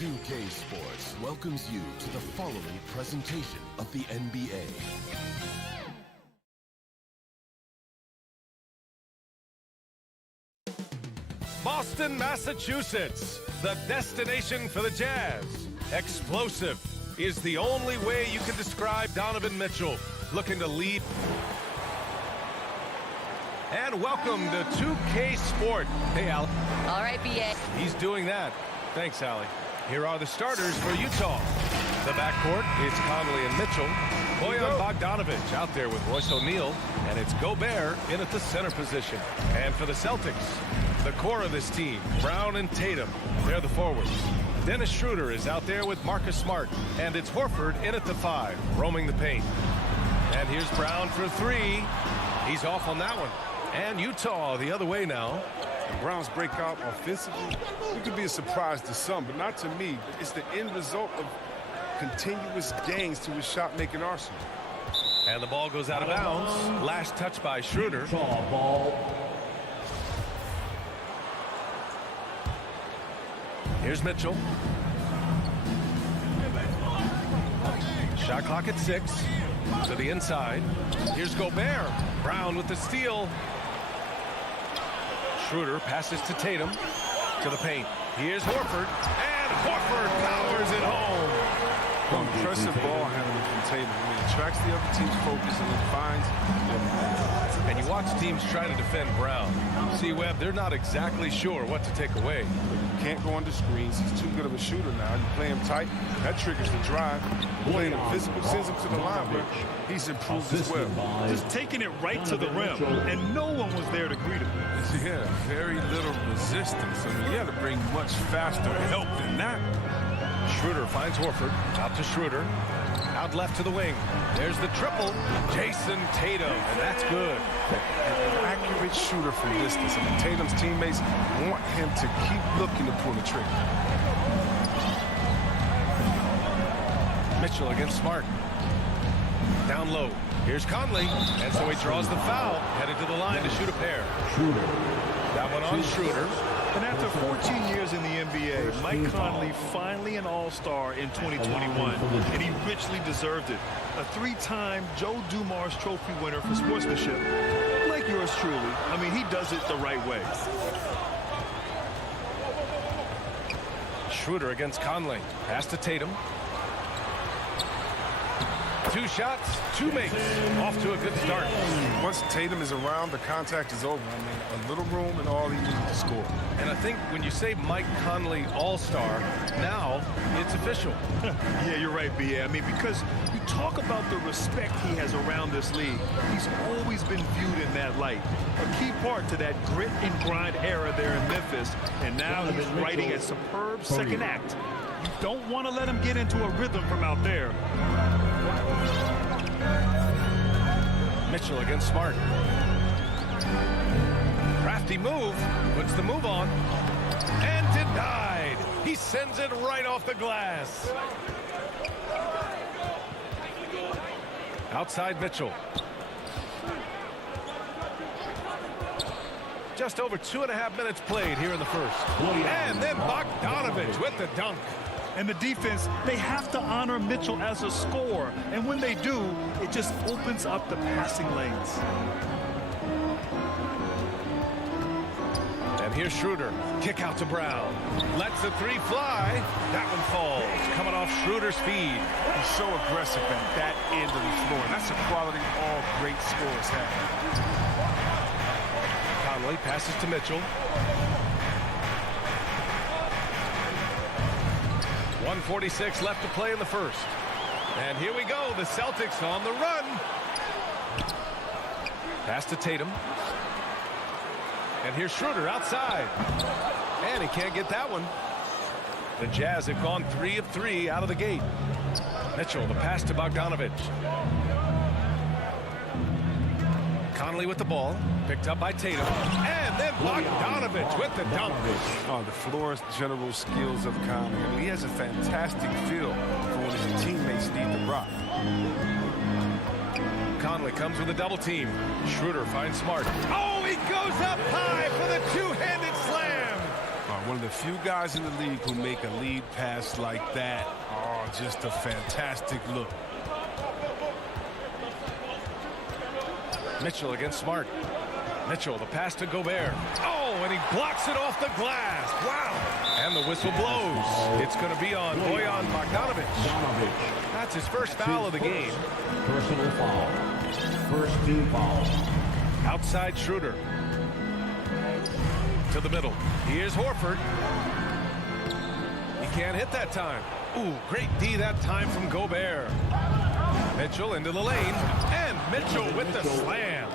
2K Sports welcomes you to the following presentation of the NBA. Boston, Massachusetts, the destination for the Jazz. Explosive is the only way you can describe Donovan Mitchell, looking to lead. And welcome to 2K Sport. Hey, Al. All right, BA. He's doing that. Thanks, Allie. Here are the starters for Utah. The backcourt is Conley and Mitchell. Bojan Bogdanovic out there with Royce O'Neal. And it's Gobert in at the center position. And for the Celtics, the core of this team, Brown and Tatum, they're the forwards. Dennis Schroeder is out there with Marcus Smart. And it's Horford in at the 5, roaming the paint. And here's Brown for 3. He's off on that one. And Utah the other way now. And Brown's breakout offensively, it could be a surprise to some, but not to me. It's the end result of continuous gains to his shot-making arsenal. And the ball goes out of bounds. Last touch by Schroeder. Here's Mitchell. Shot clock at 6. To the inside. Here's Gobert. Brown with the steal. Schroeder passes to Tatum. To the paint. Here's Horford. And Horford powers it home. Impressive ball handling from Tatum. He attracts the other team's focus and then finds and you watch teams try to defend Brown. See, Webb, they're not exactly sure what to take away. You can't go under screens. He's too good of a shooter now. You play him tight, that triggers the drive. Playing him physical sends him to the line, but he's improved as well. Just taking it right to the rim, and no one was there to greet him. Yeah, very little resistance. I mean, you got to bring much faster help than that. Schroeder finds Horford. Out to Schroeder. Out left to the wing. There's the triple. Jason Tatum. And that's good. An accurate shooter from distance. I mean, Tatum's teammates want him to keep looking to pull the trigger. Mitchell against Smart. Down low. Here's Conley. And so he draws the foul. Headed to the line to shoot a pair. Schroeder. That one on Schroeder. And after 14 years in the NBA, Mike Conley finally an all-star in 2021, and he richly deserved it. A 3-time Joe Dumars Trophy winner for sportsmanship, like yours truly. I mean, he does it the right way. Schroeder against Conley. Pass to Tatum. 2 shots, 2 makes. Off to a good start. Once Tatum is around, the contact is over. I mean, a little room and all he needs to score. And I think when you say Mike Conley All-Star, now it's official. Yeah, you're right, B.A. I mean, because you talk about the respect he has around this league. He's always been viewed in that light. A key part to that grit and grind era there in Memphis. And now he's writing a superb second act. You don't want to let him get into a rhythm from out there. Mitchell against Smart. Crafty move. Puts the move on. And denied. He sends it right off the glass. Outside Mitchell. Just over 2.5 minutes played here in the first. And then Bogdanovic with the dunk. And the defense, they have to honor Mitchell as a scorer. And when they do, it just opens up the passing lanes. And here's Schroeder. Kick out to Brown. Lets the 3 fly. That one falls. Coming off Schroeder's feed. He's so aggressive at that end of the floor. And that's a quality all great scorers have. Conley passes to Mitchell. 1:46 left to play in the first. And here we go. The Celtics on the run. Pass to Tatum. And here's Schroeder outside. And he can't get that one. The Jazz have gone 3 of 3 out of the gate. Mitchell, the pass to Bogdanovic. Conley with the ball. Picked up by Tatum. And then Bogdanovic with the dunk. Oh, the floor's general skills of Conley. I mean, he has a fantastic feel for when his teammates need the rock. Conley comes with a double team. Schroeder finds Smart. Oh, he goes up high for the 2-handed slam. One of the few guys in the league who make a lead pass like that. Oh, just a fantastic look. Mitchell against Smart. Mitchell, the pass to Gobert. Oh, and he blocks it off the glass. Wow. And the whistle blows. It's going to be on Bojan Bogdanovic. That's his first foul of the game. Personal foul. First team foul. Outside Schroeder. To the middle. Here's Horford. He can't hit that time. Ooh, great D that time from Gobert. Mitchell into the lane. And Mitchell with the slam.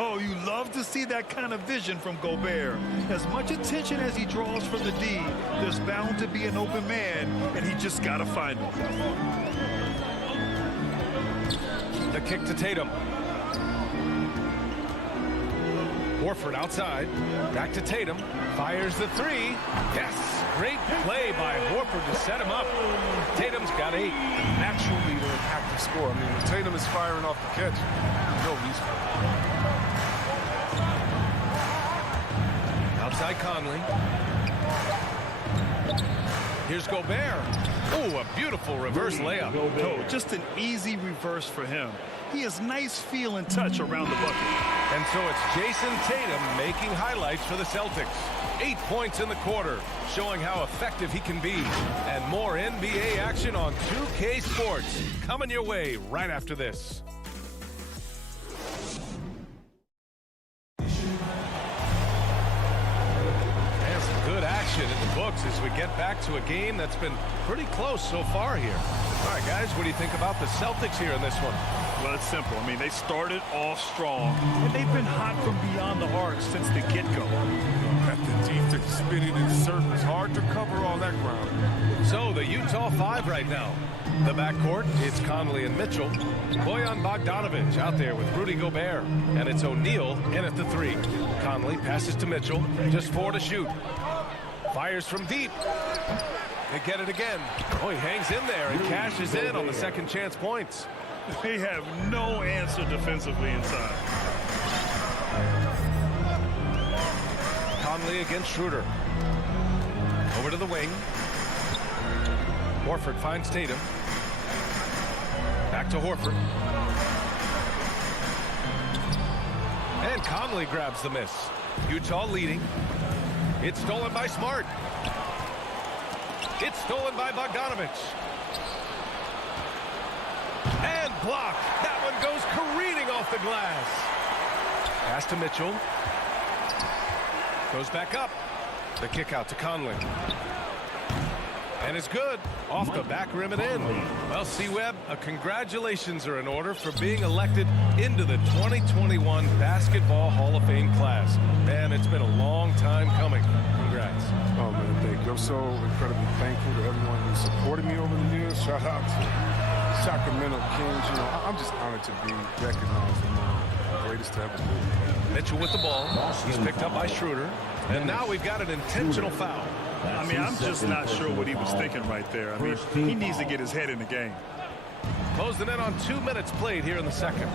Oh, you love to see that kind of vision from Gobert. As much attention as he draws from the D, there's bound to be an open man, and he just got to find him. The kick to Tatum. Horford outside. Back to Tatum. Fires the three. Yes. Great play by Horford to set him up. Tatum's got 8. Natural leader and active score. I mean, when Tatum is firing off the catch, you know he's outside Conley. Here's Gobert. Oh, a beautiful reverse layup. No, just an easy reverse for him. He has nice feel and touch around the bucket. And so it's Jason Tatum making highlights for the Celtics. 8 points in the quarter, showing how effective he can be. And more NBA action on 2K Sports coming your way right after this. And some good action in the books as we get back to a game that's been pretty close so far here. All right, guys, what do you think about the Celtics here in this one? Well, it's simple. I mean, they started off strong, and they've been hot from beyond the arc since the get-go. got the defense spinning in circles. Hard to cover all that ground. So the Utah 5 right now. The backcourt, it's Conley and Mitchell. Bojan Bogdanovic out there with Rudy Gobert. And it's O'Neal in at the 3. Conley passes to Mitchell. Just 4 to shoot. Fires from deep. They get it again. Oh, he hangs in there and cashes in on the second chance points. They have no answer defensively inside. Conley against Schroeder. Over to the wing. Horford finds Tatum. Back to Horford. And Conley grabs the miss. Utah leading. It's stolen by Smart. It's stolen by Bogdanovic. And blocked. That one goes careening off the glass. Pass to Mitchell. Goes back up. The kick out to Conley. And it's good. Off the back rim and in. Well, C-Web, congratulations are in order for being elected into the 2021 Basketball Hall of Fame class. Man, it's been a long time coming. Congrats. Oh, man, thank you. I'm so incredibly thankful to everyone who supported me over the years. Shout out to Sacramento Kings. You know, I'm just honored to be recognized among the greatest to ever do. Mitchell with the ball. He's picked up by Schroeder. And now we've got an intentional foul. I mean, I'm just not sure what he was thinking right there. I mean, he needs to get his head in the game. Closing in on 2 minutes played here in the second.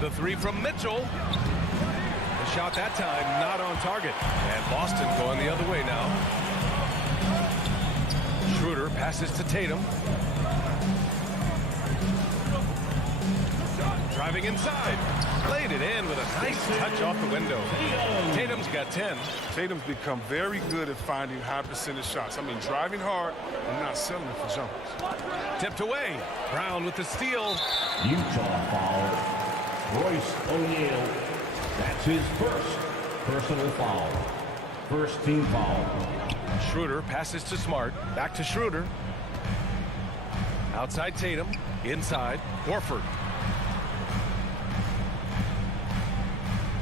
The 3 from Mitchell. The shot that time not on target. And Boston going the other way now. Schroeder passes to Tatum. Driving inside. Played it in with a nice touch off the window. Tatum's got 10. Tatum's become very good at finding high percentage shots. I mean, driving hard and not settling for jumpers. Tipped away. Brown with the steal. Utah foul. Royce O'Neal. That's his first personal foul. First team foul. Schroeder passes to Smart. Back to Schroeder. Outside Tatum. Inside. Horford.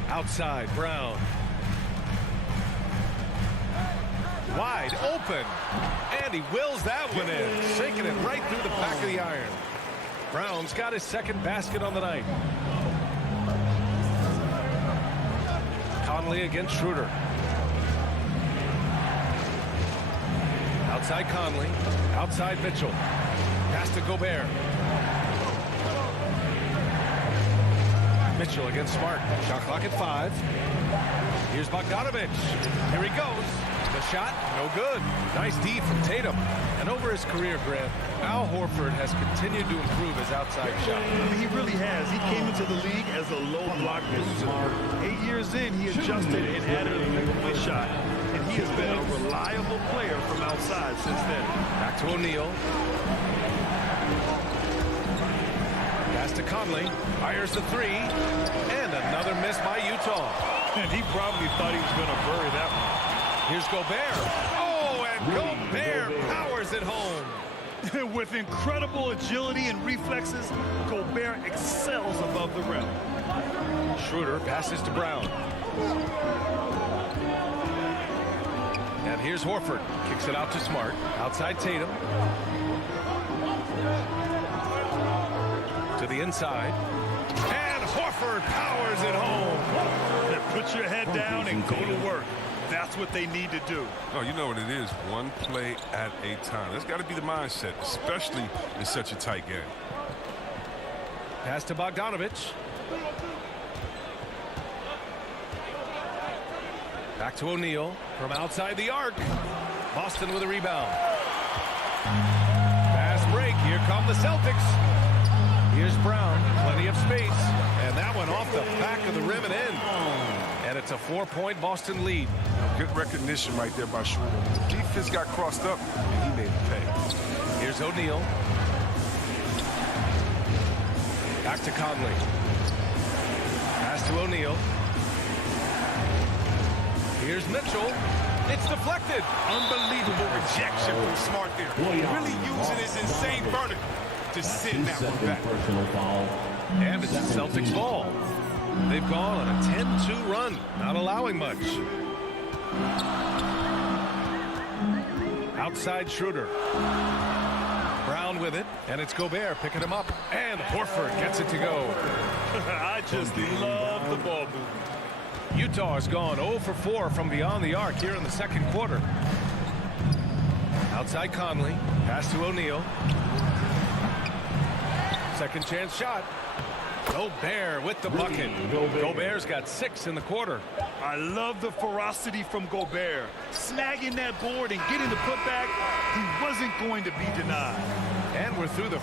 Outside, Brown. Wide open. And he wills that one in. Sinking it right through the back of the iron. Brown's got his second basket on the night. Conley against Schroeder. Outside Conley. Outside Mitchell. Pass to Gobert. Mitchell against Smart. Shot clock at 5. Here's Bogdanovic. Here he goes. The shot, no good. Nice D from Tatum. And over his career, Grant, Al Horford has continued to improve his outside shot. He really has. He came into the league as a low block user. 8 years in, he adjusted and added a three-point shot. And he has been a reliable player from outside since then. Back to O'Neal. Pass to Conley. Fires the three. And another miss by Utah. And he probably thought he was going to bury that one. Here's Gobert. Oh, and Gobert powers it home. With incredible agility and reflexes, Gobert excels above the rim. Schroeder passes to Brown. And here's Horford. Kicks it out to Smart. Outside Tatum. To the inside. And Horford powers it home. Now put your head down and go to work. That's what they need to do. No, you know what it is. One play at a time. That's got to be the mindset, especially in such a tight game. Pass to Bogdanovich. Back to O'Neal from outside the arc. Boston with a rebound. Fast break. Here come the Celtics. Here's Brown. Plenty of space. And that one off the back of the rim and in. And it's a 4-point Boston lead. Good recognition right there by Schroeder. Defense got crossed up, and he made it pay. Here's O'Neal. Back to Conley. Pass to O'Neal. Here's Mitchell. It's deflected. Unbelievable rejection from Smart there. Really using his insane vertical to send that one back. Personal foul. And it's the Celtics ball. They've gone on a 10-2 run, not allowing much. Outside Schroeder. Brown with it, and it's Gobert picking him up. And Horford gets it to go. I just love the ball movement. Utah has gone 0 for 4 from beyond the arc here in the second quarter. Outside Conley. Pass to O'Neal. Second chance shot. Gobert with the bucket. Gobert's got 6 in the quarter. I love the ferocity from Gobert. Snagging that board and getting the putback, he wasn't going to be denied. And we're through the...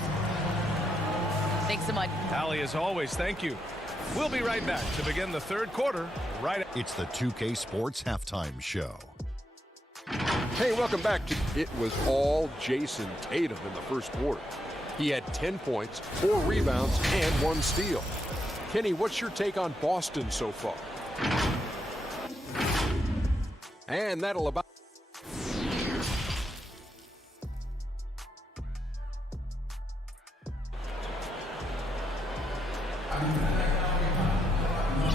Thanks so much. Allie, as always, thank you. We'll be right back to begin the third quarter. It's the 2K Sports Halftime Show. Hey, welcome back to It Was All Jason Tatum in the first quarter. He had 10 points, 4 rebounds, and 1 steal. Kenny, what's your take on Boston so far? And that'll about...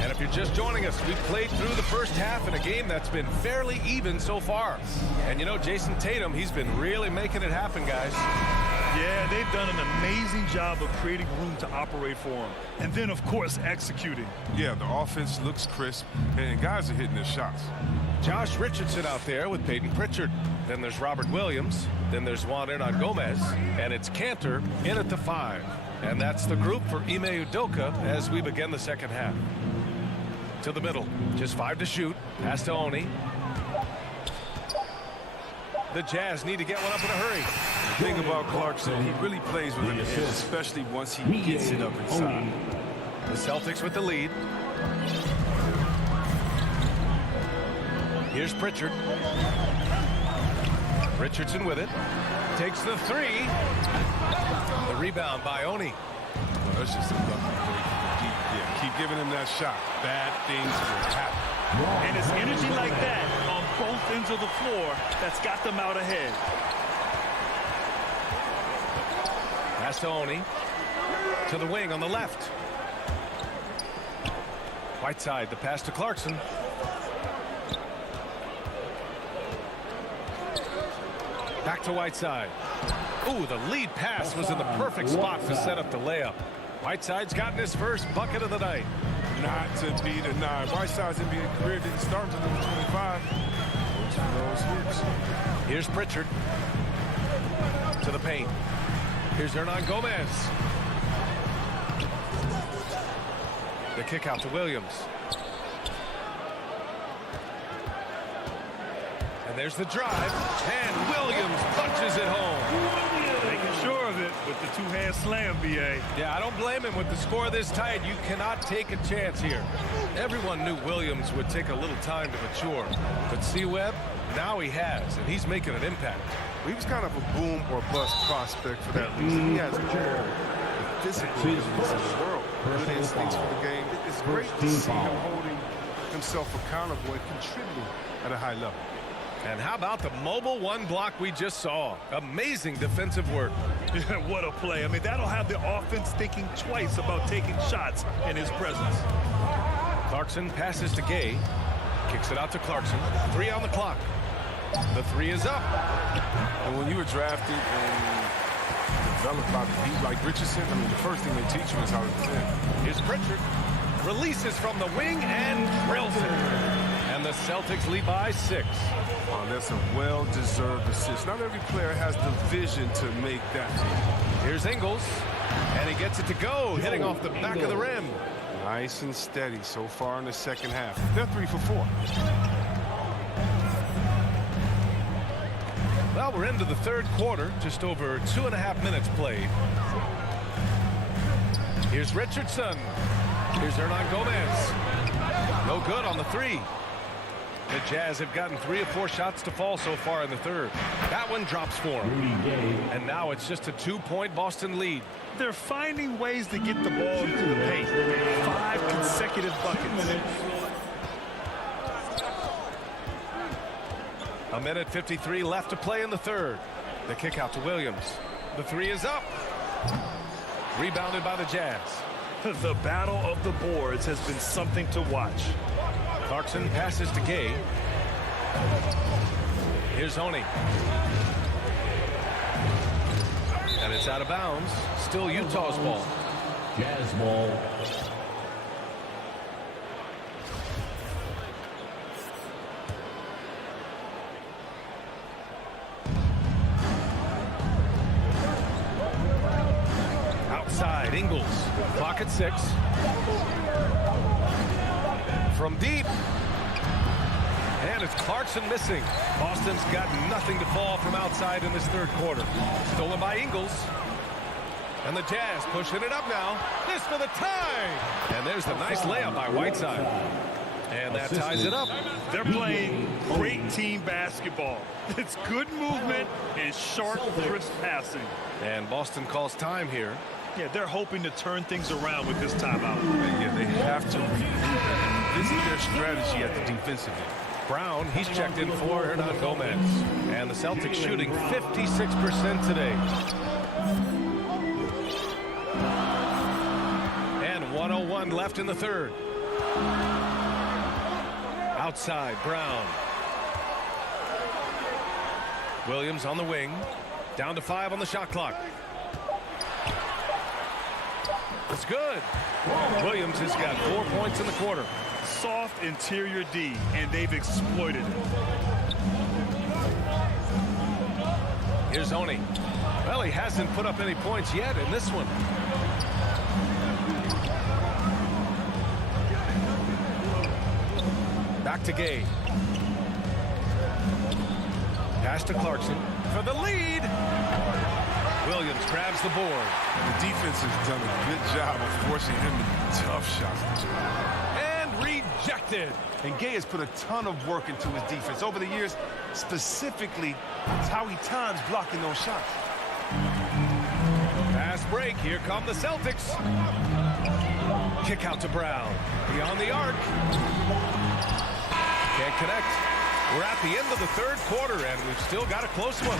And if you're just joining us, we've played through the first half in a game that's been fairly even so far. And you know, Jason Tatum, he's been really making it happen, guys. Yeah, they've done an amazing job of creating room to operate for him. And then, of course, executing. Yeah, the offense looks crisp, and guys are hitting their shots. Josh Richardson out there with Peyton Pritchard. Then there's Robert Williams. Then there's Juan Hernan-Gomez. And it's Cantor in at the 5. And that's the group for Ime Udoka as we begin the second half. To the middle. Just 5 to shoot. Pass to Oni. The Jazz need to get one up in a hurry. The thing about Clarkson, he really plays with an edge, especially once he gets it up inside. The Celtics with the lead. Here's Pritchard. Richardson with it. Takes the 3. The rebound by Oni. Well, that's just a lucky break from the deep. Yeah, keep giving him that shot. Bad things will happen. And it's energy like that on both ends of the floor that's got them out ahead. Pass to Oni. To the wing on the left. Whiteside, the pass to Clarkson. Back to Whiteside. Ooh, the lead pass was in the perfect spot to set up the layup. Whiteside's gotten his first bucket of the night. Not to be denied. Whiteside's NBA career didn't start until number 25. Looks for those hoops. Here's Pritchard. To the paint. Here's Hernan-Gomez. The kick out to Williams. And there's the drive, and Williams punches it home. Making sure of it with the two-hand slam, B.A. Yeah, I don't blame him. With the score this tight, you cannot take a chance here. Everyone knew Williams would take a little time to mature. But C-Webb, now he has, and he's making an impact. He was kind of a boom or bust prospect for that reason. He has all the physical abilities in the world, good instincts for the game. It's great to see him holding himself accountable and contributing at a high level. And how about the mobile one block we just saw? Amazing defensive work. What a play. I mean, that'll have the offense thinking twice about taking shots in his presence. Clarkson passes to Gay. Kicks it out to Clarkson. 3 on the clock. The 3 is up. And when you were drafted and developed by the beat like Richardson, I mean, the first thing they teach you is how to defend. Here's Pritchard. Releases from the wing and drills it. And the Celtics lead by 6. That's a well-deserved assist. Not every player has the vision to make that feed. Here's Ingles. And he gets it to go, hitting off the back of the rim. Nice and steady so far in the second half. They're 3 for 4. Well, we're into the third quarter. Just over 2.5 minutes played. Here's Richardson. Here's Hernan Gomez. No good on the 3. The Jazz have gotten 3 or 4 shots to fall so far in the third. That one drops for him. And now it's just a 2-point Boston lead. They're finding ways to get the ball into the paint. 5 consecutive buckets. A minute 53 left to play in the third. The kick out to Williams. The 3 is up. Rebounded by the Jazz. The battle of the boards has been something to watch. Clarkson passes to Gay. Here's Oni. And it's out of bounds. Still Utah's ball. Jazz ball. Outside, Ingles. Clock at 6. From deep. And it's Clarkson missing. Boston's got nothing to fall from outside in this third quarter. Stolen by Ingles. And the Jazz pushing it up now. This for the tie. And there's the nice layup by Whiteside. And that ties it up. They're playing great team basketball. It's good movement and sharp, crisp passing. And Boston calls time here. Yeah, they're hoping to turn things around with this timeout. Yeah, they have to regroup. This is their strategy at the defensive end. Brown, he's checked in for Hernan Gomez. And the Celtics shooting 56% today. And 1:01 left in the third. Outside, Brown. Williams on the wing. Down to 5 on the shot clock. It's good. Williams has got 4 points in the quarter. Soft interior D, and they've exploited it. Here's Oni. Well, he hasn't put up any points yet in this one. Back to Gay. Pass to Clarkson for the lead. Williams grabs the board. The defense has done a good job of forcing him to tough shots. And rejected. And Gay has put a ton of work into his defense over the years. Specifically, it's how he times blocking those shots. Fast break. Here come the Celtics. Kick out to Brown. Beyond the arc. Can't connect. We're at the end of the third quarter, and we've still got a close one.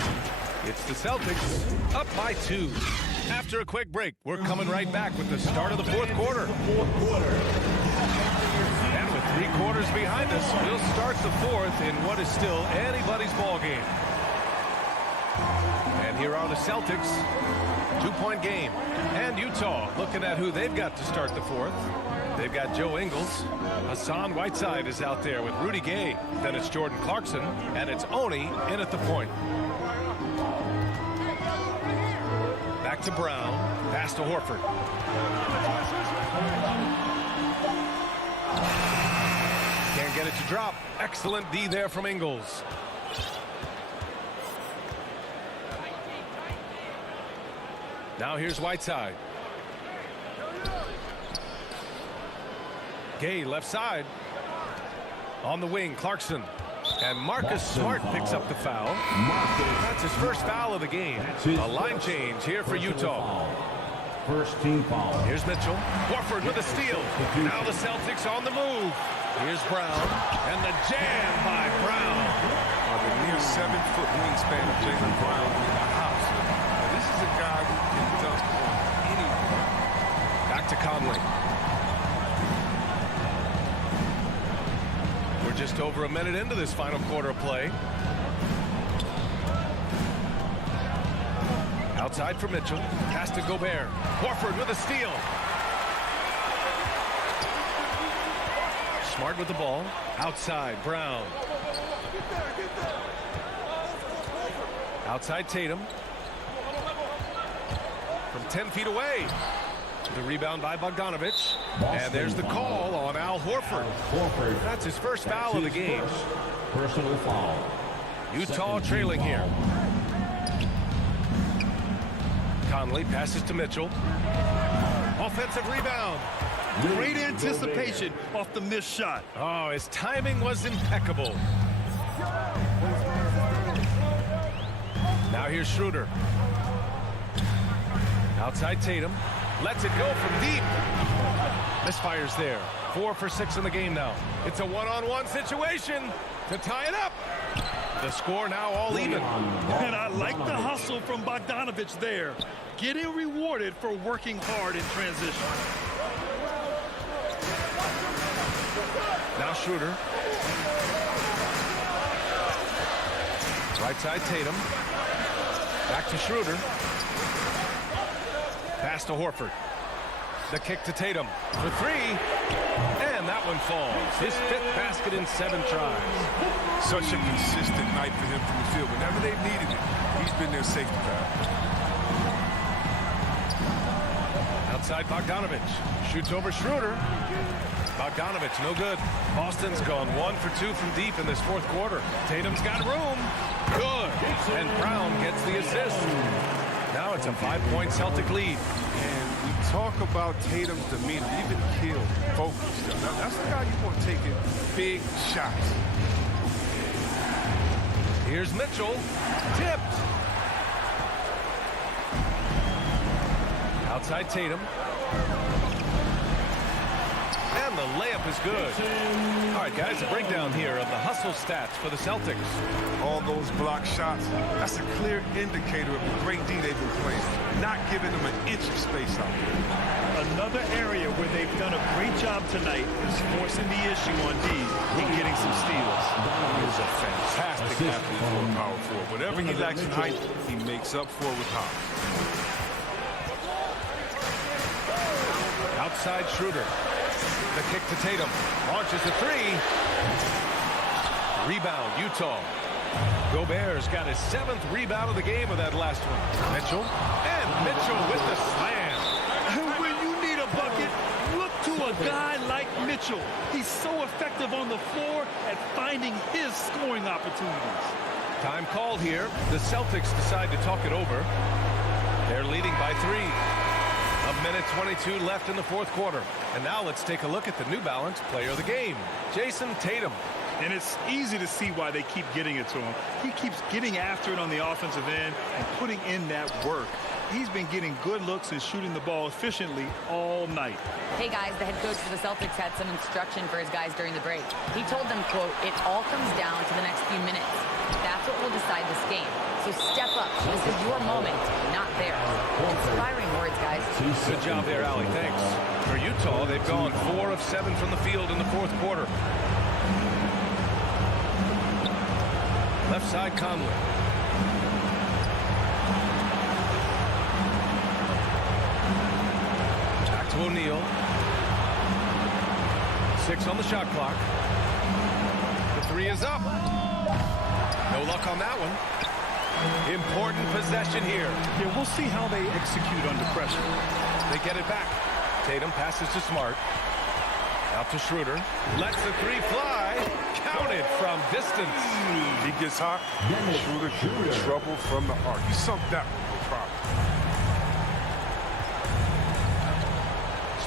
It's the Celtics up by 2. After a quick break, we're coming right back with the start of the fourth quarter. And with 3 quarters behind us, we'll start the fourth in what is still anybody's ball game. And here are the Celtics. 2-point game. And Utah looking at who they've got to start the fourth. They've got Joe Ingles. Hassan Whiteside is out there with Rudy Gay. Then it's Jordan Clarkson. And it's Oni in at the point. Back to Brown. Pass to Horford. Can't get it to drop. Excellent D there from Ingles. Now here's Whiteside. Gay left side. On the wing, Clarkson. And Marcus Smart picks up the foul. That's his first foul of the game. A line change here for Utah. First team foul. Here's Mitchell. Horford with a steal. Now the Celtics on the move. Here's Brown. And the jam by Brown. The near 7-foot wingspan of Jaylen Brown in the house. This is a guy who can dunk on anyone. Back to Conley. We're just over a minute into this final quarter of play. Outside for Mitchell. Pass to Gobert. Horford with a steal. Smart with the ball. Outside, Brown. Outside Tatum. From 10 feet away. The rebound by Bogdanovich. And there's the call on Al Horford. That's his first foul of the game. Personal foul. Utah trailing here. Conley passes to Mitchell. Offensive rebound. Great anticipation off the missed shot. Oh, his timing was impeccable. Now here's Schroeder. Outside Tatum. Lets it go from deep. Misfires there. 4 for 6 in the game now. It's a one-on-one situation to tie it up. The score now all even. And I like the hustle from Bogdanovich there. Getting rewarded for working hard in transition. Now Schroeder. Right side Tatum. Back to Schroeder. Pass to Horford. The kick to Tatum for 3. And that one falls. His 5th basket in 7 tries. Such a consistent night for him from the field. Whenever they've needed it, he's been their safety valve. Outside Bogdanovich. Shoots over Schroeder. Bogdanovich, no good. Boston's gone 1 for 2 from deep in this 4th quarter. Tatum's got room. Good. And Brown gets the assist. Now it's a 5-point Celtic lead. And we talk about Tatum's demeanor, even killed, focused. Now, that's the guy you want taking big shots. Here's Mitchell. Tipped. Outside Tatum. And the layup is good. All right, guys, a breakdown here of the hustle stats for the Celtics. All those block shots, that's a clear indicator of the great D they've been playing. Not giving them an inch of space out there. Another area where they've done a great job tonight is forcing the issue on D and getting some steals. He's a fantastic athlete for a power forward. Whatever he lacks in height, he makes up for with power. Outside Schroeder. The kick to Tatum. Launches a 3. Rebound, Utah. Gobert's got his 7th rebound of the game with that last one. Mitchell. And Mitchell with the slam. When you need a bucket, look to a guy like Mitchell. He's so effective on the floor at finding his scoring opportunities. Time called here. The Celtics decide to talk it over. They're leading by 3. A minute 22 left in the 4th quarter. And now let's take a look at the New Balance player of the game, Jason Tatum. And it's easy to see why they keep getting it to him. He keeps getting after it on the offensive end and putting in that work. He's been getting good looks and shooting the ball efficiently all night. Hey, guys, the head coach of the Celtics had some instruction for his guys during the break. He told them, quote, "It all comes down to the next few minutes. That's what will decide this game. So step up. This is your moment, not theirs." Inspiring words, guys. Good job there, Allie. Thanks. For Utah, they've gone 4 of 7 from the field in the 4th quarter. Left side, Conley. Back to O'Neal. 6 on the shot clock. The 3 is up. No luck on that one. Important possession here. Yeah, we'll see how they execute under pressure. They get it back. Tatum passes to Smart. Out to Schroeder. Lets the 3 fly. Counted from distance. He gets hot. Schroeder in trouble from the arc. He sunk that one, no problem.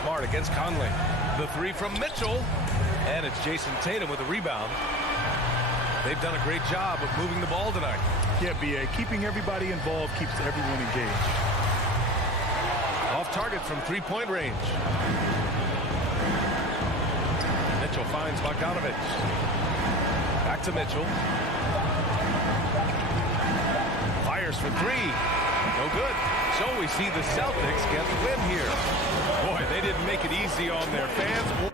Smart against Conley. The three from Mitchell. And it's Jason Tatum with a rebound. They've done a great job of moving the ball tonight. Yeah, B.A. Keeping everybody involved keeps everyone engaged. Off target from three-point range. Mitchell finds Bogdanovich. Back to Mitchell. Fires for three. No good. So we see the Celtics get the win here. Boy, they didn't make it easy on their fans.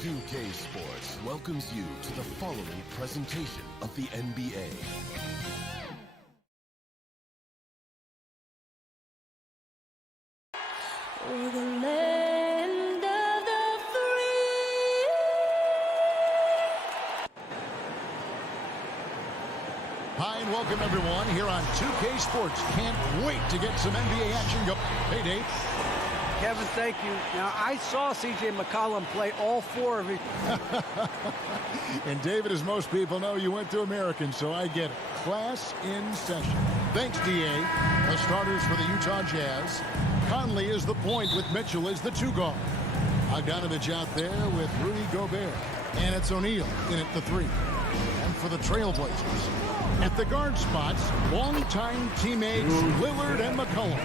2K Sports welcomes you to the following presentation of the NBA. For the land of the free. Hi, and welcome everyone here on 2K Sports. Can't wait to get some NBA action go. Hey, Dave. Kevin, thank you. Now, I saw C.J. McCollum play all four of his. And David, as most people know, you went to American, so I get it. Class in session. Thanks, D.A. The starters for the Utah Jazz. Conley is the point with Mitchell as the two guard. Bogdanovich out there with Rudy Gobert. And it's O'Neal in at the three. And for the Trailblazers, at the guard spots, longtime teammates Lillard and McCollum.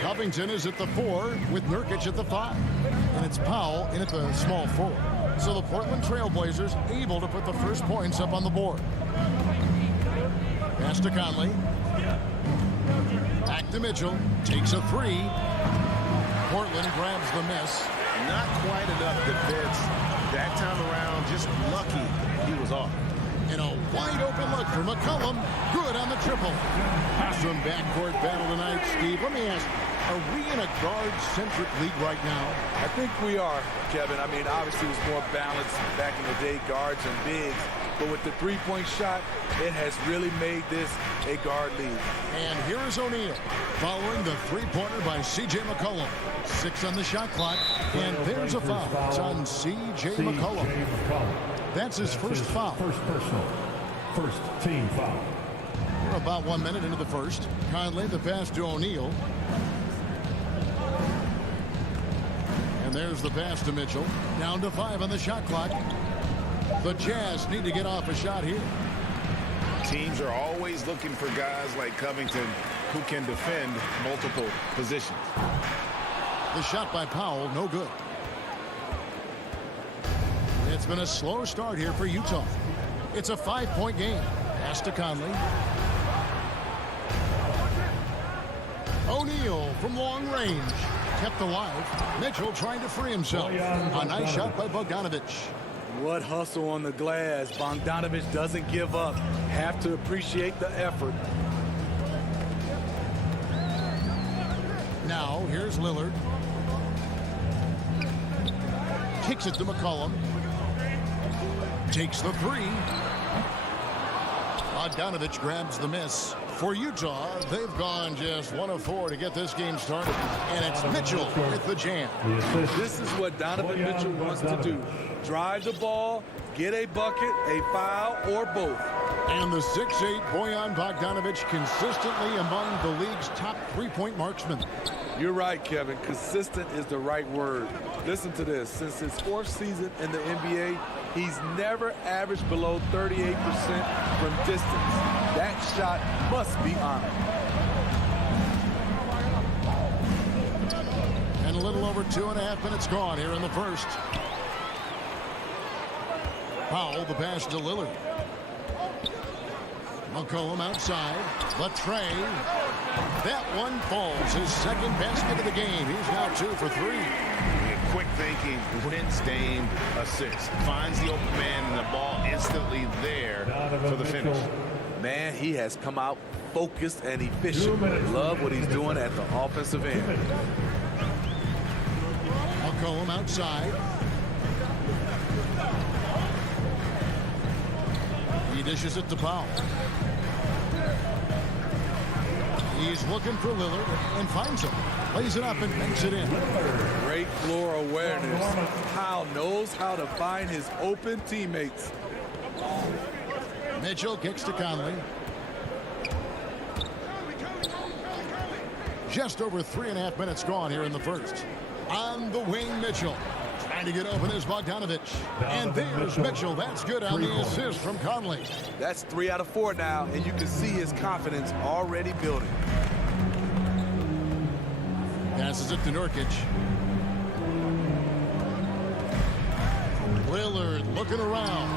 Covington is at the 4 with Nurkic at the 5. And it's Powell in at the small forward. So the Portland Trailblazers able to put the first points up on the board. Pass to Conley. Back to Mitchell. Takes a 3. Portland grabs the miss. Not quite enough defense that time around. Just lucky he was off. And a wide open look for McCollum. Good on the triple. Awesome backcourt battle tonight, Steve. Let me ask, are we in a guard-centric league right now? I think we are, Kevin. I mean, obviously it was more balanced back in the day, guards and bigs. But with the three-point shot, it has really made this a guard league. And here is O'Neal following the three-pointer by C.J. McCollum. 6 on the shot clock. And there's a foul. It's on C.J. McCollum. That's his first foul. First personal. First team foul. We're about 1 minute into the first. Conley, the pass to O'Neal. And there's the pass to Mitchell. Down to 5 on the shot clock. The Jazz need to get off a shot here. Teams are always looking for guys like Covington who can defend multiple positions. The shot by Powell, no good. It's been a slow start here for Utah. It's a 5-point game. Pass to Conley. O'Neal from long range. Kept alive. Mitchell trying to free himself. A nice shot by Bogdanovich. What hustle on the glass. Bogdanovich doesn't give up. Have to appreciate the effort. Now, here's Lillard. Kicks it to McCollum. Takes the 3. Bogdanovich grabs the miss. For Utah, they've gone just 1 of 4 to get this game started. And it's Mitchell with the jam. This is what Donovan Mitchell wants to do. Drive the ball, get a bucket, a foul, or both. And the 6'8" Bojan Bogdanovich consistently among the league's top three-point marksmen. You're right, Kevin. Consistent is the right word. Listen to this. Since his 4th season in the NBA, he's never averaged below 38% from distance. That shot must be honored. And a little over 2.5 minutes gone here in the first. Powell, the pass to Lillard. McCollum outside. Latrey. That one falls. His second basket of the game. He's now 2 for 3. Quick thinking, Prince-Dame assist. Finds the open man and the ball instantly there for the finish. Man, he has come out focused and efficient. Love what he's doing at the offensive end. McCollum outside. He dishes it to Powell. He's looking for Lillard and finds him. Lays it up and makes it in. Great floor awareness. Powell knows how to find his open teammates. Mitchell kicks to Conley. Just over 3.5 minutes gone here in the first. On the wing, Mitchell. Trying to get open is Bogdanovich. And there's Mitchell. That's good on the assist from Conley. That's 3 out of 4 now, and you can see his confidence already building. Passes it to Nurkic. Lillard looking around.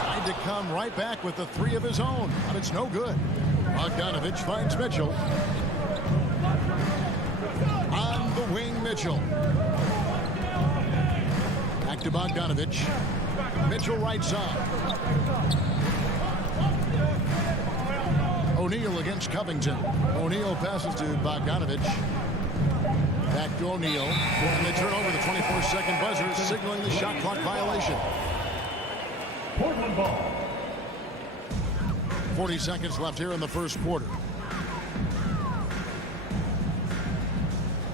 Tried to come right back with the 3 of his own, but it's no good. Bogdanovich finds Mitchell. On the wing, Mitchell. Back to Bogdanovich. Mitchell right side. O'Neal against Covington. O'Neal passes to Bogdanovich. Back to O'Neal. And they turn over the 24-second buzzer, signaling the shot clock violation. Portland ball. 40 seconds left here in the first quarter.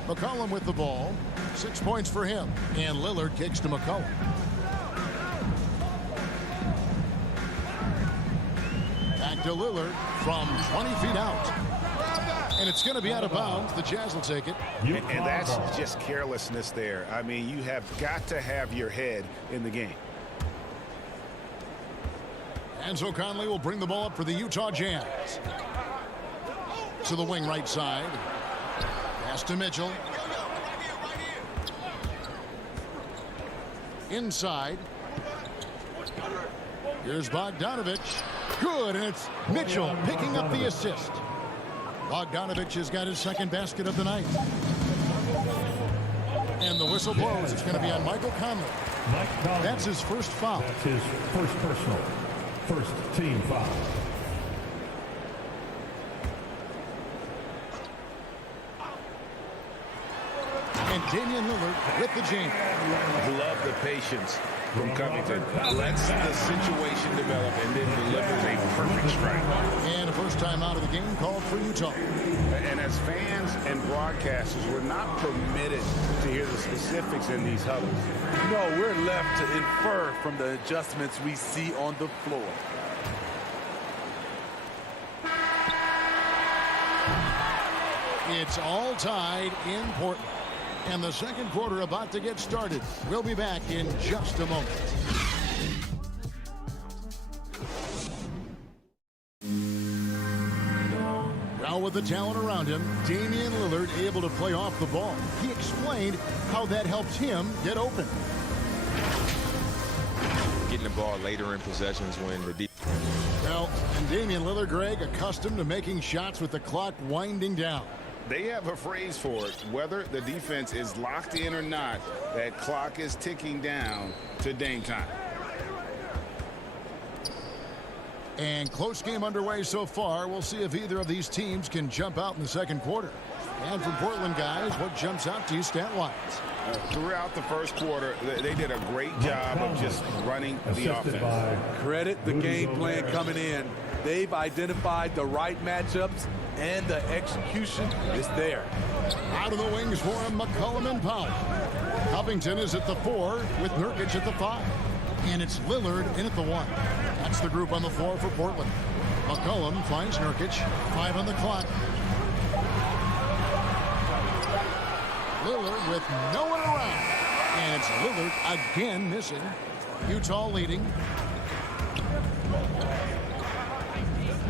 McCollum with the ball. 6 points for him. And Lillard kicks to McCollum. Back to Lillard from 20 feet out. And it's going to be out of bounds. The Jazz will take it. And that's just carelessness there. I mean, you have got to have your head in the game. Enzo Conley will bring the ball up for the Utah Jazz. To the wing right side. Pass to Mitchell. Inside. Here's Bogdanovich. Good, and it's Mitchell picking up the assist. Bogdanovich has got his second basket of the night. And the whistle blows. It's going to be on Michael Conley. That's his first foul. That's his first personal. First team foul. And Damian Lillard with the jam. Love the patience from Covington. Lets the situation develop and then delivers a perfect strike. And a first time out of the game called for Utah. And as fans and broadcasters, we're not permitted to hear the specifics in these huddles. No, we're left to infer from the adjustments we see on the floor. It's all tied in Portland. And the second quarter about to get started. We'll be back in just a moment. Now with the talent around him, Damian Lillard able to play off the ball. He explained how that helps him get open. Getting the ball later in possessions when the deep. Well, and Damian Lillard, Greg, accustomed to making shots with the clock winding down. They have a phrase for it. Whether the defense is locked in or not, that clock is ticking down to Dame time. And close game underway so far. We'll see if either of these teams can jump out in the second quarter. And for Portland, guys, what jumps out to you stat-wise? Throughout the first quarter, they did a great job of just running the offense. Credit the game plan coming in. They've identified the right matchups, and the execution is there. Out of the wings for him, McCollum and Powell. Covington is at the 4 with Nurkic at the 5. And it's Lillard in at the 1. That's the group on the floor for Portland. McCollum finds Nurkic. 5 on the clock. Lillard with no one around. And it's Lillard again missing. Utah leading.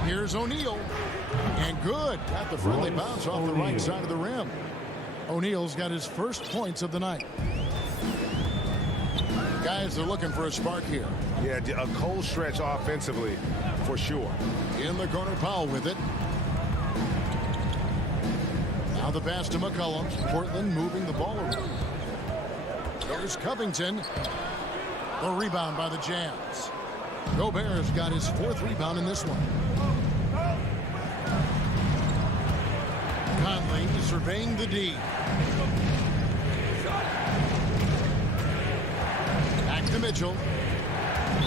Here's O'Neal. And good. Got the friendly bounce off the right side of the rim. O'Neal's got his first points of the night. Guys are looking for a spark here. Yeah, a cold stretch offensively for sure. In the corner, Powell with it. Now the pass to McCollum. Portland moving the ball around. There's Covington. The rebound by the Jazz. Gobert's got his 4th rebound in this one. Conley surveying the D. Back to Mitchell.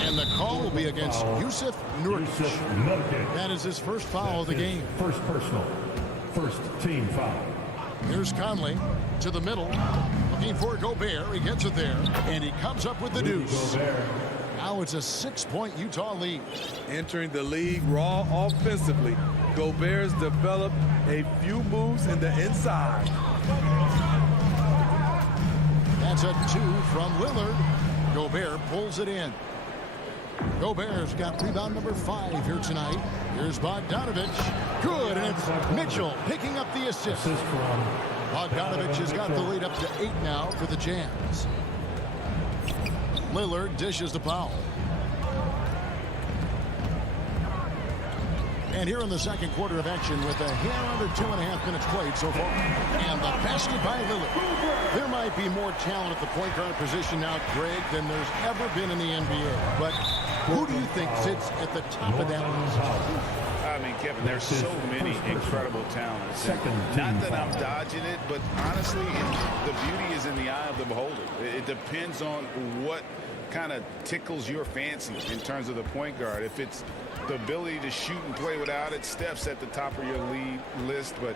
And the call will be against Yusuf Nurkic. That is his first foul of the game. First personal. First team foul. Here's Conley to the middle. Looking for Gobert. He gets it there. And he comes up with the deuce. Now it's a 6-point Utah lead. Entering the league raw offensively, Gobert's developed a few moves in the inside. That's a 2 from Lillard. Gobert pulls it in. Gobert's got rebound number 5 here tonight. Here's Bogdanovich. Good, and it's Mitchell picking up the assist. Bogdanovich has got the lead up to 8 now for the Jazz. Lillard dishes to Powell. And here in the second quarter of action with a hair under 2.5 minutes played so far. And the basket by Lillard. There might be more talent at the point guard position now, Greg, than there's ever been in the NBA. But who do you think sits at the top of that list? I mean, Kevin, there's so many incredible talents. Not that I'm dodging it, but honestly, the beauty is in the eye of the beholder. It depends on what kind of tickles your fancy in terms of the point guard. If it's the ability to shoot and play without it, Steph's at the top of your lead list. But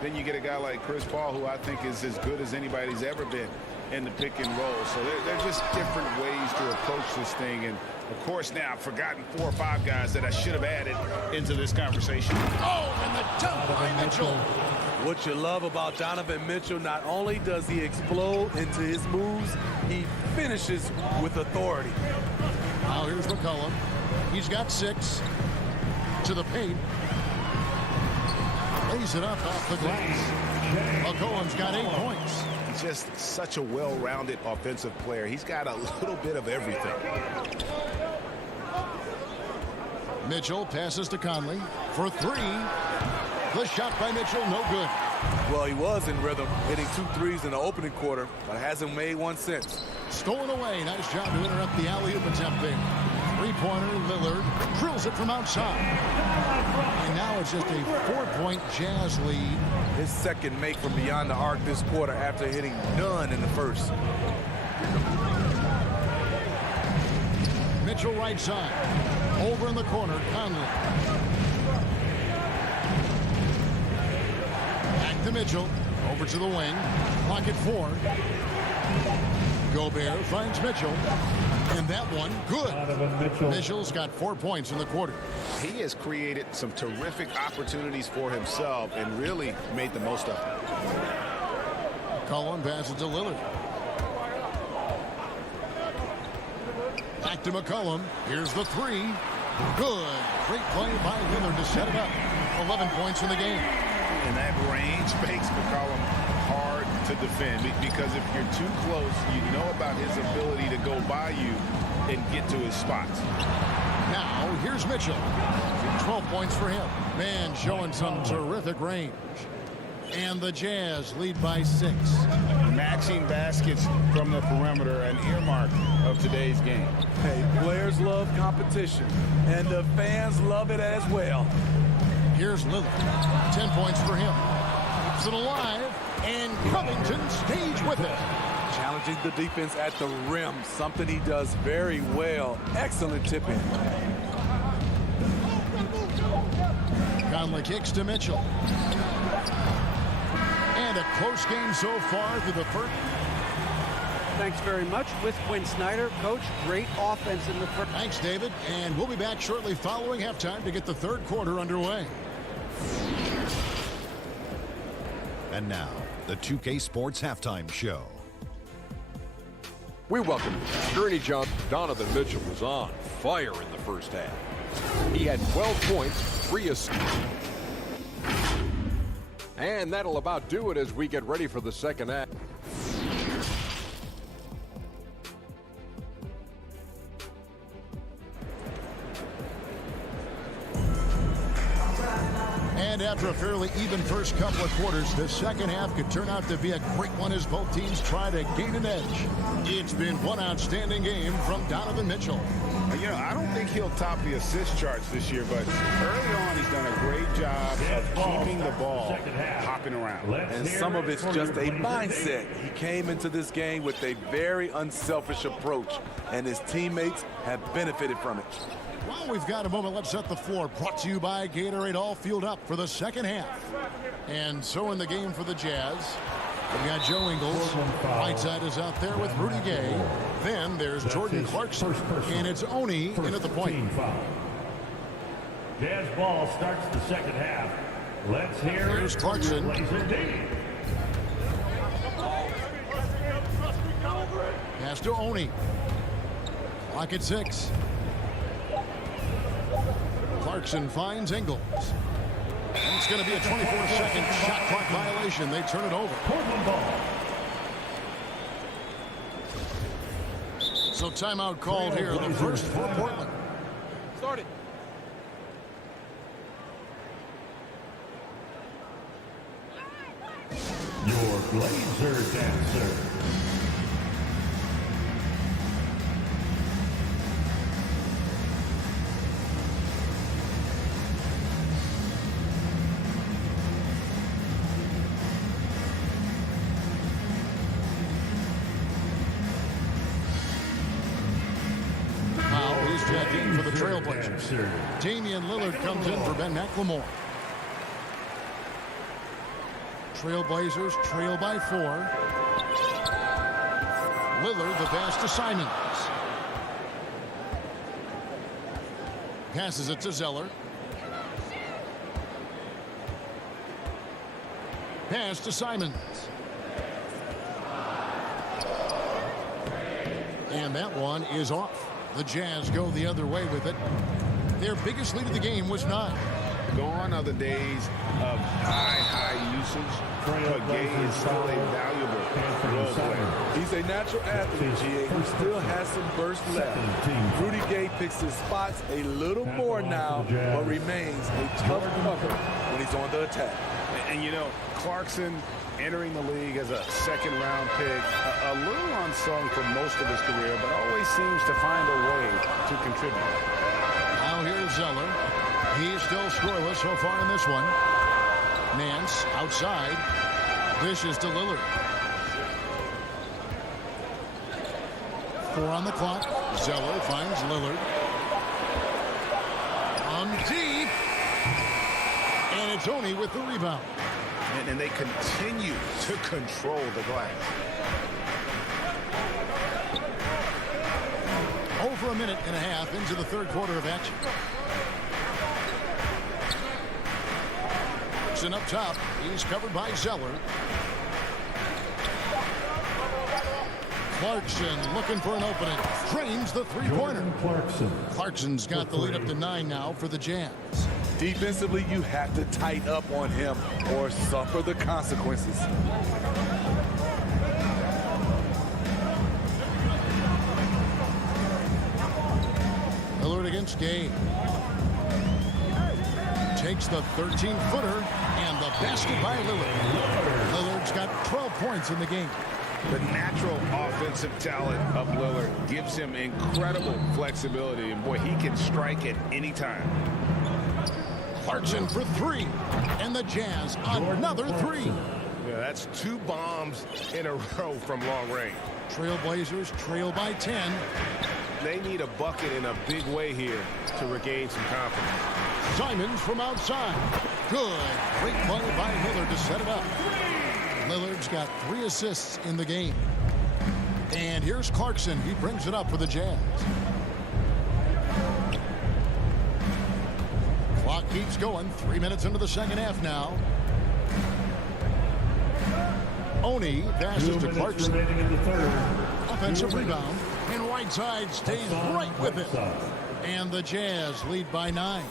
then you get a guy like Chris Paul, who I think is as good as anybody's ever been in the pick and roll. So they're just different ways to approach this thing. And of course, now I've forgotten 4 or 5 guys that I should have added into this conversation. Oh, and the dunk by Mitchell. What you love about Donovan Mitchell, not only does he explode into his moves, he finishes with authority. Now here's McCollum. He's got 6 to the paint. Lays it up off the glass. McCollum's got 8 points. He's just such a well-rounded offensive player. He's got a little bit of everything. Mitchell passes to Conley for 3. The shot by Mitchell, no good. Well, he was in rhythm, hitting 2 threes in the opening quarter, but hasn't made one since. Stolen away. Nice job to interrupt the alley-oop attempt there. 3-pointer, Lillard drills it from outside. And now it's just a 4-point Jazz lead. His second make from beyond the arc this quarter after hitting none in the first. Mitchell right side. Over in the corner, Conley. Back to Mitchell. Over to the wing. Pocket 4. Gobert finds Mitchell. And that one, good. Mitchell's got 4 points in the quarter. He has created some terrific opportunities for himself and really made the most of it. Cullen passes to Lillard. Back to McCollum. Here's the 3. Good. Great play by Lillard to set it up. 11 points in the game. And that range makes McCollum hard to defend because if you're too close, you know about his ability to go by you and get to his spots. Now, here's Mitchell. 12 points for him. Man showing some terrific range. And the Jazz lead by 6. Matching baskets from the perimeter, an earmark of today's game. Hey, players love competition, and the fans love it as well. Here's Lillard. 10 points for him. Keeps it alive, and Covington stays with it. Challenging the defense at the rim, something he does very well. Excellent tip-in. Conley kicks to Mitchell. And a close game so far through the first. Thanks very much. With Quinn Snyder, Coach, great offense in the first. Thanks, David. And we'll be back shortly following halftime to get the third quarter underway. And now, the 2K Sports Halftime Show. We welcome Gurney Johnson. Donovan Mitchell was on fire in the first half. He had 12 points, 3 assists. And that'll about do it as we get ready for the second half. And after a fairly even first couple of quarters, the second half could turn out to be a great one as both teams try to gain an edge. It's been one outstanding game from Donovan Mitchell. You know, I don't think he'll top the assist charts this year, but early on he's done a great job of keeping the ball hopping around. And some of it's just a mindset. He came into this game with a very unselfish approach, and his teammates have benefited from it. Well, we've got a moment. Let's set the floor. Brought to you by Gatorade, all fueled up for the second half. And so in the game for the Jazz, we've got Joe Ingles. Whiteside is out there with Rudy Gay. Then there's Jordan Clarkson. And it's Oni in at the point. Jazz ball starts the second half. Let's hear Here's Clarkson. Pass to Oni. Clock at 6. Clarkson finds Ingles. And it's going to be a 24-second shot clock violation. They turn it over. So timeout called here. The first for Portland. Started. Laser Dancer. For the Trailblazers. Damian Lillard comes in for Ben McLemore. Trailblazers trail by 4. Lillard, the pass to Simons. Passes it to Zeller. Pass to Simons. And that one is off. The Jazz go the other way with it. Their biggest lead of the game was 9. Gone are the days of high usage, but Gay is still a valuable role player. He's a natural athlete, GA, who still has some burst left. Rudy Gay picks his spots a little more now, but remains a tough cover when he's on the attack. And you know, Clarkson entering the league as a second-round pick, a little unsung for most of his career, but always seems to find a way to contribute. Now here's Zeller. He's still scoreless so far in this one. Nance outside. Dishes to Lillard. 4 on the clock. Zeller finds Lillard. On deep. And it's Oney with the rebound. And they continue to control the glass. Over a minute and a half into the third quarter of action. Clarkson up top. He's covered by Zeller. Clarkson looking for an opening. Frames the three-pointer. Clarkson's got the lead up to 9 now for the Jazz. Defensively, you have to tighten up on him or suffer the consequences. Lillard against Gay. Takes the 13-footer and the basket by Lillard. Lillard's got 12 points in the game. The natural offensive talent of Lillard gives him incredible flexibility, and boy, he can strike at any time. Clarkson for 3, and the Jazz another 3. Yeah, that's 2 bombs in a row from long range. Trailblazers trail by 10. They need a bucket in a big way here to regain some confidence. Simons from outside. Good. Great play by Lillard to set it up. Lillard's got 3 assists in the game. And here's Clarkson. He brings it up for the Jazz. Clock keeps going. 3 minutes into the second half now. Oney passes to Clarkson. Offensive rebound. And Whiteside stays right with it. And the Jazz lead by 9.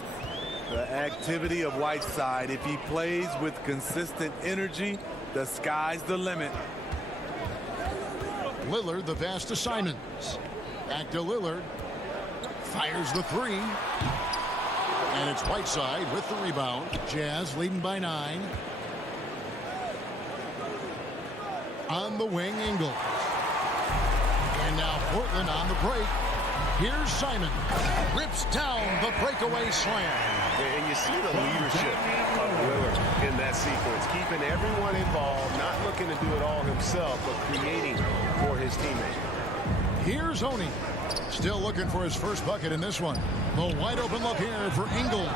The activity of Whiteside, if he plays with consistent energy, the sky's the limit. Lillard, the pass to Simons. Back to Lillard. Fires the 3. And it's Whiteside with the rebound. Jazz leading by 9. On the wing, Ingles. And now Portland on the break. Here's Simon. Rips down the breakaway slam. And you see the leadership of Lillard in that sequence, keeping everyone involved, not looking to do it all himself, but creating for his teammates. Here's Oney. Still looking for his first bucket in this one. The wide open look here for Ingles.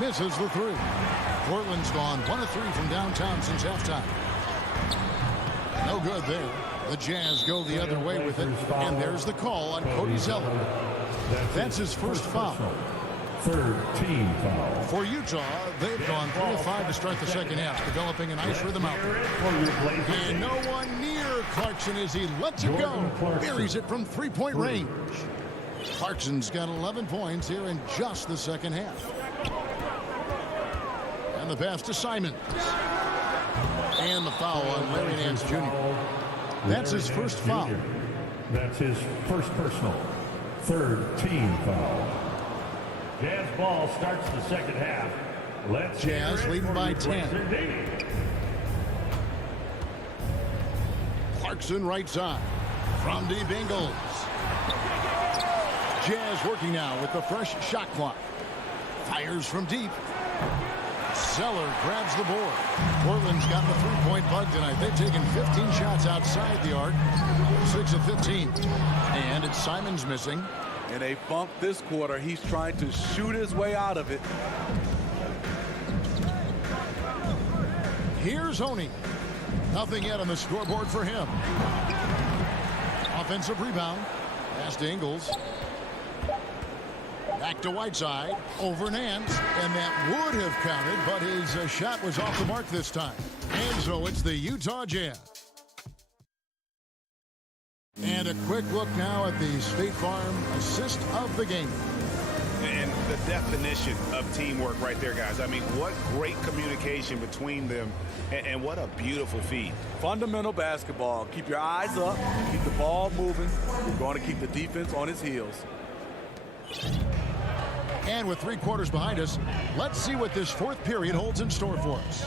Misses the 3. Portland's gone 1 of 3 from downtown since halftime. No good there. The Jazz go the other way with it. And there's the call on Cody Zeller. That's his first foul. Third team foul. For Utah, they've gone 3 of 5 to start the second half, developing a nice rhythm out there. And no one near Clarkson as he lets it go. Buries it from 3-point range. Clarkson's got 11 points here in just the second half. And the pass to Simons. And the foul on Larry Nance Jr. That's his first foul. That's his first personal. Third team foul. Jazz ball starts the second half. Let's Jazz leading by 10. Clarkson right side. From deep Ingles. Jazz working now with the fresh shot clock. Fires from deep. Zeller grabs the board. Portland's got the three-point bug tonight. They've taken 15 shots outside the arc. 6 of 15. And it's Simons missing. And they bumped this quarter. He's trying to shoot his way out of it. Here's Oney. Nothing yet on the scoreboard for him. Offensive rebound. Pass to Ingles. Back to Whiteside. Over Nance. And that would have counted, but his shot was off the mark this time. And so it's the Utah Jazz. And a quick look now at the State Farm assist of the game. And the definition of teamwork right there, guys. I mean, what great communication between them, and what a beautiful feed. Fundamental basketball. Keep your eyes up. Keep the ball moving. You're going to keep the defense on its heels. And with 3 quarters behind us, let's see what this fourth period holds in store for us.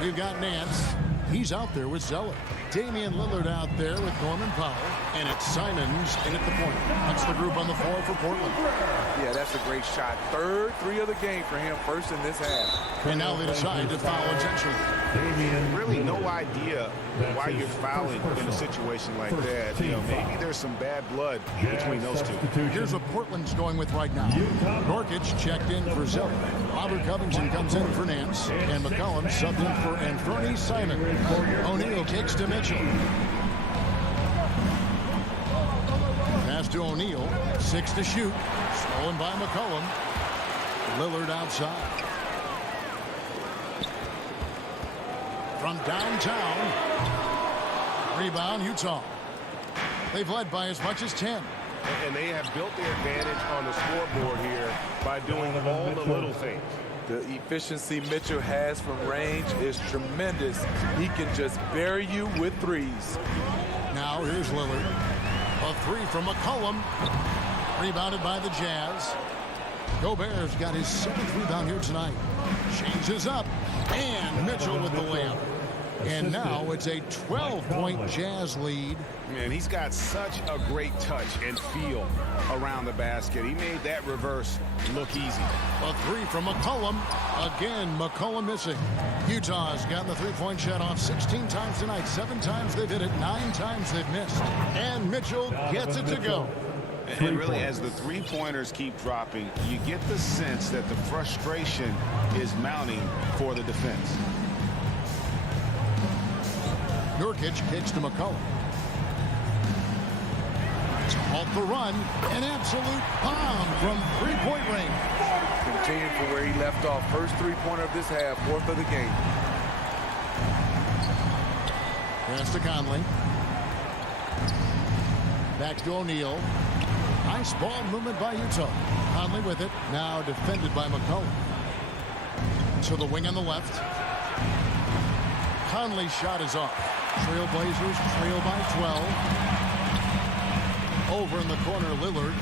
We've got Nance. He's out there with Zeller. Damian Lillard out there with Norman Powell. And it's Simons in at the point. That's the group on the floor for Portland. Yeah, that's a great shot. Third 3 of the game for him, first in this half. And now they decide to foul intentionally. Really no idea why you're fouling in a situation like that. You know, maybe there's some bad blood between those two. Here's what Portland's going with right now. Nurkic checked in for Zeller. Robert Covington comes in for Nance. And McCollum subbed in for Anthony Simon. O'Neal kicks to Mitchell. Pass to O'Neal. 6 to shoot. Stolen by McCollum. Lillard outside. From downtown. Rebound, Utah. They've led by as much as 10. And they have built their advantage on the scoreboard here by doing all the little things. The efficiency Mitchell has from range is tremendous. He can just bury you with threes. Now here's Lillard. A 3 from McCollum. Rebounded by the Jazz. Gobert's got his 7th rebound here tonight. Changes up. And Mitchell with the layup. And now it's a 12-point Jazz lead. Man, he's got such a great touch and feel around the basket. He made that reverse look easy. A 3 from McCollum. Again, McCollum missing. Utah's gotten the three-point shot off 16 times tonight. 7 times they've hit it. 9 times they've missed. And Mitchell gets it to go. And really, as the three-pointers keep dropping, you get the sense that the frustration is mounting for the defense. Nurkic kicks to McCollum. To halt the run, an absolute bomb from three-point range. Continuing from where he left off. First three-pointer of this half, 4th of the game. Pass to Conley. Back to O'Neal. Nice ball movement by Utah. Conley with it. Now defended by McCollum. To the wing on the left. Conley's shot is off. Trailblazers trail by 12. Over in the corner, Lillard.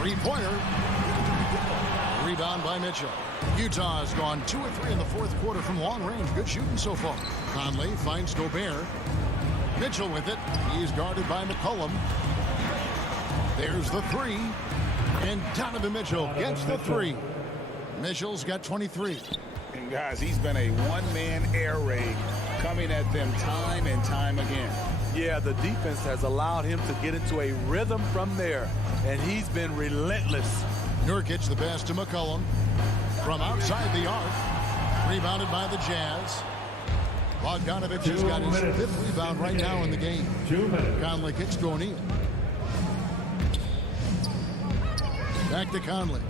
Three-pointer. Rebound by Mitchell. Utah has gone 2 of 3 in the 4th quarter from long range. Good shooting so far. Conley finds Gobert. Mitchell with it. He's guarded by McCollum. There's the 3. And Donovan Mitchell gets the 3. Mitchell's got 23. And guys, he's been a one-man air raid coming at them time and time again. Yeah, the defense has allowed him to get into a rhythm from there, and he's been relentless. Nurkic the pass to McCollum. From outside the arc. Rebounded by the Jazz. Bogdanovich has got his 5th rebound right now in the game. Conley kicks to O'Neal. Back to Conley.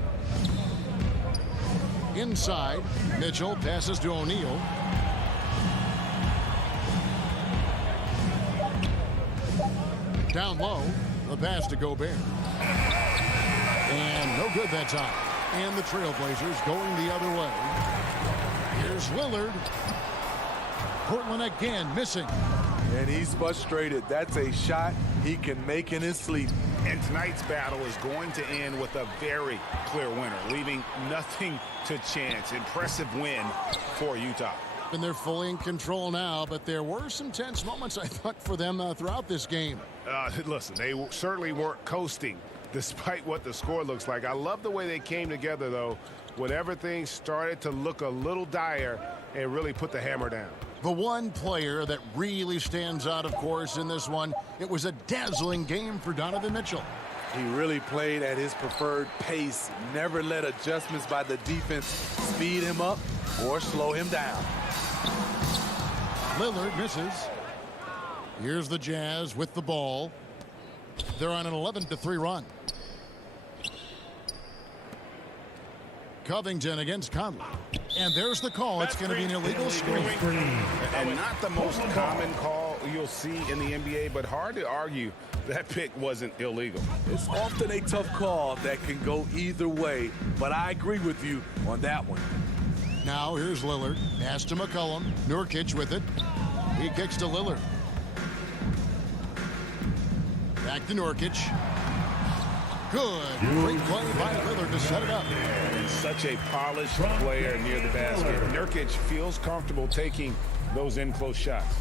Inside, Mitchell passes to O'Neal. Down low, the pass to Gobert. And no good that time. And the Trailblazers going the other way. Here's Lillard. Portland again missing. And he's frustrated. That's a shot he can make in his sleep. And tonight's battle is going to end with a very clear winner, leaving nothing to chance. Impressive win for Utah. And they're fully in control now, but there were some tense moments, I thought, for them throughout this game. Listen, they certainly weren't coasting despite what the score looks like. I love the way they came together, though, whenever things started to look a little dire and really put the hammer down. The one player that really stands out, of course, in this one, it was a dazzling game for Donovan Mitchell. He really played at his preferred pace, never let adjustments by the defense speed him up or slow him down. Lillard misses. Here's the Jazz with the ball. They're on an 11-3 run. Covington against Conley. And there's the call. It's going to be an illegal screen. And not the most common call you'll see in the NBA, but hard to argue that pick wasn't illegal. It's often a tough call that can go either way, but I agree with you on that one. Now here's Lillard. Pass to McCollum. Nurkic with it. He kicks to Lillard. Back to Nurkic. Good. Great play by Lillard to set it up. And such a polished player near the basket. Nurkic feels comfortable taking those in-close shots.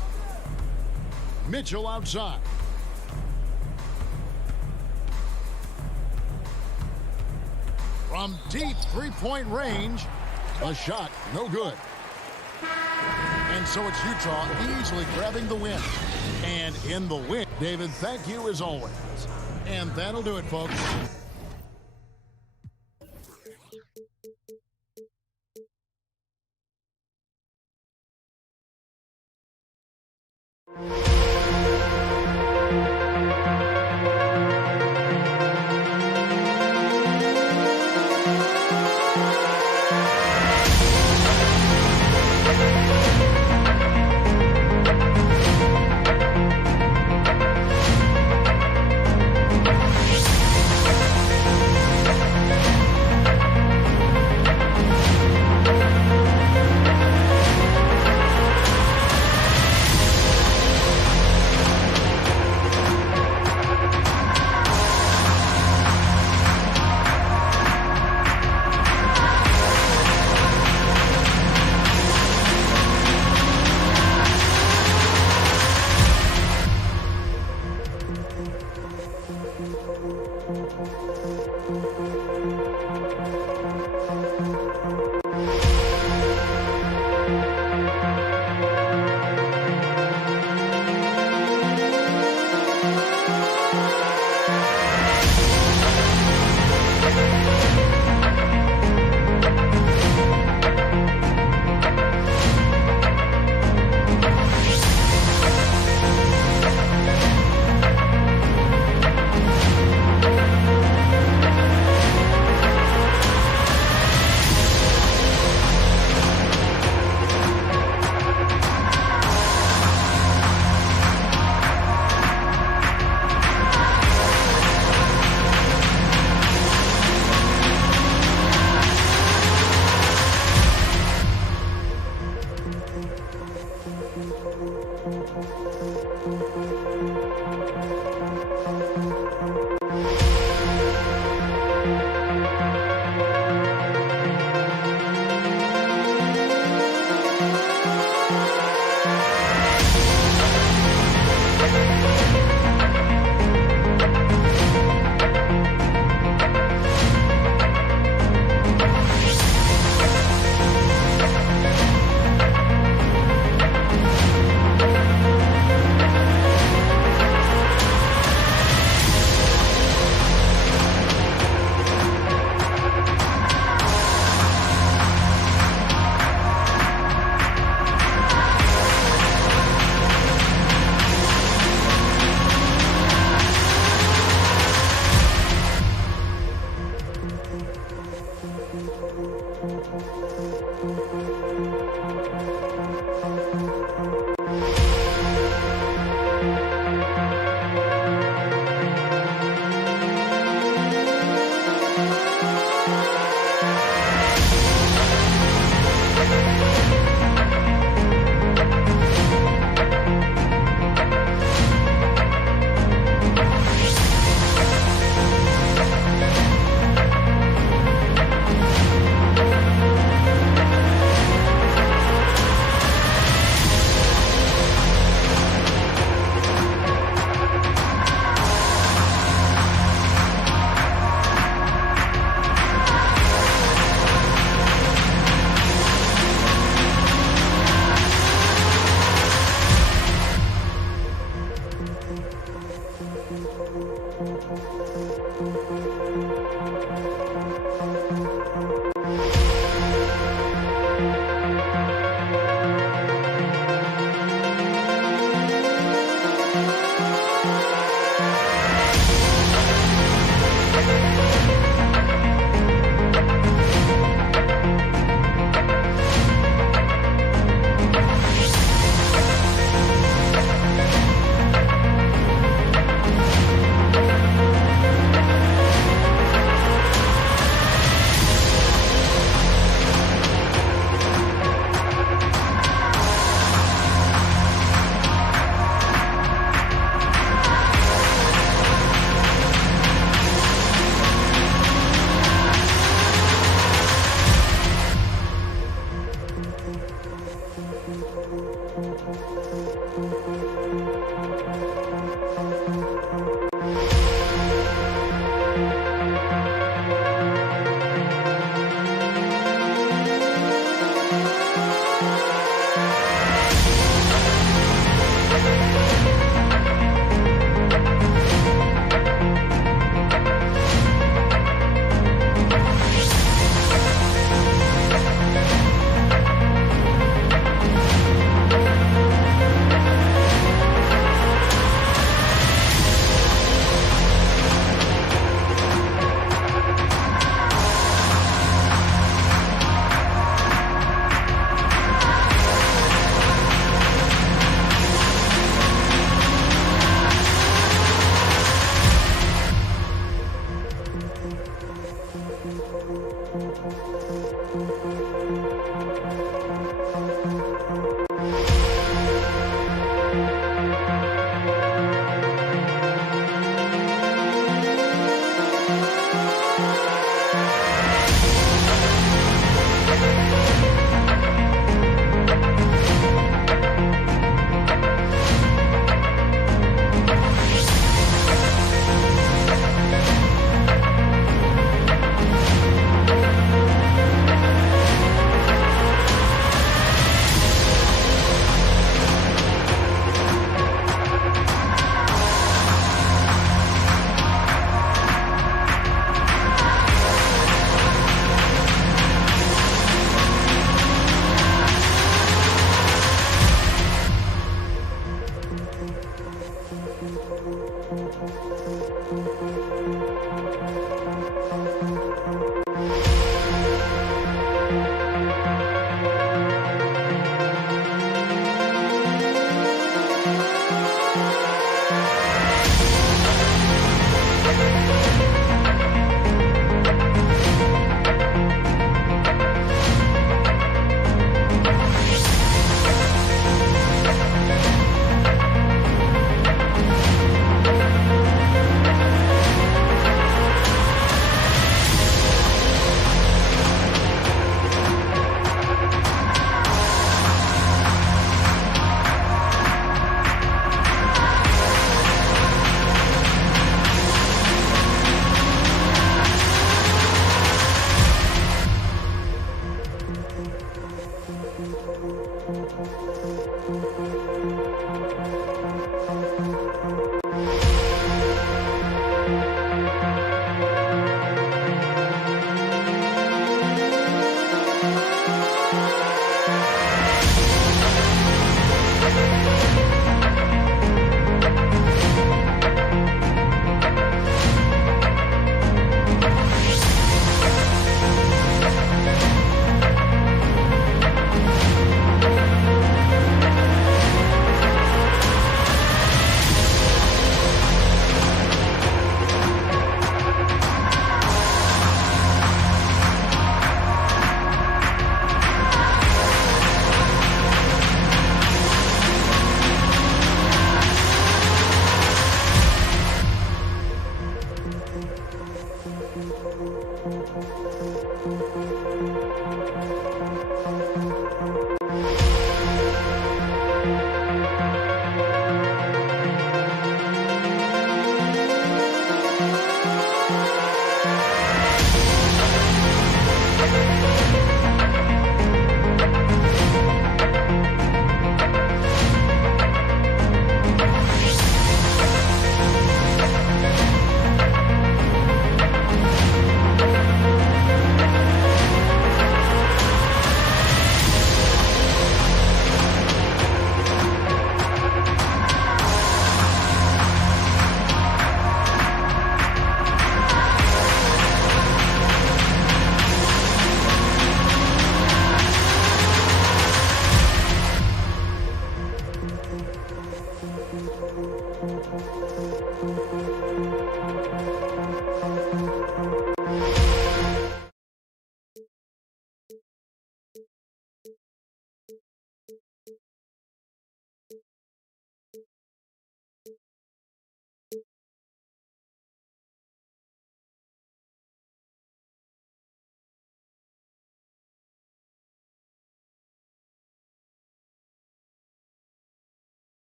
Mitchell outside. From deep three-point range, a shot no good. And so it's Utah easily grabbing the win. And in the win, David, thank you as always. And that'll do it, folks.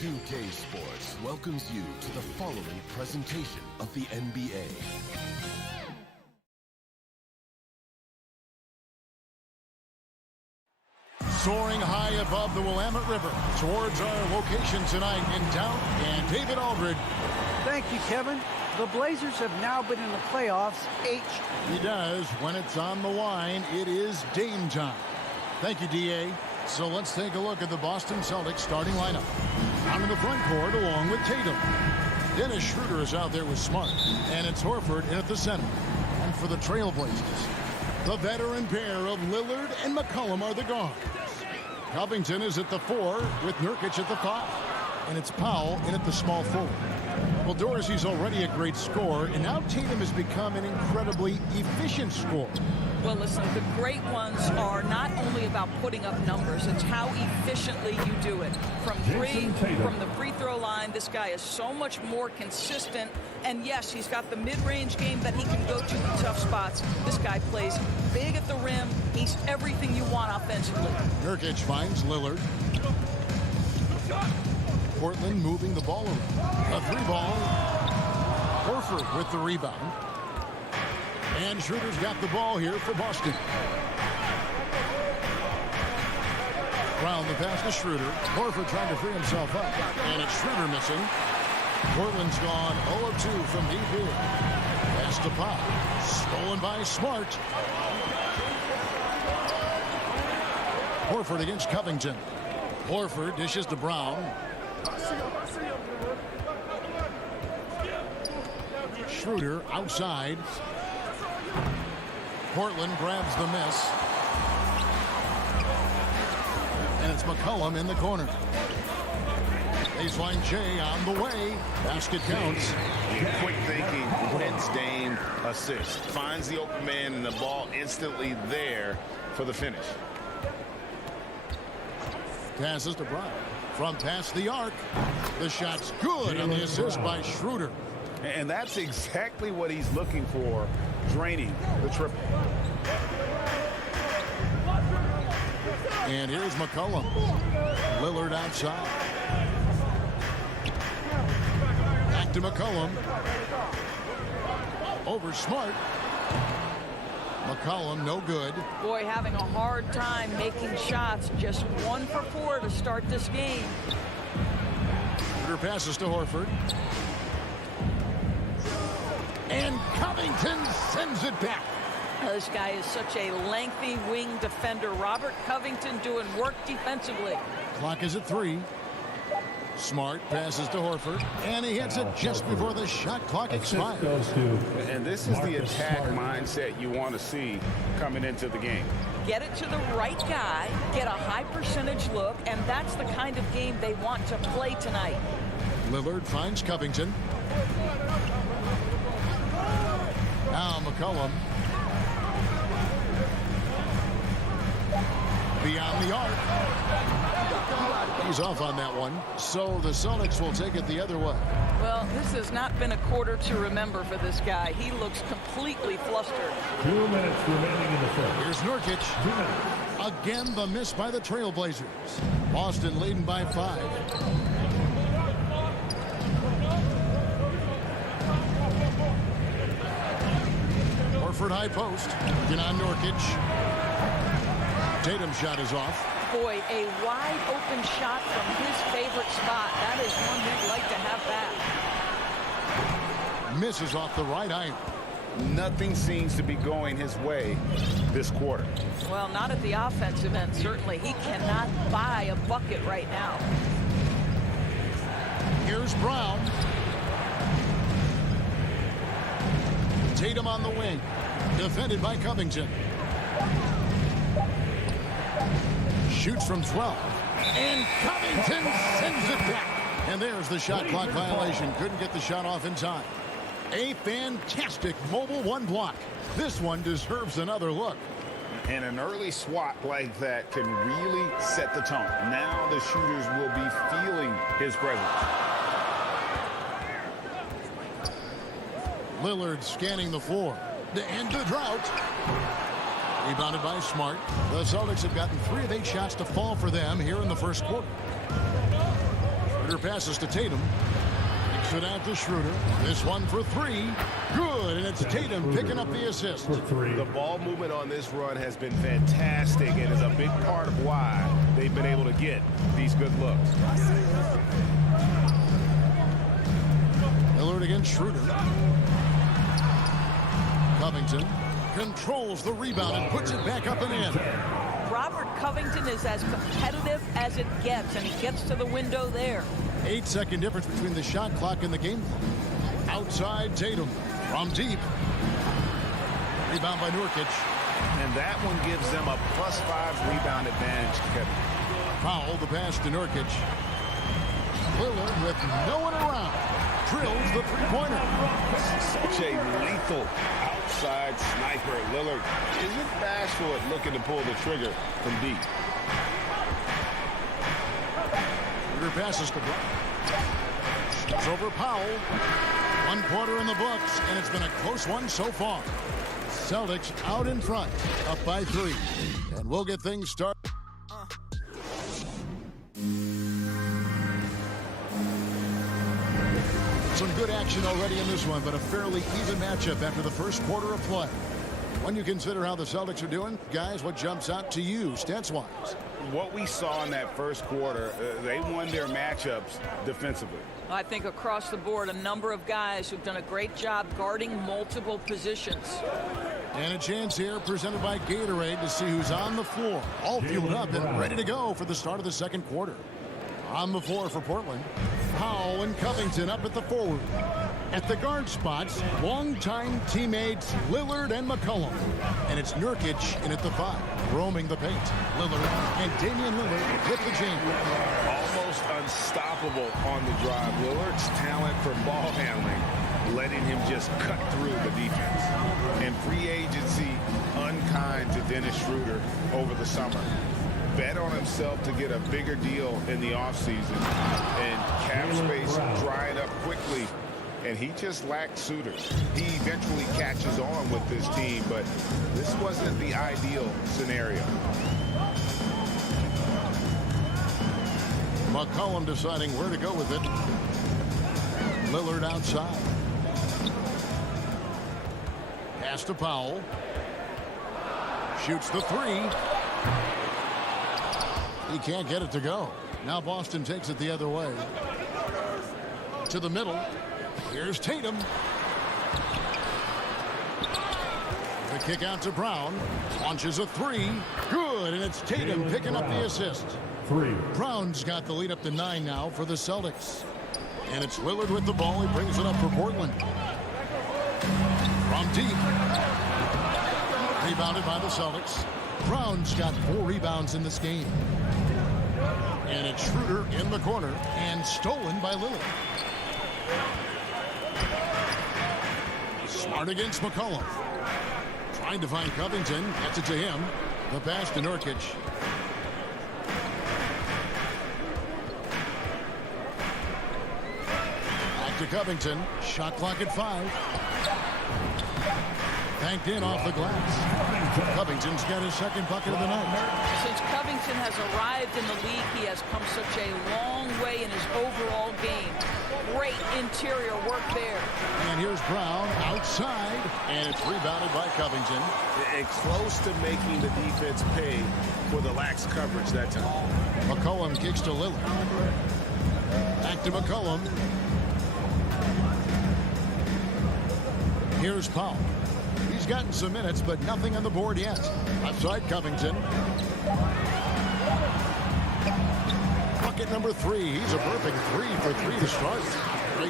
2K Sports welcomes you to the following presentation of the NBA. Soaring high above the Willamette River towards our location tonight in town, and David Aldridge. Thank you, Kevin. The Blazers have now been in the playoffs 8. He does. When it's on the line, it is Dame time. Thank you, D.A. So let's take a look at the Boston Celtics starting lineup. Out in the front court along with Tatum. Dennis Schroeder is out there with Smart, and it's Horford in at the center. And for the Trailblazers. The veteran pair of Lillard and McCollum are the guards. Covington is at the 4 with Nurkic at the 5. And it's Powell in at the small forward. Well, Dorsey's already a great scorer, and now Tatum has become an incredibly efficient scorer. Well, listen, the great ones are not only about putting up numbers, it's how efficiently you do it. From three, from the free throw line, this guy is so much more consistent. And yes, he's got the mid-range game that he can go to in tough spots. This guy plays big at the rim. He's everything you want offensively. Nurkic finds Lillard. Portland moving the ball around. A 3-ball. Horford with the rebound. And Schroeder's got the ball here for Boston. Brown the pass to Schroeder. Horford trying to free himself up. And it's Schroeder missing. Portland's gone 0 of 2 from deep here. Pass to Pop. Stolen by Smart. Horford against Covington. Horford dishes to Brown. Schroeder outside. Portland grabs the miss. And it's McCollum in the corner. Baseline Jay on the way. Basket counts. Quick thinking, wins Dame assist. Finds the open man and the ball instantly there for the finish. Passes to Brown. From past the arc. The shot's good on the assist by Schroeder. And that's exactly what he's looking for, draining the triple. And here's McCollum. Lillard outside. Back to McCollum. Over Smart. McCollum no good. Boy, having a hard time making shots. Just 1 for 4 to start this game. Schroeder passes to Horford. And Covington sends it back. This guy is such a lengthy wing defender. Robert Covington doing work defensively. Clock is at 3. Smart passes to Horford. And he hits it just before the shot clock expires. And this is the attack mindset you want to see coming into the game. Get it to the right guy, get a high percentage look, and that's the kind of game they want to play tonight. Lillard finds Covington. Now McCollum. Beyond the arc. He's off on that one. So the Celtics will take it the other way. Well, this has not been a quarter to remember for this guy. He looks completely flustered. 2 minutes remaining in the first. Here's Nurkic. 2 minutes. Again, the miss by the Trailblazers. Boston leading by 5. Horford high post. In on Nurkic. Tatum's shot is off. Boy, a wide open shot from his favorite spot. That is one we'd like to have back. Misses off the right iron. Nothing seems to be going his way this quarter. Well, not at the offensive end, certainly. He cannot buy a bucket right now. Here's Brown. Tatum on the wing. Defended by Covington. Shoots from 12. And Covington sends it back. And there's the shot clock violation. Couldn't get the shot off in time. A fantastic mobile 1 block. This one deserves another look. And an early swat like that can really set the tone. Now the shooters will be feeling his presence. Lillard scanning the floor. To end the drought. Rebounded by Smart. The Celtics have gotten 3 of 8 shots to fall for them here in the first quarter. Schroeder passes to Tatum. Kicks it out to Schroeder. This one for 3. Good, and it's Tatum picking up the assist. The ball movement on this run has been fantastic and is a big part of why they've been able to get these good looks. Lillard against Schroeder. Covington controls the rebound and puts it back up and in. Robert Covington is as competitive as it gets, and he gets to the window there. 8-second difference between the shot clock and the game clock. Outside Tatum from deep. Rebound by Nurkic. And that one gives them a +5 rebound advantage, Kevin. Foul, the pass to Nurkic. Lillard with no one around. Drills the three-pointer. Such a lethal outside sniper. Lillard isn't bashful at looking to pull the trigger from deep. Shooter passes to Brown. It's over Powell. 1 quarter in the books, and it's been a close one so far. Celtics out in front, up by 3. And we'll get things started. Some good action already in this one, but a fairly even matchup after the first quarter of play. When you consider how the Celtics are doing, guys, what jumps out to you stats-wise? What we saw in that first quarter, they won their matchups defensively. I think across the board, a number of guys who've done a great job guarding multiple positions. And a chance here presented by Gatorade to see who's on the floor. All fueled up and ready to go for the start of the second quarter. On the floor for Portland, Powell and Covington up at the forward. At the guard spots, longtime teammates Lillard and McCollum. And it's Nurkic in at the 5, roaming the paint. Lillard and Damian Lillard with the jam. Almost unstoppable on the drive. Lillard's talent for ball handling, letting him just cut through the defense. And free agency, unkind to Dennis Schroeder over the summer. Bet on himself to get a bigger deal in the offseason, and cap space drying up quickly, and he just lacked suitors. He eventually catches on with this team, but this wasn't the ideal scenario. McCollum deciding where to go with it. Lillard outside. Pass to Powell. Shoots the 3. He can't get it to go. Now Boston takes it the other way. To the middle. Here's Tatum. The kick out to Brown. Launches a 3. Good, and it's Tatum picking up the assist. 3. Brown's got the lead up to 9 now for the Celtics. And it's Lillard with the ball. He brings it up for Portland. From deep. Rebounded by the Celtics. Brown's got 4 rebounds in this game. And it's Schroeder in the corner and stolen by Lillard. Smart against McCollum. Trying to find Covington. Gets it to him. The pass to Nurkic. Back to Covington. Shot clock at 5. Banked in off the glass. Covington's got his second bucket of the night. Since Covington has arrived in the league, he has come such a long way in his overall game. Great interior work there. And here's Brown outside, and it's rebounded by Covington. And close to making the defense pay for the lax coverage that time. McCollum kicks to Lillard. Back to McCollum. Here's Powell. He's gotten some minutes, but nothing on the board yet. Outside Covington. Bucket number 3. He's a perfect 3 for 3 to start.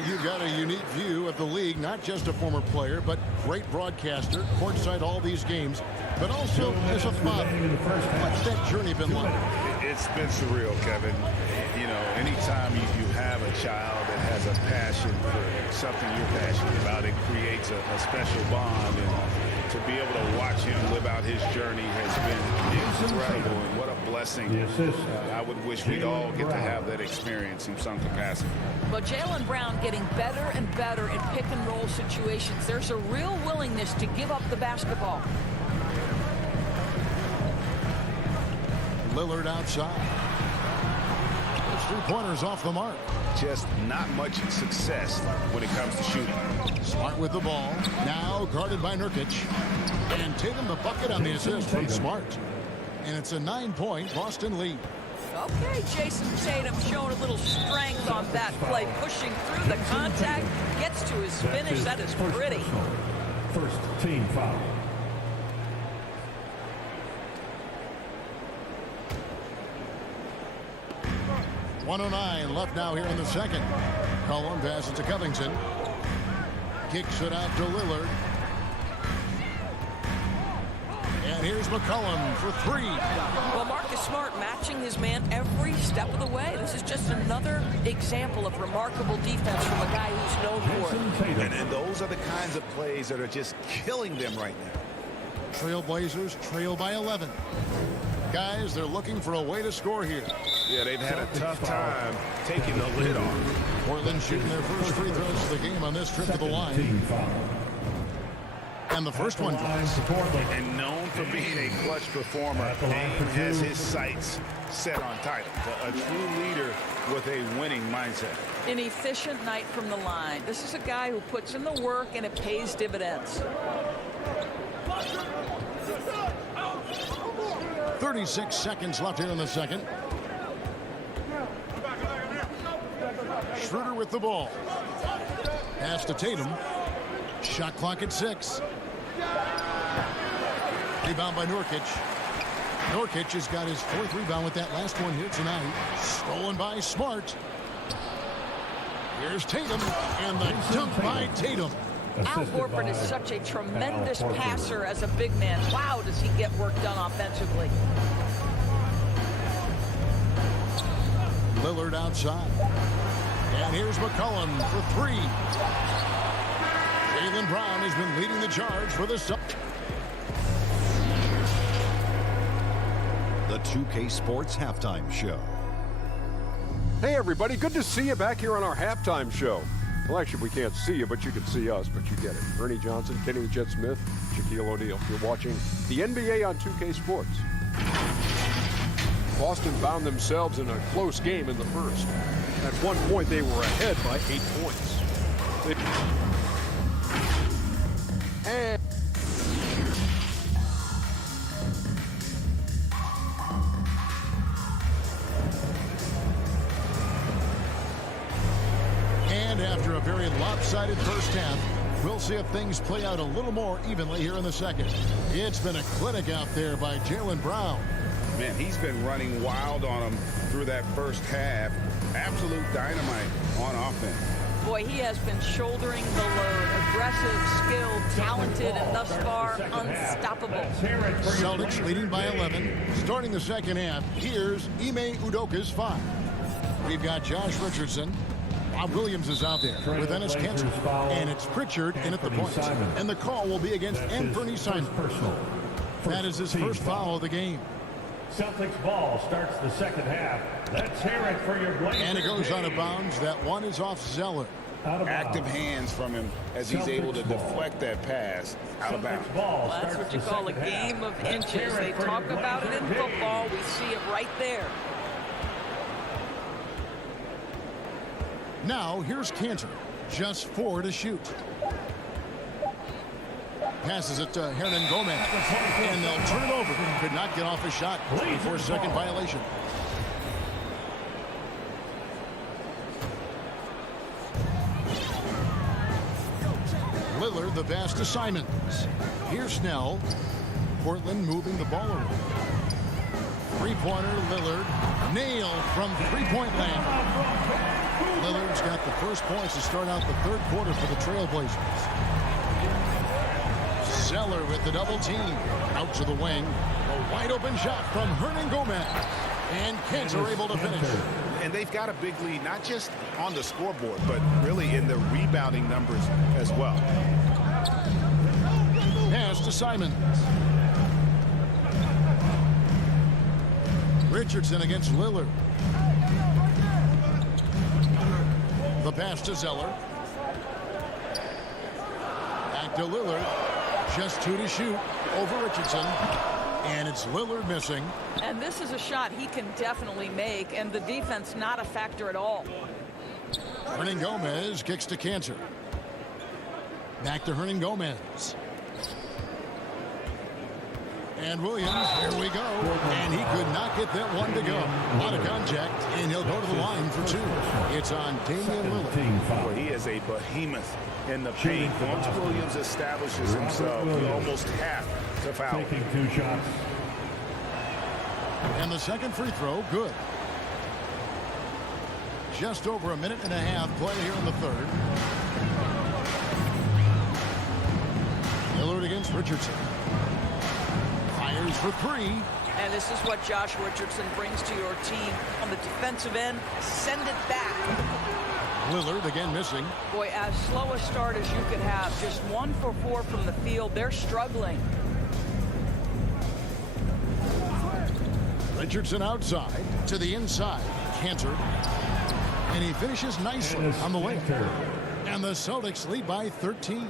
You've got a unique view of the league, not just a former player, but great broadcaster, courtside all these games, but also as a father. What's that journey been like? It's been surreal, Kevin. You know, anytime you have a child that has a passion for something you're passionate about, it creates a special bond. And to be able to watch him live out his journey has been incredible, and what a blessing. I would wish we'd all get to have that experience in some capacity. But Jaylen Brown getting better and better in pick and roll situations. There's a real willingness to give up the basketball. Lillard outside. It's 3-pointers off the mark. Just not much success when it comes to shooting. Smart with the ball. Now guarded by Nurkic. And Tatum the bucket on the assist from Smart. And it's a 9-point Boston lead. Okay, Jason Tatum showing a little strength on that play, pushing through the contact, gets to his finish. That is pretty. First team foul. .109 left now here in the second. Collum passes to Covington. Kicks it out to Lillard. And here's McCollum for three. Well, Marcus Smart matching his man every step of the way. This is just another example of remarkable defense from a guy who's known for it. And those are the kinds of plays that are just killing them right now. Trailblazers trail by 11. Guys, they're looking for a way to score here. Yeah, they've had a tough time taking the lid off. Portland shooting their first free throws of the game on this trip to the line. And the first one drops. And known for being a clutch performer, Payne has his sights set on titles. A true leader with a winning mindset. An efficient night from the line. This is a guy who puts in the work and it pays dividends. 36 seconds left here in the second. Schroeder with the ball. Pass to Tatum. Shot clock at 6. Rebound by Nurkic. Nurkic has got his 4th rebound with that last one here tonight. Stolen by Smart. Here's Tatum, and the dunk by Tatum. Al Horford is such a tremendous passer as a big man. Wow, does he get work done offensively. Lillard outside. And here's McCollum for three. Jaylen Brown has been leading the charge for the Celtics. The 2K Sports Halftime Show. Hey, everybody. Good to see you back here on our halftime show. Well, actually, we can't see you, but you can see us, but you get it. Ernie Johnson, Kenny Jet Smith, Shaquille O'Neal. You're watching the NBA on 2K Sports. Boston found themselves in a close game in the first. At one point, they were ahead by 8 points. And after a very lopsided first half, we'll see if things play out a little more evenly here in the second. It's been a clinic out there by Jaylen Brown. Man, he's been running wild on him through that first half. Absolute dynamite on offense. Boy, he has been shouldering the load. Aggressive, skilled, talented, and thus far, unstoppable. Celtics leading by 11. Starting the second half, here's Ime Udoka's 5. We've got Josh Richardson. Bob Williams is out there with Ennis Cantor. And it's Pritchard in at the point. And the call will be against Anthony Simon. That is his first foul of the game. Celtics ball starts the second half. Let's hear it for your Blazers. And it goes out of bounds. That one is off Zeller. Active hands from him as he's able to deflect that pass out of bounds. Well, that's what you call a game of inches. They talk about it in football. We see it right there. Now, here's Cantor. Just 4 to shoot. Passes it to Hernan Gomez. And they'll turn it over. Could not get off a shot before second violation. Lillard the pass to Simons. Here's Snell. Portland moving the ball around. Three-pointer Lillard. Nail from three-point land. Lillard's got the first points to start out the third quarter for the Trailblazers. Zeller with the double team. Out to the wing. A wide open shot from Hernan Gomez. And Cantor able to finish. And they've got a big lead, not just on the scoreboard, but really in the rebounding numbers as well. Pass to Simons. Richardson against Lillard. The pass to Zeller. Back to Lillard. Just 2 to shoot over Richardson. And it's Lillard missing. And this is a shot he can definitely make, and the defense not a factor at all. Hernan Gomez kicks to Cantor. Back to Hernan Gomez. And Williams, here we go. And he could not get that one to go. A lot of contact, and he'll go to the line for 2. It's on Damian Lillard. Well, he is a behemoth in the paint. Once Williams establishes himself, you almost have to foul. Taking 2 shots. And the second free throw, good. Just over a minute and a half play here in the third. Lillard against Richardson. High Williams for three. And this is what Josh Richardson brings to your team on the defensive end. Send it back. Lillard again missing. Boy, as slow a start as you could have. Just 1 for 4 from the field. They're struggling. Richardson outside to the inside. Cantor. And he finishes nicely on the layup. And the Celtics lead by 13.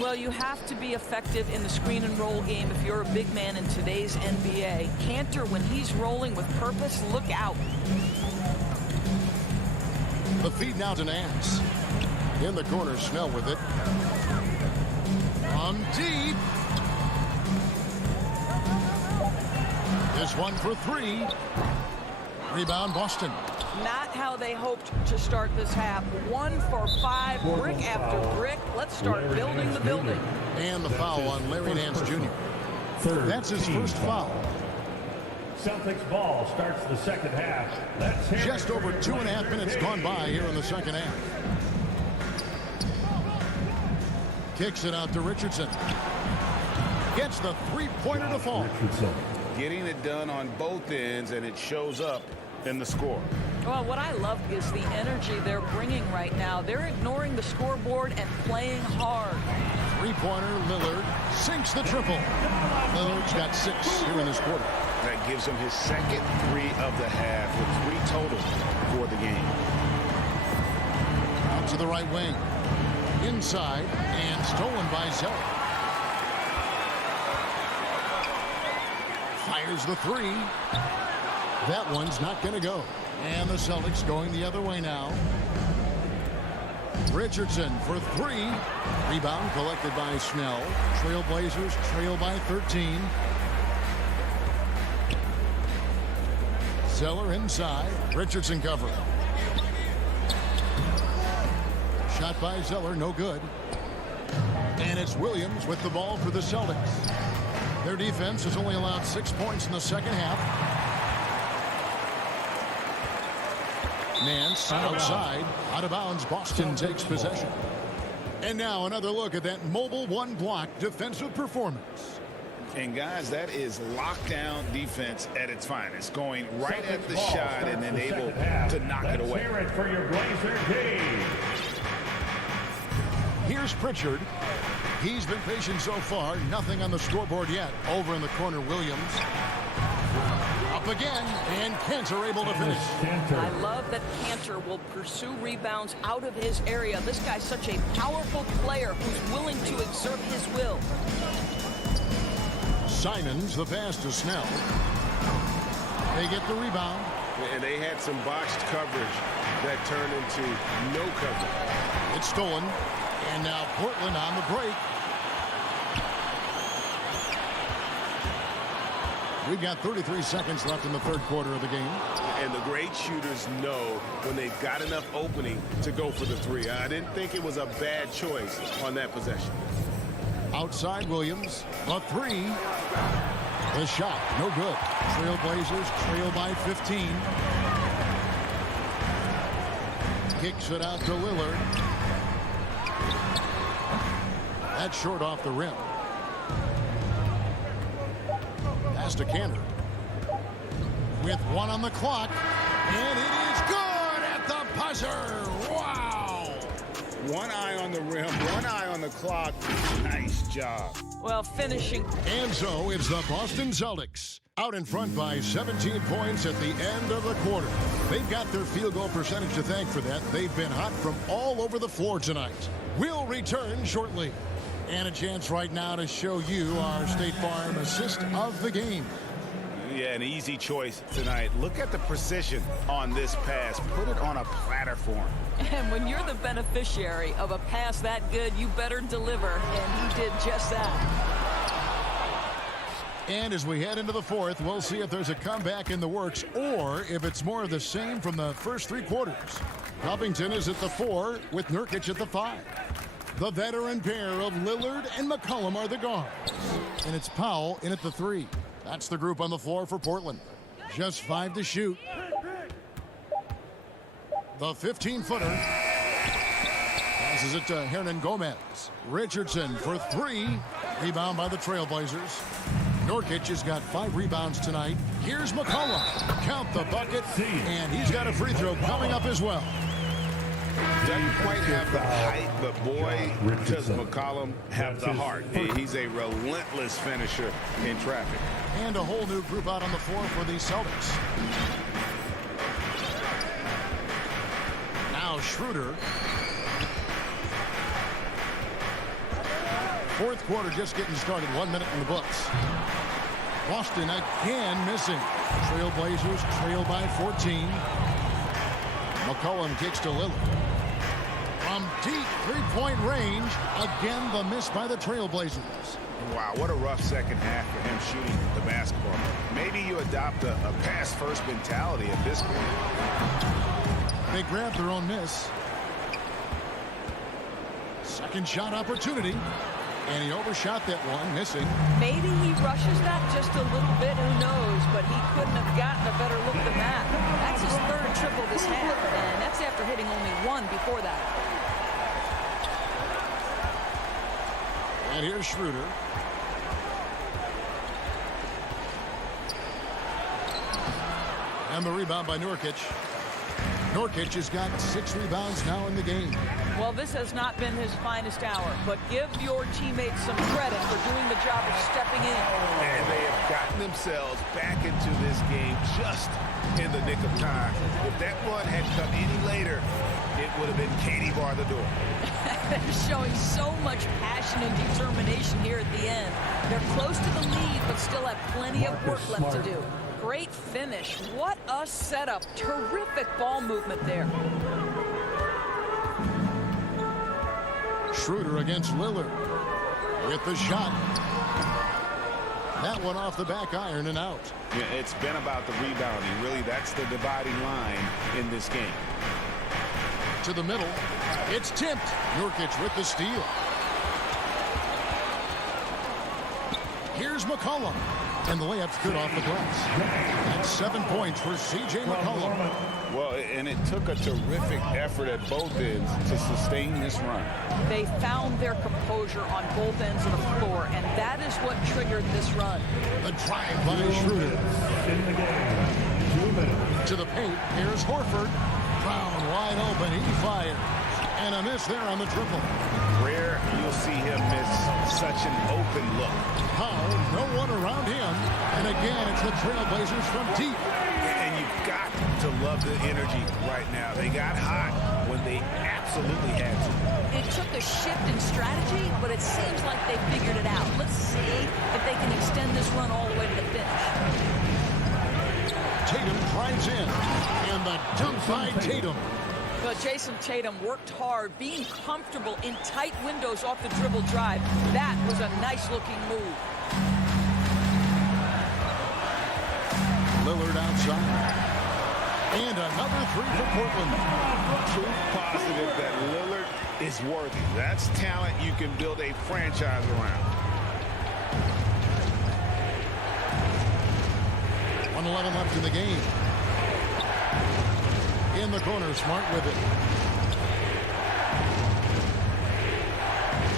Well, you have to be effective in the screen and roll game if you're a big man in today's NBA. Cantor, when he's rolling with purpose, look out. The feed now to Nance. In the corner, Snell with it. From deep. This one for three. Rebound, Boston. Not how they hoped to start this half. 1 for 5, brick after brick. Let's start building the building. And the foul on Larry Nance Jr. That's his first foul. Celtics ball starts the second half. Just over 2.5 minutes gone by here in the second half. Kicks it out to Richardson. Gets the three-pointer to fall. Getting it done on both ends, and it shows up in the score. Well, what I love is the energy they're bringing right now. They're ignoring the scoreboard and playing hard. Three-pointer, Lillard sinks the triple. Lillard's got 6 here in this quarter. That gives him his second 3 of the half with 3 total for the game. Out to the right wing. Inside and stolen by Zeller. Fires the 3. That one's not going to go. And the Celtics going the other way now. Richardson for 3. Rebound collected by Snell. Trailblazers trail by 13. Zeller inside. Richardson cover. Shot by Zeller, no good. And it's Williams with the ball for the Celtics. Their defense has only allowed 6 points in the second half. Nance outside, out of bounds. Boston takes possession. And now another look at that mobile one-block defensive performance. And guys, that is lockdown defense at its finest, going right at the shot and then able to knock it away. Hear it for your Blazer game. Here's Pritchard. He's been patient so far. Nothing on the scoreboard yet. Over in the corner, Williams. Up again, and Cantor able to finish. I love that Cantor will pursue rebounds out of his area. This guy's such a powerful player who's willing to exert his will. Simons, the pass to Snell. They get the rebound. And they had some botched coverage that turned into no coverage. It's stolen. And now Portland on the break. We've got 33 seconds left in the third quarter of the game. And the great shooters know when they've got enough opening to go for the 3. I didn't think it was a bad choice on that possession. Outside Williams, a 3. The shot, no good. Trailblazers trail by 15. Kicks it out to Lillard. That's short off the rim. Pass to Cantor. With 1 on the clock. And it is good at the buzzer. Wow. 1 eye on the rim, 1 eye on the clock. Nice job. Well, finishing. And so it's the Boston Celtics out in front by 17 points at the end of the quarter. They've got their field goal percentage to thank for that. They've been hot from all over the floor tonight. We'll return shortly. And a chance right now to show you our State Farm assist of the game. Yeah, an easy choice tonight. Look at the precision on this pass. Put it on a platter for him. And when you're the beneficiary of a pass that good, you better deliver. And he did just that. And as we head into the fourth, we'll see if there's a comeback in the works or if it's more of the same from the first 3 quarters. Covington is at the 4 with Nurkic at the 5. The veteran pair of Lillard and McCollum are the guards. And it's Powell in at the 3. That's the group on the floor for Portland. Just 5 to shoot. The 15-footer. Passes it to Hernan Gomez. Richardson for 3. Rebound by the Trailblazers. Nurkic has got 5 rebounds tonight. Here's McCollum. Count the bucket. And he's got a free throw coming up as well. Doesn't quite have the height, but boy, does McCollum have the heart. He's a relentless finisher in traffic. And a whole new group out on the floor for the Celtics. Now Schroeder. Fourth quarter just getting started. 1 minute in the books. Boston again missing. Trailblazers trail by 14. McCollum kicks to Lillard. From deep three-point range, again the miss by the Trailblazers. Wow, what a rough second half for him shooting the basketball. Maybe you adopt a pass-first mentality at this point. They grab their own miss. Second shot opportunity. And he overshot that one, missing. Maybe he rushes that just a little bit, who knows, but he couldn't have gotten a better look than that. That's his third triple this half, and that's after hitting only one before that. And here's Schroeder. And the rebound by Nurkic. Nurkic has got 6 rebounds now in the game. Well, this has not been his finest hour, but give your teammates some credit for doing the job of stepping in. And they have gotten themselves back into this game just in the nick of time. If that one had come any later, it would have been Katie bar the door. They're showing so much passion and determination here at the end. They're close to the lead, but still have plenty of work left to do. Great finish. What a setup. Terrific ball movement there. Schroeder against Lillard with the shot. That one off the back iron and out. Yeah, it's been about the rebounding. Really, that's the dividing line in this game. To the middle. It's tipped. Nurkic with the steal. Here's McCollum. And the layup's good off the glass. That's 7 points for C.J. McCollum. Well, and it took a terrific effort at both ends to sustain this run. They found their composure on both ends of the floor, and that is what triggered this run. The drive by Schroeder. To the paint. Here's Horford. Brown wide open. He fires. And a miss there on the triple. Rare you'll see him miss such an open look. Powell, no one around him. And again, it's the Trailblazers from deep. And you've got to love the energy right now. They got hot when they absolutely had to. It took a shift in strategy, but it seems like they figured it out. Let's see if they can extend this run all the way to the finish. Tatum drives in. And the dunk by Tatum. But Jason Tatum worked hard, being comfortable in tight windows off the dribble drive. That was a nice-looking move. Lillard outside. And another 3 for Portland. Proof positive that Lillard is worthy. That's talent you can build a franchise around. 1:11 left in the game. In the corner, Smart with it.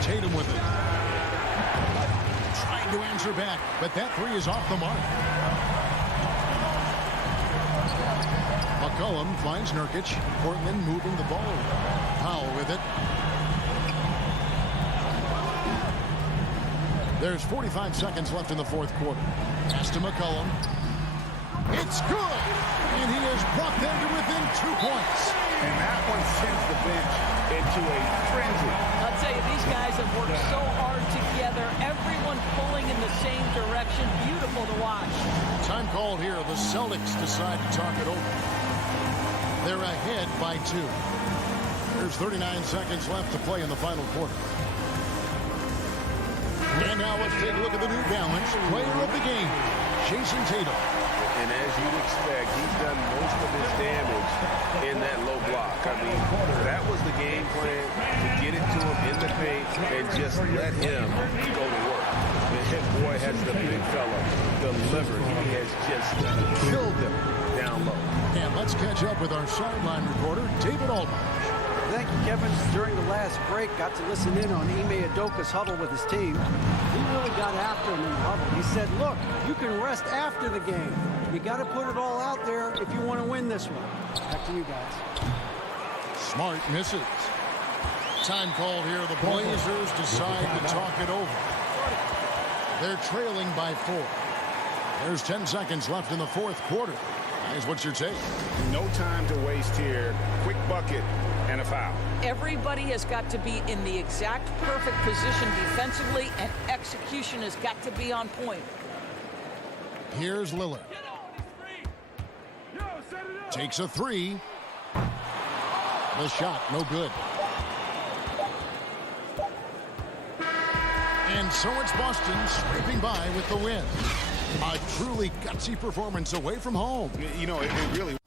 Tatum with it. Trying to answer back, but that 3 is off the mark. McCollum finds Nurkic. Portland moving the ball. Powell with it. There's 45 seconds left in the fourth quarter. Pass to McCollum. It's good! And he has brought them to within 2 points. And that one sends the bench into a frenzy. I'll tell you, these guys have worked so hard together. Everyone pulling in the same direction. Beautiful to watch. Time called here. The Celtics decide to talk it over. They're ahead by 2. There's 39 seconds left to play in the final quarter. And now let's take a look at the New Balance player of the game, Jason Tatum. And as you'd expect, he's done most of his damage in that low block. I mean, that was the game plan, to get it to him in the paint and just let him go to work. And boy, has the big fella delivered. He has just killed them down low. And let's catch up with our sideline reporter, David Aldridge. Thank you, Kevin. During the last break, got to listen in on Ime Udoka's huddle with his team. He really got after him in the huddle. He said, look, you can rest after the game. You got to put it all out there if you want to win this one. Back to you guys. Smart misses. Time called here. The Blazers decide to talk it over. They're trailing by 4. There's 10 seconds left in the fourth quarter. Guys, what's your take? No time to waste here. Quick bucket and a foul. Everybody has got to be in the exact perfect position defensively, and execution has got to be on point. Here's Lillard. Takes a 3. The shot, no good. And so it's Boston scraping by with the win. A truly gutsy performance away from home. You know, it really...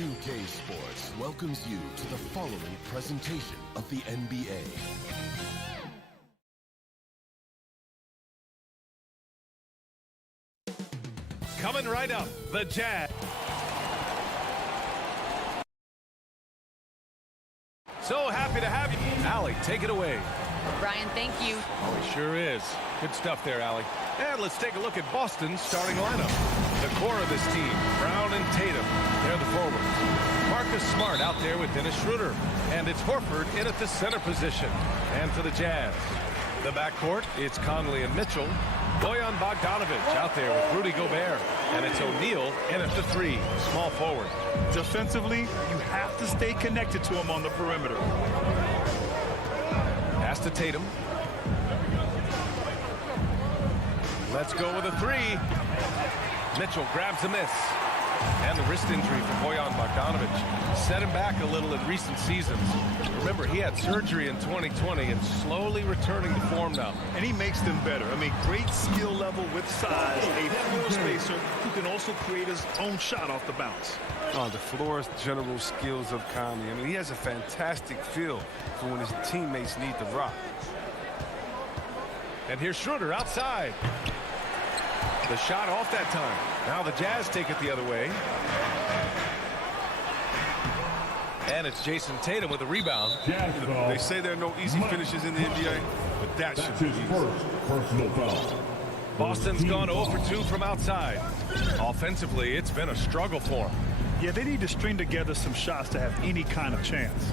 2K Sports welcomes you to the following presentation of the NBA. Coming right up, the Jazz. So happy to have you. Allie, take it away. Brian, thank you. Oh, it sure is. Good stuff there, Allie. And let's take a look at Boston's starting lineup. The core of this team, Brown and Tatum. They're the forwards. Marcus Smart out there with Dennis Schroeder. And it's Horford in at the center position. And for the Jazz, the backcourt, it's Conley and Mitchell. Bojan Bogdanovic out there with Rudy Gobert. And it's O'Neal in at the three, small forward. Defensively, you have to stay connected to him on the perimeter. Pass to Tatum. Let's go with a three. Mitchell grabs a miss. And the wrist injury for Bojan Bogdanovic set him back a little in recent seasons. Remember, he had surgery in 2020 and slowly returning to form now. And he makes them better. I mean, great skill level with size, a floor spacer who can also create his own shot off the bounce. The floor general skills of Conley. I mean, he has a fantastic feel for when his teammates need the rock. And here's Schroeder outside. The shot off that time. Now the Jazz take it the other way. And it's Jason Tatum with a rebound. They say there are no easy finishes in the NBA, but that should be easy. First personal foul. Boston's gone 0 for 2 from outside. Offensively, it's been a struggle for them. Yeah, they need to string together some shots to have any kind of chance.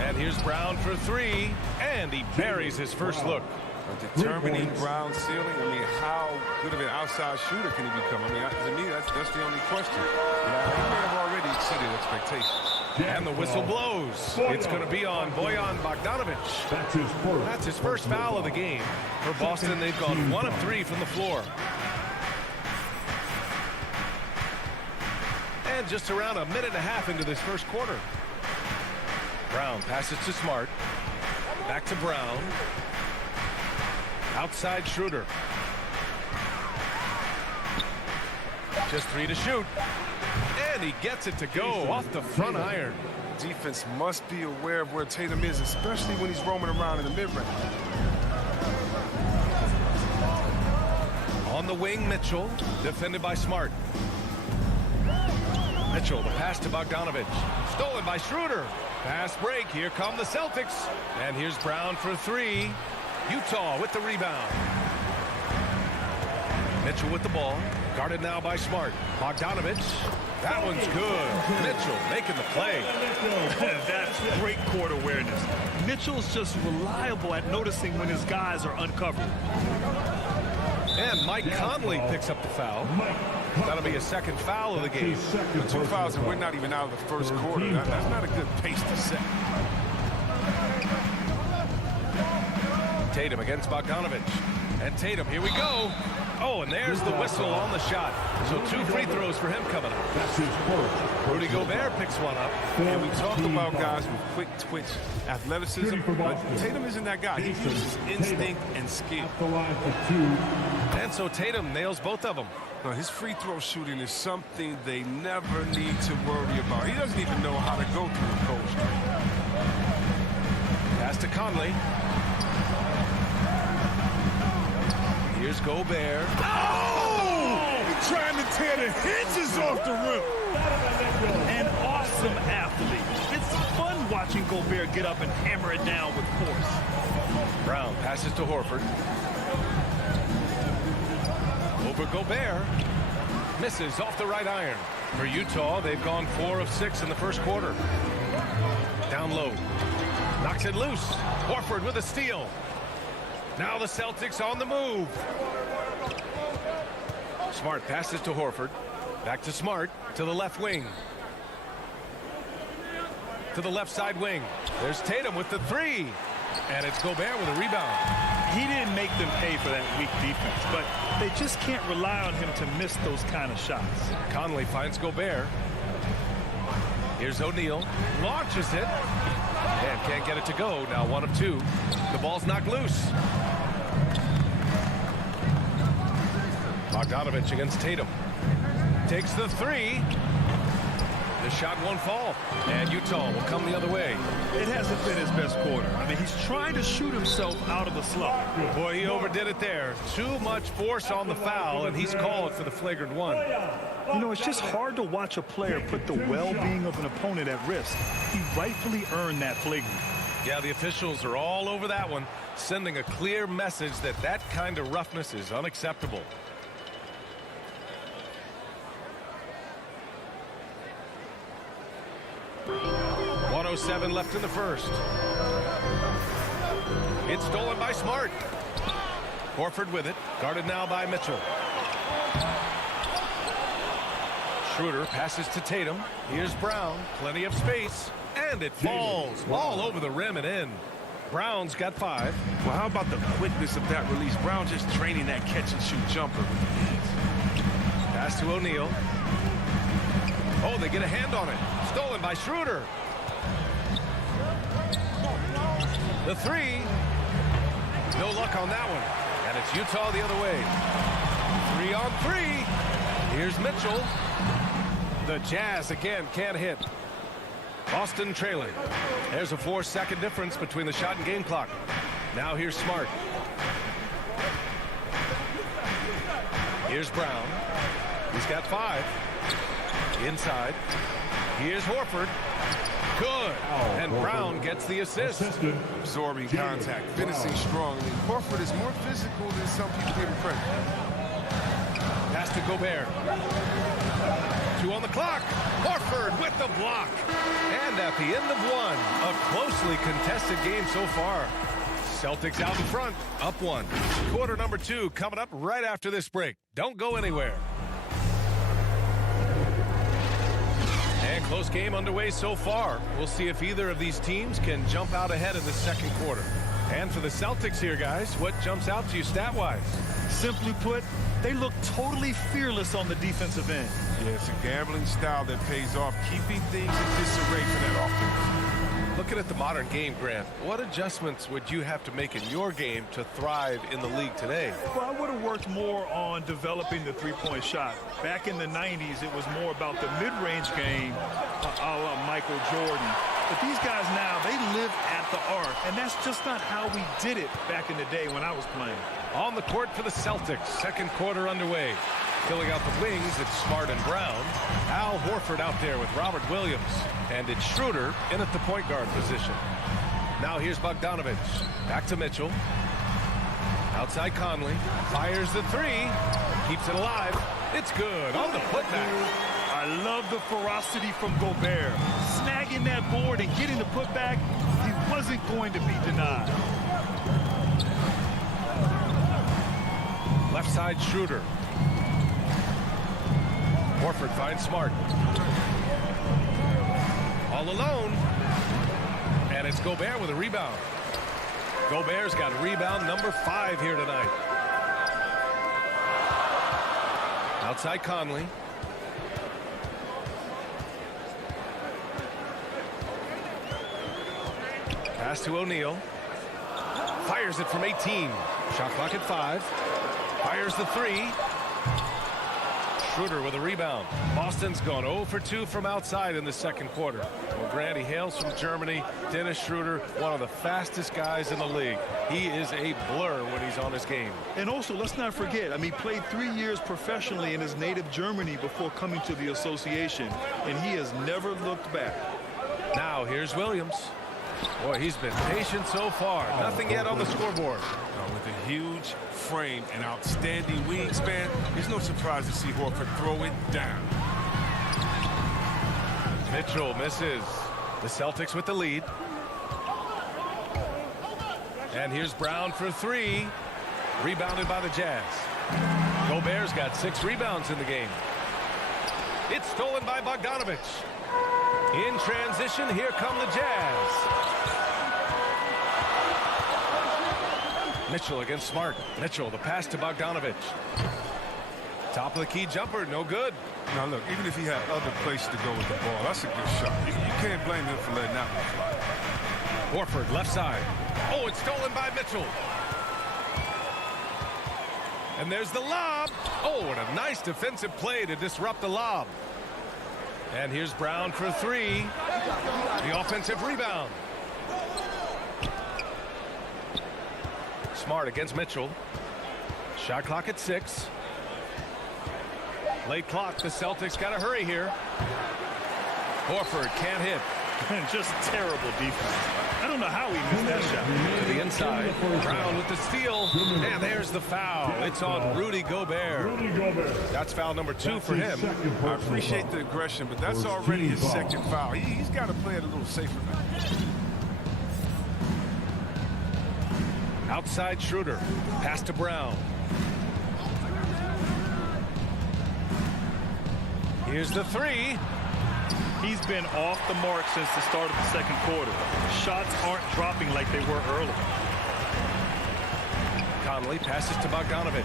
And here's Brown for three, and he buries his first look. Determining Brown's ceiling, I mean, how good of an outside shooter can he become? I mean, to me, that's the only question. He may have already exceeded expectations. And the whistle blows. It's going to be on Bojan Bogdanovic. That's his first foul of the game. For Boston, they've gone 1 of 3 from the floor. And just around a minute and a half into this first quarter. Brown passes to Smart. Back to Brown. Outside Schroeder. Just 3 to shoot. And he gets it to go off the front iron. Defense must be aware of where Tatum is, especially when he's roaming around in the mid-range. On the wing, Mitchell, defended by Smart. Mitchell, the pass to Bogdanovich. Stolen by Schroeder. Pass break. Here come the Celtics. And here's Brown for 3. Utah with the rebound. Mitchell with the ball. Guarded now by Smart. Bogdanovich. That one's good. Mitchell making the play. That's great court awareness. Mitchell's just reliable at noticing when his guys are uncovered. And Mike Conley picks up the foul. That'll be a second foul of the game. The 2 fouls, and we're not even out of the first quarter. That's not a good pace to set. Tatum against Bogdanovich. And Tatum, here we go. Oh, and there's the whistle on the shot. So 2 free throws for him coming up. Rudy Gobert picks one up. And we talk about guys with quick twitch athleticism, but Tatum isn't that guy. He uses instinct and skill. And so Tatum nails both of them. Now, his free throw shooting is something they never need to worry about. He doesn't even know how to go through a cold streak. Pass to Conley. Here's Gobert. Oh! Trying to tear the hinges off the rim. An awesome athlete. It's fun watching Gobert get up and hammer it down with force. Brown passes to Horford. Over Gobert. Misses off the right iron. For Utah, they've gone 4 of 6 in the first quarter. Down low. Knocks it loose. Horford with a steal. Now the Celtics on the move. Smart passes to Horford. Back to Smart. To the left wing. To the left side wing. There's Tatum with the 3. And it's Gobert with a rebound. He didn't make them pay for that weak defense, but they just can't rely on him to miss those kind of shots. Conley finds Gobert. Here's O'Neal. Launches it. And can't get it to go. Now 1 of 2. The ball's knocked loose. Bogdanovich against Tatum. Takes the 3. The shot won't fall. And Utah will come the other way. It hasn't been his best quarter. I mean, he's trying to shoot himself out of the slump. Boy, he overdid it there. Too much force on the foul, and he's called for the flagrant 1. You know, it's just hard to watch a player put the well-being of an opponent at risk. He rightfully earned that flagrant. Yeah, the officials are all over that one, sending a clear message that that kind of roughness is unacceptable. .107 left in the first. It's stolen by Smart. Horford with it, guarded now by Mitchell. Schroeder passes to Tatum. Here's Brown, plenty of space, and it falls all over the rim and in. Brown's got 5. Well, how about the quickness of that release? Brown just training that catch-and-shoot jumper. Pass to O'Neal. Oh, they get a hand on it. Stolen by Schroeder. The 3. No luck on that one. And it's Utah the other way. 3 on 3. Here's Mitchell. The Jazz again can't hit. Boston trailing. There's a 4-second difference between the shot and game clock. Now here's Smart. Here's Brown. He's got 5. Inside. Here's Horford. Good. And Brown gets the assist. Absorbing contact, finishing strongly. Horford is more physical than some people give him credit. Pass to Gobert. 2 on the clock. Horford with the block. And at the end of 1, a closely contested game so far. Celtics out in front, up 1. Quarter number 2 coming up right after this break. Don't go anywhere. And close game underway so far. We'll see if either of these teams can jump out ahead in the second quarter. And for the Celtics here, guys, what jumps out to you stat-wise? Simply put, they look totally fearless on the defensive end. Yeah, it's a gambling style that pays off, keeping things in disarray for that offense. Looking at the modern game, Grant, what adjustments would you have to make in your game to thrive in the league today? Well, I would have worked more on developing the three-point shot. Back in the 90s, it was more about the mid-range game, a la Michael Jordan. But these guys now, they live at the arc, and that's just not how we did it back in the day when I was playing. On the court for the Celtics, second quarter underway. Filling out the wings, it's Smart and Brown. Al Horford out there with Robert Williams. And it's Schroeder in at the point guard position. Now here's Bogdanovich. Back to Mitchell. Outside Conley. Fires the three. Keeps it alive. It's good on the putback. I love the ferocity from Gobert. Snagging that board and getting the putback, he wasn't going to be denied. Left side Schroeder. Horford finds Smart. All alone. And it's Gobert with a rebound. Gobert's got rebound number 5 here tonight. Outside Conley. Pass to O'Neal. Fires it from 18. Shot clock at 5. Fires the three. Schroeder with a rebound. Boston's gone 0 for 2 from outside in the second quarter. Well, Grant, he hails from Germany. Dennis Schroeder, one of the fastest guys in the league. He is a blur when he's on his game. And also, let's not forget, he played 3 years professionally in his native Germany before coming to the association, and he has never looked back. Now, here's Williams. Boy, he's been patient so far. Nothing yet on the scoreboard. With a huge frame and outstanding wingspan, it's no surprise to see Horford throw it down. Mitchell misses. The Celtics with the lead. And here's Brown for 3. Rebounded by the Jazz. Gobert's got 6 rebounds in the game. It's stolen by Bogdanovich. In transition, here come the Jazz. Mitchell against Smart. Mitchell, the pass to Bogdanovich. Top of the key jumper, no good. Now look, even if he had other places to go with the ball, that's a good shot. You can't blame him for letting that one fly. Horford, left side. Oh, it's stolen by Mitchell. And there's the lob. Oh, what a nice defensive play to disrupt the lob. And here's Brown for 3. The offensive rebound. Smart against Mitchell. Shot clock at 6. Late clock. The Celtics got to hurry here. Horford can't hit. Just terrible defense. I don't know how he missed that shot. To the inside. Brown with the steal. And there's the foul. It's on Rudy Gobert. That's foul number 2 for him. I appreciate the aggression, but that's already his second foul. He's got to play it a little safer now. Outside Schroeder. Pass to Brown. Here's the 3. He's been off the mark since the start of the second quarter. Shots aren't dropping like they were early. Conley passes to Bogdanovich.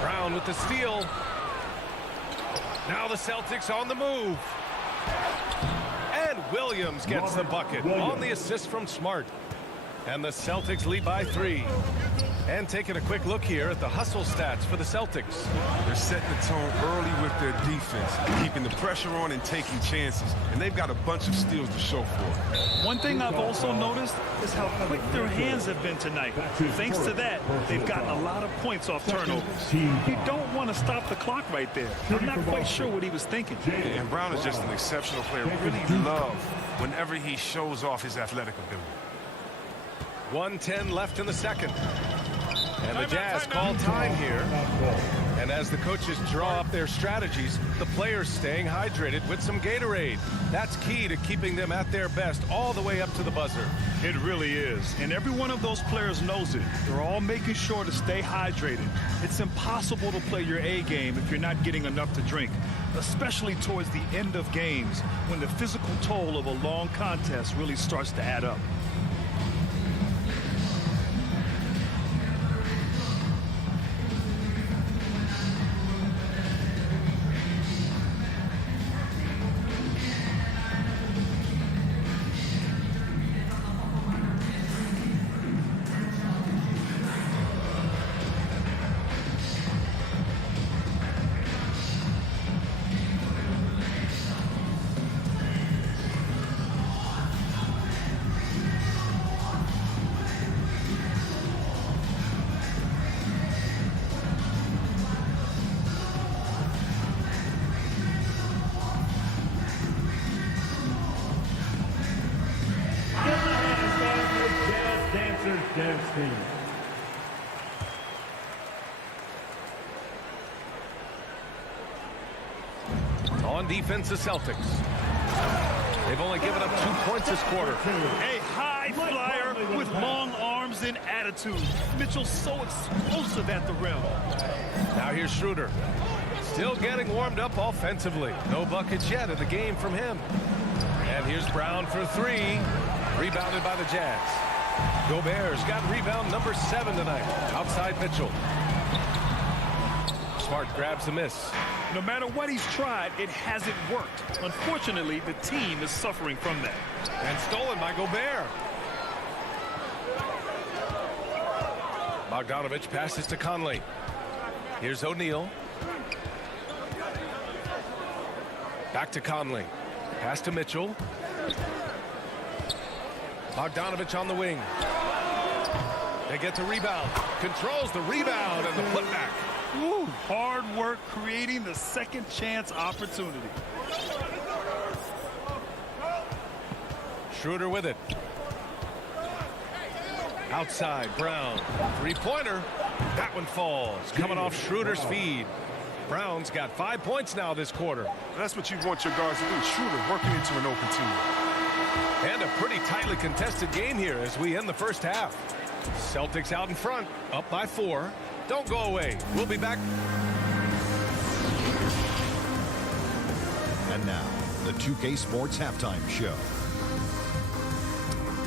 Brown with the steal. Now the Celtics on the move. And Williams gets the bucket on the assist from Smart. And the Celtics lead by 3. And taking a quick look here at the hustle stats for the Celtics. They're setting the tone early with their defense, keeping the pressure on and taking chances. And they've got a bunch of steals to show for it. One thing I've also noticed is how quick their hands have been tonight. Thanks to that, they've gotten a lot of points off turnovers. You don't want to stop the clock right there. I'm not quite sure what he was thinking. And Brown is just an exceptional player. Really love whenever he shows off his athletic ability. 1:10 left in the second. And the Jazz call time here. And as the coaches draw up their strategies, the players staying hydrated with some Gatorade. That's key to keeping them at their best all the way up to the buzzer. It really is. And every one of those players knows it. They're all making sure to stay hydrated. It's impossible to play your A game if you're not getting enough to drink, especially towards the end of games when the physical toll of a long contest really starts to add up. defense team. On defense, the Celtics. They've only given up 2 points this quarter. A high flyer with long arms and attitude. Mitchell's so explosive at the rim. Now here's Schroeder. Still getting warmed up offensively. No buckets yet in the game from him. And here's Brown for 3. Rebounded by the Jazz. Gobert's got rebound number 7 tonight. Outside Mitchell. Smart grabs the miss. No matter what he's tried, it hasn't worked. Unfortunately, the team is suffering from that. And stolen by Gobert. Bogdanovich passes to Conley. Here's O'Neal. Back to Conley. Pass to Mitchell. Bogdanovich on the wing. They get the rebound. Controls the rebound and the putback. Woo, hard work creating the second chance opportunity. Schroeder with it. Outside, Brown. Three-pointer. That one falls. Coming off Schroeder's feed. Brown's got 5 points now this quarter. That's what you want your guards to do. Schroeder working into an open team. And a pretty tightly contested game here as we end the first half. Celtics out in front, up by 4. Don't go away. We'll be back. And now, the 2K Sports Halftime Show.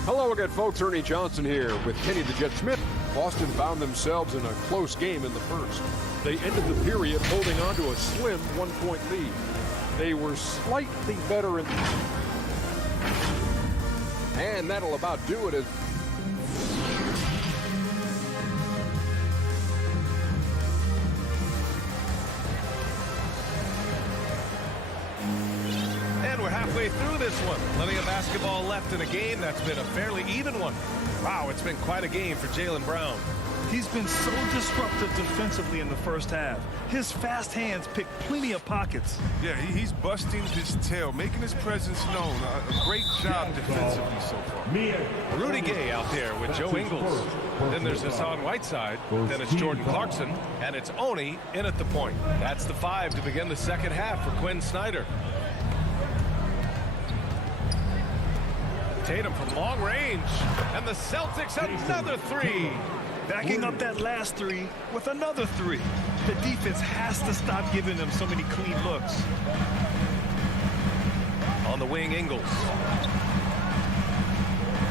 Hello again, folks. Ernie Johnson here with Kenny the Jet Smith. Boston found themselves in a close game in the first. They ended the period holding on to a slim 1-point lead. They were slightly better in... And that'll about do it as... And we're halfway through this one. Plenty of basketball left in a game that's been a fairly even one. Wow, it's been quite a game for Jaylen Brown. He's been so disruptive defensively in the first half. His fast hands pick plenty of pockets. Yeah, he's busting his tail, making his presence known. A great job defensively so far. Rudy Gay out there with Joe Ingles. Then there's Hassan Whiteside. Then it's Jordan Clarkson. And it's Oni in at the point. That's the 5 to begin the second half for Quinn Snyder. Tatum from long range. And the Celtics another 3. Backing up that last 3 with another 3. The defense has to stop giving them so many clean looks. On the wing, Ingles.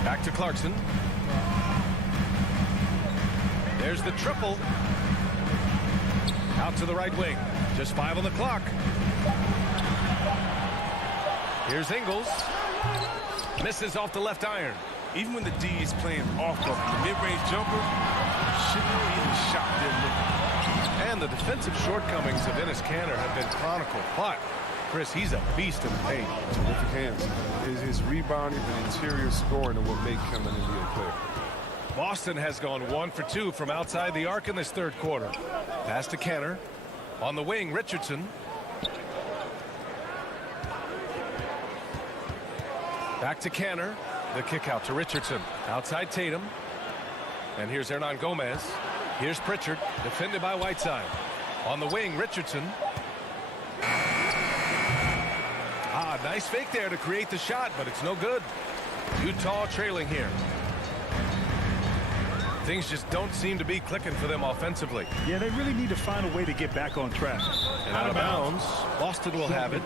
Back to Clarkson. There's the triple. Out to the right wing. Just 5 on the clock. Here's Ingles. Misses off the left iron. Even when the D is playing off of the mid-range jumper, shouldn't be the shot they're looking. And the defensive shortcomings of Enes Kanter have been chronicled. But, Chris, he's a beast in the paint. Terrific hands. His rebounding and interior scoring are what make him an NBA player. Boston has gone 1 for 2 from outside the arc in this third quarter. Pass to Kanter. On the wing, Richardson. Back to Kanter. The kick out to Richardson. Outside Tatum. And here's Hernan Gomez. Here's Pritchard. Defended by Whiteside. On the wing, Richardson. Nice fake there to create the shot, but it's no good. Utah trailing here. Things just don't seem to be clicking for them offensively. Yeah, they really need to find a way to get back on track. And out of bounds. Boston will have it.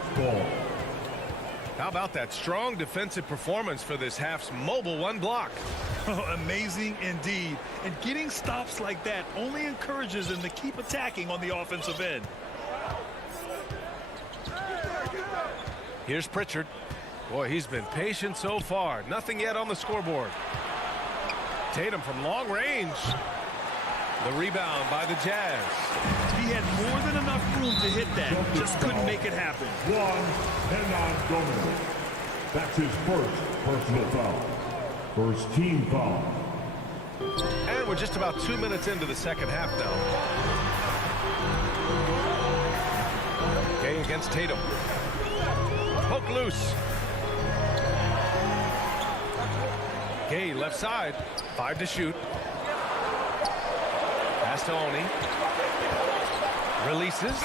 How about that strong defensive performance for this half's mobile 1 block? Amazing indeed. And getting stops like that only encourages them to keep attacking on the offensive end. Here's Pritchard. Boy, he's been patient so far. Nothing yet on the scoreboard. Tatum from long range. The rebound by the Jazz. He had more than enough room to hit that. Just couldn't make it happen. Hernan Gomez. That's his first personal foul. First team foul. And we're just about 2 minutes into the second half now. Gay against Tatum. Poke loose. Gay left side. 5 to shoot. Pass to Oni. Releases.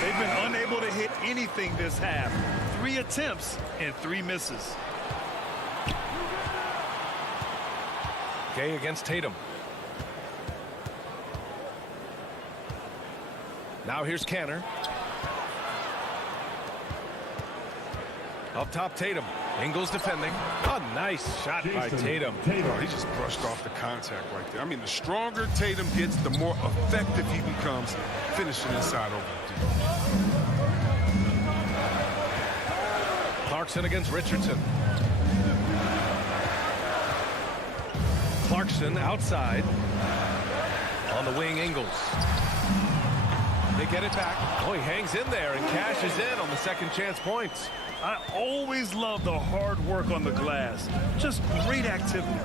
They've been unable to hit anything this half. 3 attempts and 3 misses. Gay against Tatum. Now here's Canner. Up top, Tatum. Ingles defending. A nice shot by Tatum. Oh, he just brushed off the contact right there. I mean, the stronger Tatum gets, the more effective he becomes finishing inside over the deep. Clarkson against Richardson. Clarkson outside. On the wing, Ingles. They get it back. Oh, he hangs in there and cashes in on the second chance points. I always love the hard work on the glass. Just great activity.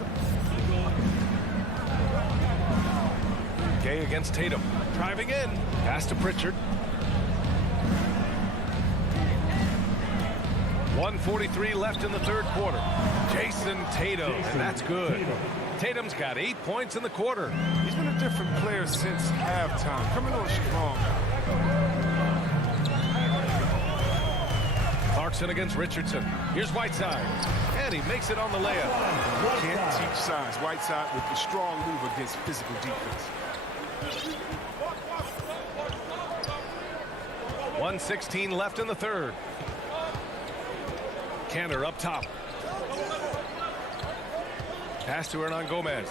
Gay against Tatum. Driving in. Pass to Pritchard. 1:43 left in the third quarter. Jason Tatum, and that's good. Tatum's got 8 points in the quarter. He's been a different player since halftime, coming on strong. Clarkson against Richardson. Here's Whiteside, and he makes it on the layup. Can't teach size. Whiteside with the strong move against physical defense. 1:16 left in the third. Canner up top. Pass to Hernan Gomez.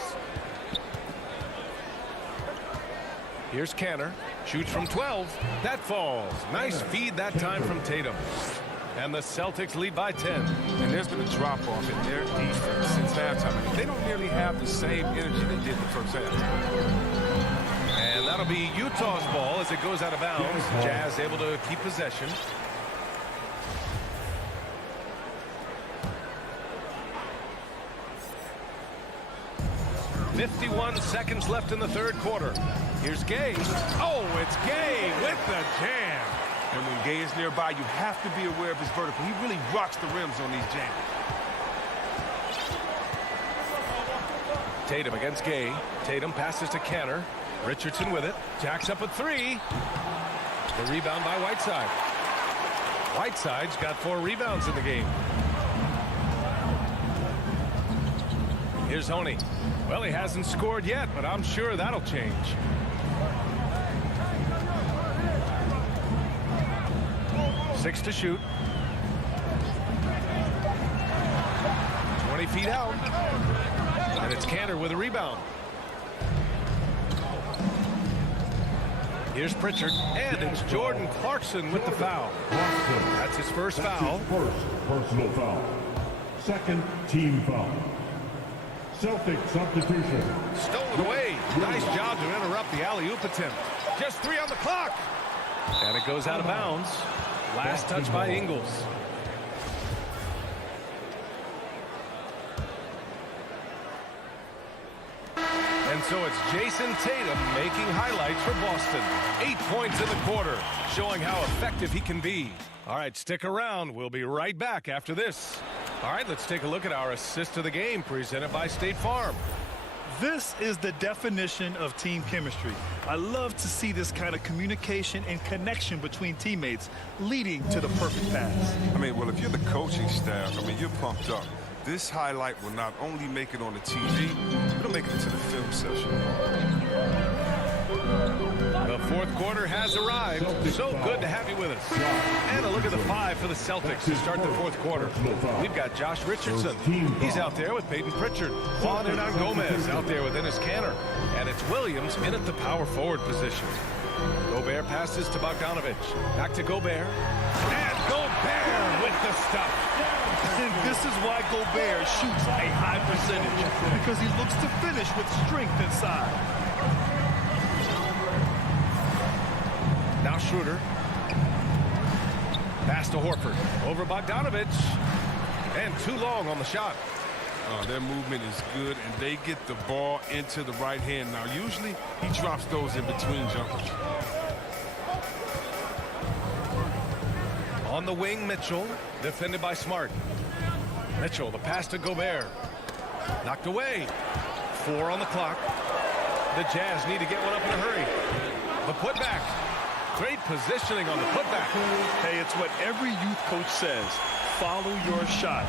Here's Canner. Shoots from 12. That falls. Nice feed that time from Tatum. And the Celtics lead by 10. And there's been a drop-off in their defense since halftime. I mean, they don't nearly have the same energy they did in the first half. And that'll be Utah's ball as it goes out of bounds. Jazz able to keep possession. .51 seconds left in the third quarter. Here's Gay. Oh, it's Gay with the jam. And when Gay is nearby, you have to be aware of his vertical. He really rocks the rims on these jams. Tatum against Gay. Tatum passes to Canner. Richardson with it. Jacks up a 3. The rebound by Whiteside. Whiteside's got 4 rebounds in the game. Here's Honey. Well, he hasn't scored yet, but I'm sure that'll change. Six to shoot. 20 feet out. And it's Canner with a rebound. Here's Pritchard. And it's Jordan Clarkson with the foul. That's his first foul. First personal foul. Second team foul. Celtic substitution. Stolen away. Nice job to interrupt the alley-oop attempt. Just 3 on the clock. And it goes out of bounds. Last touch by Ingles. And so it's Jason Tatum making highlights for Boston. 8 points in the quarter, showing how effective he can be. All right, stick around. We'll be right back after this. All right, let's take a look at our assist of the game presented by State Farm. This is the definition of team chemistry. I love to see this kind of communication and connection between teammates leading to the perfect pass. I mean, well, if you're the coaching staff, I mean, you're pumped up. This highlight will not only make it on the TV, it'll make it into the film session. The fourth quarter has arrived. So good to have you with us. And a look at the 5 for the Celtics to start the fourth quarter. We've got Josh Richardson. He's out there with Peyton Pritchard. Juan Hernan Gomez out there with Enes Kanter. And it's Williams in at the power forward position. Gobert passes to Bogdanovich. Back to Gobert. And Gobert with the stuff. And this is why Gobert shoots a high percentage, because he looks to finish with strength inside. Now Schroeder. Pass to Horford. Over Bogdanovich. And too long on the shot. Their movement is good, and they get the ball into the right hand. Now, usually, he drops those in between jumpers. On the wing, Mitchell. Defended by Smart. Mitchell, the pass to Gobert. Knocked away. 4 on the clock. The Jazz need to get one up in a hurry. The putback. Great positioning on the putback. Hey, it's what every youth coach says. Follow your shot.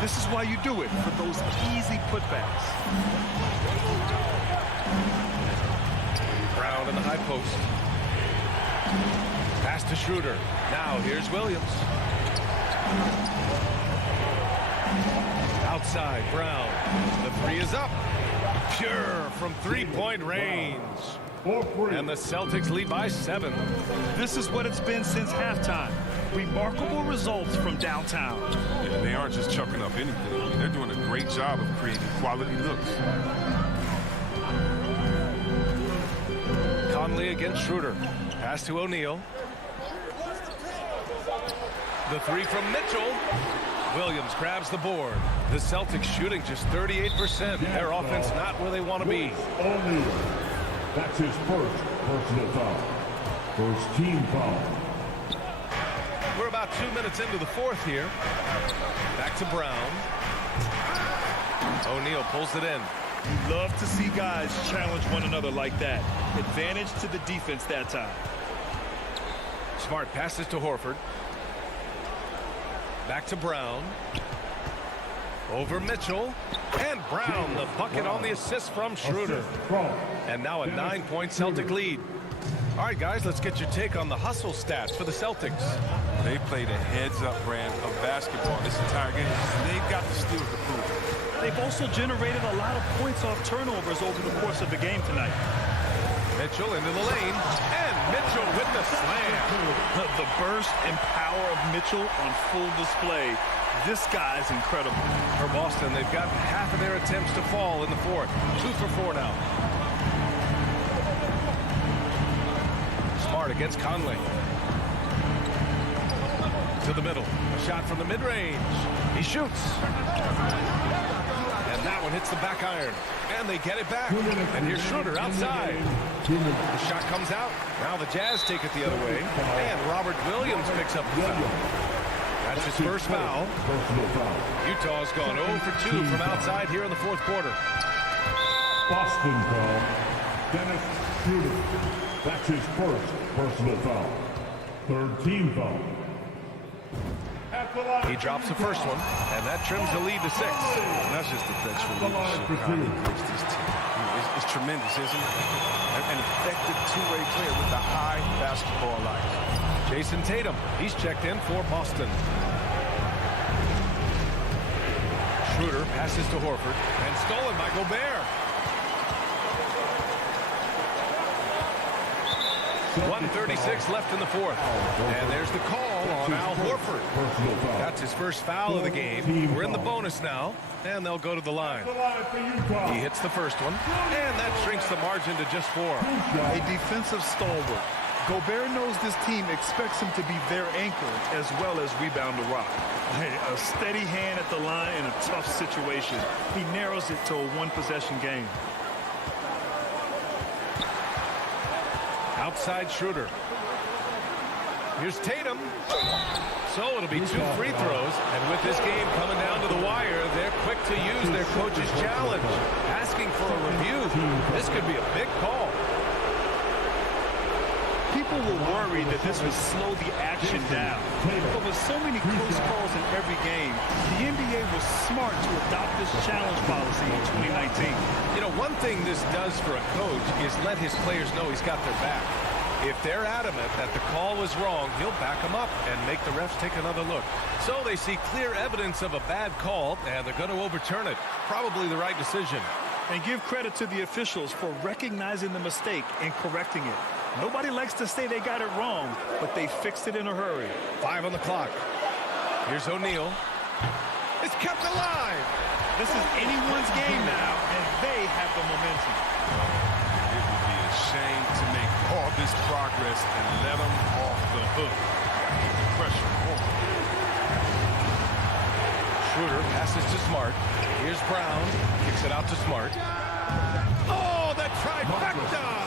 This is why you do it, for those easy putbacks. Brown in the high post. Pass to Schroeder. Now here's Williams. Outside, Brown. The three is up. Pure from three-point range. And the Celtics lead by 7. This is what it's been since halftime. Remarkable results from downtown. Yeah, they aren't just chucking up anything. They're doing a great job of creating quality looks. Conley against Schroeder. Pass to O'Neal. The three from Mitchell. Williams grabs the board. The Celtics shooting just 38%. Their offense not where they want to be. O'Neal. That's his first personal foul. First team foul. We're about 2 minutes into the fourth here. Back to Brown. O'Neal pulls it in. You love to see guys challenge one another like that. Advantage to the defense that time. Smart passes to Horford. Back to Brown. Over Mitchell. And Brown, the bucket on the assist from Schroeder. And now a 9-point Celtic lead. All right, guys, let's get your take on the hustle stats for the Celtics. They played a heads-up brand of basketball this entire game. They've got the steals to prove it. They've also generated a lot of points off turnovers over the course of the game tonight. Mitchell into the lane, and Mitchell with the slam. The burst and power of Mitchell on full display. This guy's incredible. For Boston, they've gotten half of their attempts to fall in the fourth. 2 for 4 now. Smart against Conley. To the middle. A shot from the mid-range. He shoots. And that one hits the back iron. And they get it back. And here's Schroeder outside. The shot comes out. Now the Jazz take it the other way. And Robert Williams picks up the foul. That's his first foul. Utah's gone 0 for 2 from outside here in the fourth quarter. Boston foul. Dennis Schroeder. That's his first personal foul. Third team foul. He drops the first one, and that trims the lead to 6. That's just the veteran leadership how he coached this team. It's tremendous, isn't it? An effective two-way player with a high basketball IQ. Jason Tatum, he's checked in for Boston. Schroeder passes to Horford, and stolen by Gobert. 1:36 left in the fourth. And there's the call on Al Horford. That's his first foul of the game. We're in the bonus now, and they'll go to the line. He hits the first one, and that shrinks the margin to just 4. A defensive stalwart. Gobert knows this team expects him to be their anchor as well as rebound the rock. A steady hand at the line in a tough situation. He narrows it to a one-possession game. Outside Schroeder. Here's Tatum. So it'll be 2 free throws. And with this game coming down to the wire, they're quick to use their coach's challenge. Asking for a review. This could be a big call. People were worried that this would slow the action down. But with so many close calls in every game, the NBA was smart to adopt this challenge policy in 2019. You know, one thing this does for a coach is let his players know he's got their back. If they're adamant that the call was wrong, he'll back them up and make the refs take another look. So they see clear evidence of a bad call, and they're going to overturn it. Probably the right decision. And give credit to the officials for recognizing the mistake and correcting it. Nobody likes to say they got it wrong, but they fixed it in a hurry. 5 on the clock. Here's O'Neal. It's kept alive. This is anyone's game now, and they have the momentum. It would be a shame to make all this progress and let them off the hook. Keep the pressure on. Schroeder passes to Smart. Here's Brown. Kicks it out to Smart. Oh, that trifecta!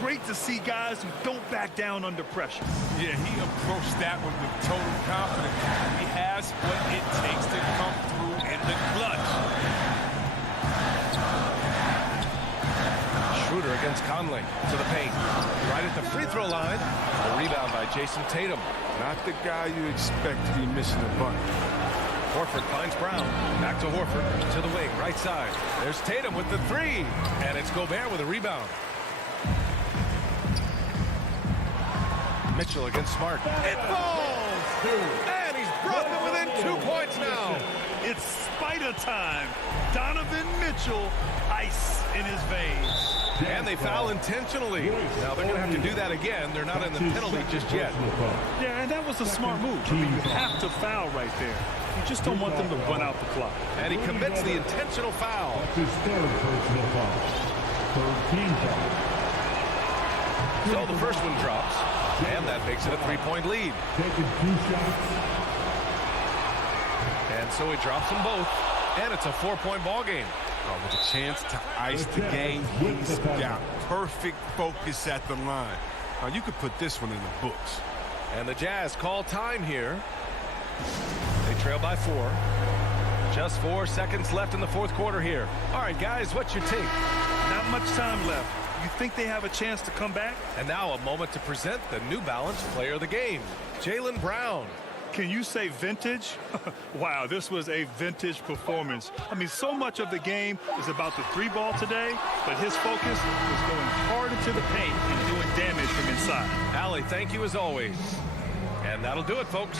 Great to see guys who don't back down under pressure. Yeah, he approached that one with total confidence. He has what it takes to come through in the clutch. Defends Conley to the paint. Right at the free throw line. The rebound by Jason Tatum. Not the guy you expect to be missing a bucket. Horford finds Brown. Back to Horford. To the wing. Right side. There's Tatum with the three. And it's Gobert with a rebound. Mitchell against Smart. It falls! And he's brought them within 2 points now. It's spider time. Donovan Mitchell, ice in his veins. And they foul intentionally. Now they're going to have to do that again. They're not in the penalty just yet. Yeah, and that was a smart move. I mean, you have to foul right there. You just don't want them to run out the clock. And he commits the intentional foul. His third personal foul. Third team foul. So the first one drops. And that makes it a 3-point lead. Taking 2 shots. And so he drops them both. And it's a 4-point ball game. Oh, with a chance to ice the game, he's got perfect focus at the line. Now, you could put this one in the books. And the Jazz call time here. They trail by 4. Just 4 seconds left in the fourth quarter here. All right, guys, what's your take? Not much time left. You think they have a chance to come back? And now a moment to present the New Balance Player of the Game, Jaylen Brown. Can you say vintage? Wow, this was a vintage performance. I mean, so much of the game is about the 3-ball today, but his focus was going hard into the paint and doing damage from inside. Allie, thank you as always. And that'll do it, folks.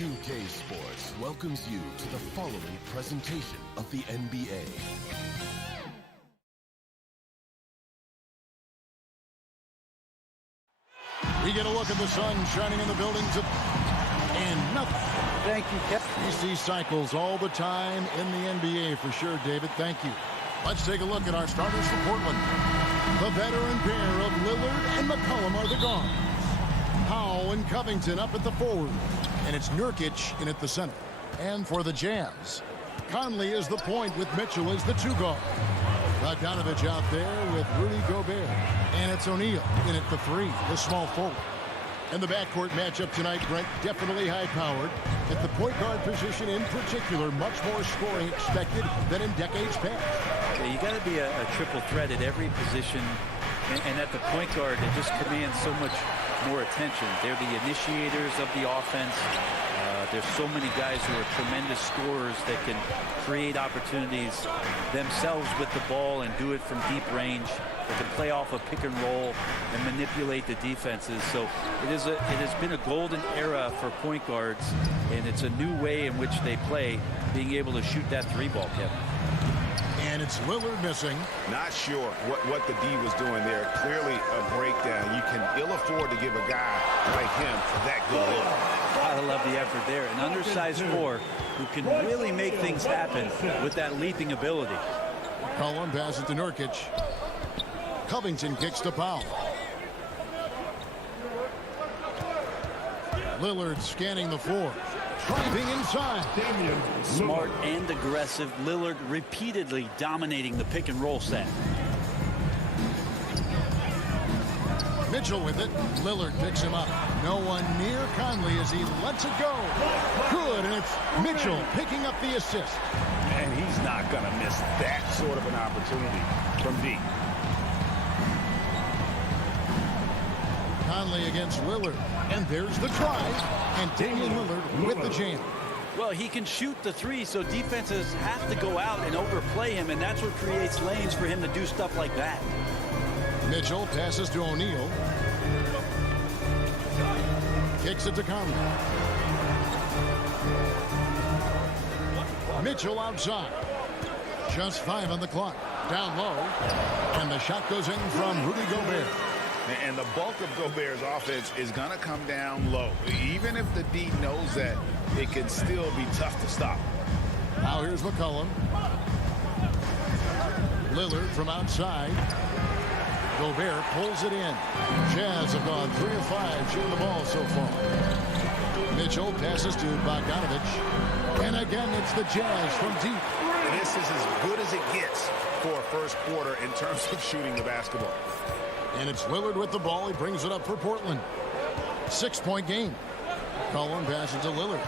2K Sports welcomes you to the following presentation of the NBA. We get a look at the sun shining in the buildings and nothing. Thank you, Kevin. We see cycles all the time in the NBA for sure, David. Thank you. Let's take a look at our starters for Portland. The veteran pair of Lillard and McCollum are the guards. Howe and Covington up at the forward. And it's Nurkic in at the center. And for the Jazz, Conley is the point with Mitchell as the two guard. Bogdanovich out there with Rudy Gobert. And it's O'Neal in at the three, the small forward. And the backcourt matchup tonight, Brent, definitely high-powered. At the point guard position in particular, much more scoring expected than in decades past. Yeah, you got to be a triple threat at every position. And at the point guard, it just commands so much more attention. They're the initiators of the offense. There's so many guys who are tremendous scorers that can create opportunities themselves with the ball and do it from deep range. They can play off a pick and roll and manipulate the defenses. So it has been a golden era for point guards, and it's a new way in which they play, being able to shoot that three ball, Kevin. And it's Lillard missing. Not sure what the D was doing there. Clearly a breakdown. You can ill afford to give a guy like him that good look. I love the effort there. An undersized four who can really make things happen with that leaping ability. Collin passes to Nurkic. Covington kicks to Powell. Lillard scanning the floor. Driving inside. Smart and aggressive. Lillard repeatedly dominating the pick and roll set. Mitchell with it. Lillard picks him up. No one near Conley as he lets it go. Good, and it's Mitchell picking up the assist. And he's not going to miss that sort of an opportunity from deep. Conley against Lillard. And there's the drive. And Damian Lillard with the jam. Well, he can shoot the three, so defenses have to go out and overplay him, and that's what creates lanes for him to do stuff like that. Mitchell passes to O'Neal. Kicks it to Conley. Mitchell outside. Just 5 on the clock. Down low. And the shot goes in from Rudy Gobert. And the bulk of Gobert's offense is going to come down low. Even if the D knows that, it can still be tough to stop. Now here's McCollum. Lillard from outside. Gobert pulls it in. Jazz have gone 3 of 5 shooting the ball so far. Mitchell passes to Bogdanovich. And again, it's the Jazz from deep. This is as good as it gets for a first quarter in terms of shooting the basketball. And it's Lillard with the ball. He brings it up for Portland. 6-point game. Collin passes to Lillard.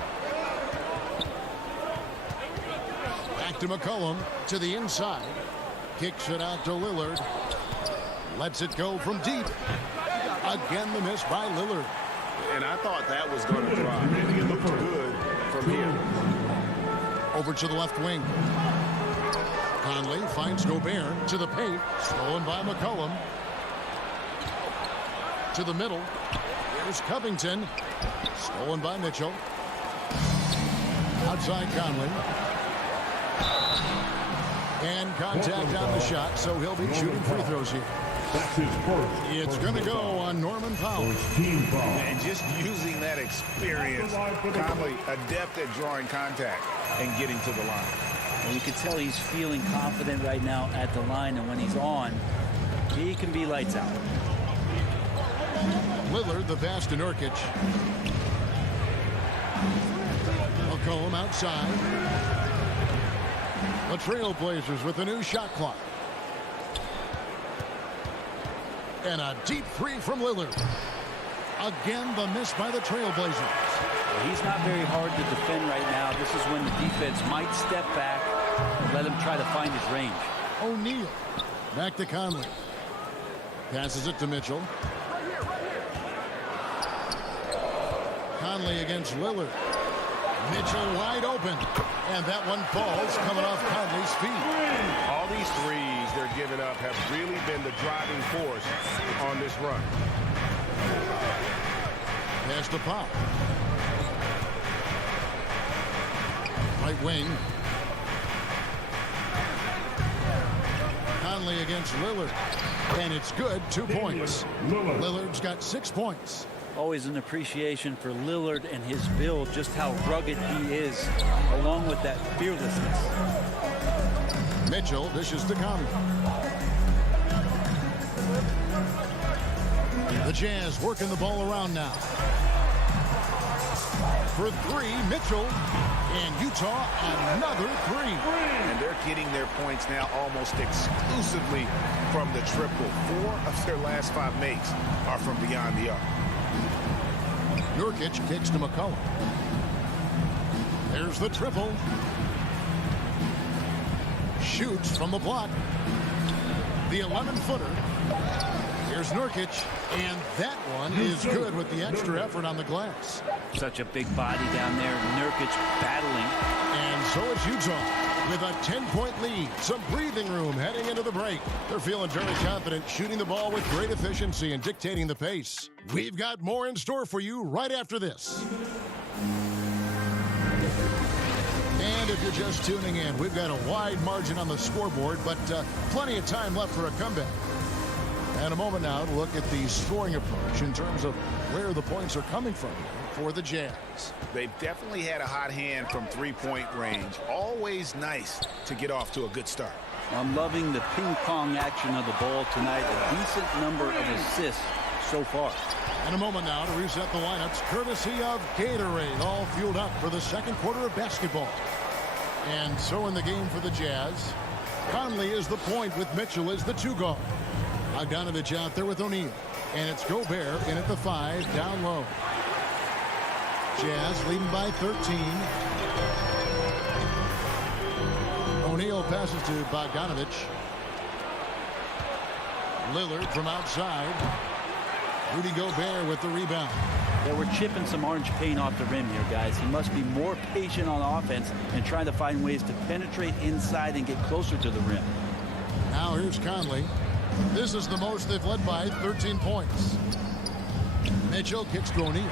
Back to McCollum to the inside. Kicks it out to Lillard. Lets it go from deep. Again, the miss by Lillard. And I thought that was going to drop. It looked good from here. Over to the left wing. Conley finds Gobert to the paint. Stolen by McCollum. To the middle. Here's Covington. Stolen by Mitchell. Outside Conley. And contact on the shot, so he'll be shooting free throws here. It's going to go on Norman Powell. And just using that experience, Conley adept at drawing contact and getting to the line. And you can tell he's feeling confident right now at the line, and when he's on, he can be lights out. Lillard, the pass to Nurkic. McCollum outside. The Trailblazers with a new shot clock. And a deep three from Lillard. Again, the miss by the Trailblazers. Well, he's not very hard to defend right now. This is when the defense might step back and let him try to find his range. O'Neal. Back to Conley. Passes it to Mitchell. Conley against Lillard. Mitchell wide open. And that one falls coming off Conley's feet. All these threes they're giving up have really been the driving force on this run. Pass to Pop. Right wing. Conley against Lillard. And it's good. 2 points. Lillard's got 6 points. Always an appreciation for Lillard and his build, just how rugged he is, along with that fearlessness. Mitchell dishes to Conley. The Jazz working the ball around now. For three, Mitchell. And Utah, another three. And they're getting their points now almost exclusively from the triple. 4 of their last 5 makes are from beyond the arc. Nurkic kicks to McCollum. There's the triple. Shoots from the block. The 11-footer. Here's Nurkic, and that one is good with the extra effort on the glass. Such a big body down there. Nurkic battling. And so it's Utah with a 10-point lead. Some breathing room heading into the break. They're feeling very confident, shooting the ball with great efficiency and dictating the pace. We've got more in store for you right after this. And if you're just tuning in, we've got a wide margin on the scoreboard, but plenty of time left for a comeback. And a moment now to look at the scoring approach in terms of where the points are coming from for the Jazz. They've definitely had a hot hand from three-point range. Always nice to get off to a good start. I'm loving the ping-pong action of the ball tonight. A decent number of assists so far. And a moment now to reset the lineups, courtesy of Gatorade, all fueled up for the second quarter of basketball. And so in the game for the Jazz, Conley is the point with Mitchell as the 2 guard. Bogdanovich out there with O'Neal. And it's Gobert in at the 5, down low. Jazz leading by 13. O'Neal passes to Bogdanovich. Lillard from outside. Rudy Gobert with the rebound. Yeah, we're chipping some orange paint off the rim here, guys. He must be more patient on offense and trying to find ways to penetrate inside and get closer to the rim. Now here's Conley. This is the most they've led by, 13 points. Mitchell kicks to O'Neal.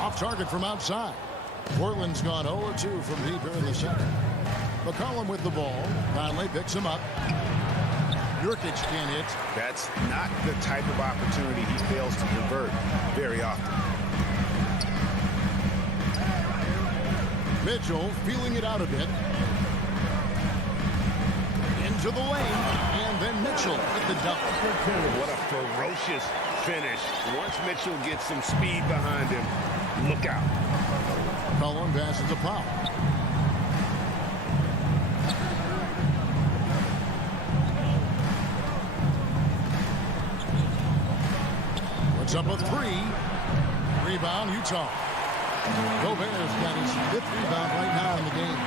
Off target from outside. Portland's gone 0-2 from deep here in the second. McCollum with the ball. Conley picks him up. Nurkic can't hit. That's not the type of opportunity he fails to convert very often. Mitchell feeling it out a bit. Into the lane, and then Mitchell with the dunk. What a ferocious finish. Once Mitchell gets some speed behind him, look out. McCollum passes a Pop. Puts up a 3. Rebound, Utah. Gobert's got his 5th rebound right now in the game.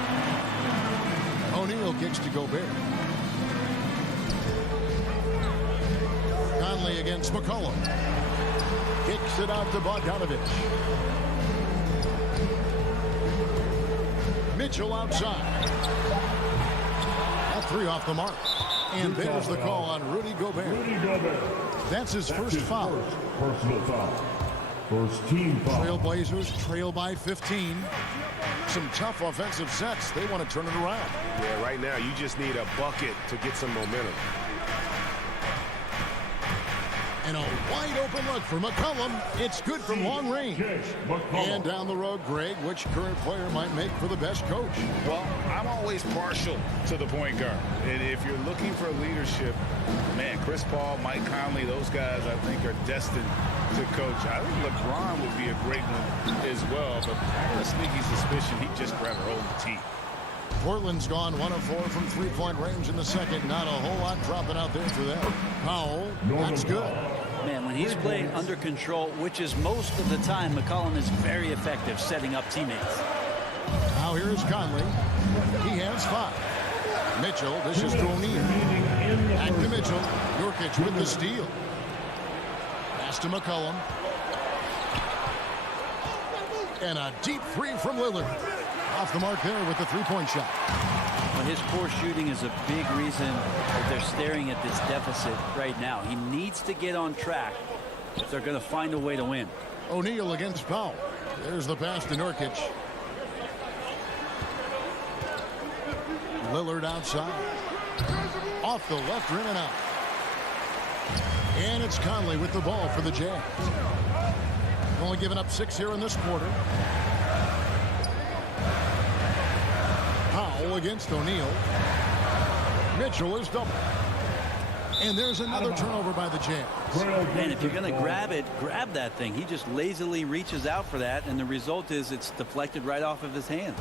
O'Neal kicks to Gobert. Conley against McCollum. Kicks it out to Bogdanovich. Mitchell outside. That 3 off the mark. And there's the call on Rudy Gobert. That's his first foul. Personal foul. First team foul. Trailblazers trail by 15. Some tough offensive sets. They want to turn it around. Yeah, right now you just need a bucket to get some momentum. And a wide open look for McCollum. It's good from long range. And down the road, Greg, which current player might make for the best coach? Well, I'm always partial to the point guard. And if you're looking for leadership, man, Chris Paul, Mike Conley, those guys I think are destined to coach. I think LeBron would be a great one as well, but I got a sneaky suspicion he'd just rather hold the team. Portland's gone 1 of 4 from three-point range in the second. Not a whole lot dropping out there for them. Powell, that's good. Man, when he's playing under control, which is most of the time, McCollum is very effective setting up teammates. Now here's Conley. He has 5. Mitchell dishes to O'Neal. Back to Mitchell. Nurkic with the steal. Pass to McCollum. And a deep three from Lillard. Off the mark there with the three-point shot. Well, his poor shooting is a big reason that they're staring at this deficit right now. He needs to get on track if they're going to find a way to win. O'Neal against Powell. There's the pass to Nurkic. Lillard outside. Off the left rim and out. And it's Conley with the ball for the Jazz. Only giving up 6 here in this quarter. Powell against O'Neal. Mitchell is double. And there's another turnover by the Jazz. Man, if you're going to grab it, grab that thing. He just lazily reaches out for that, and the result is it's deflected right off of his hand.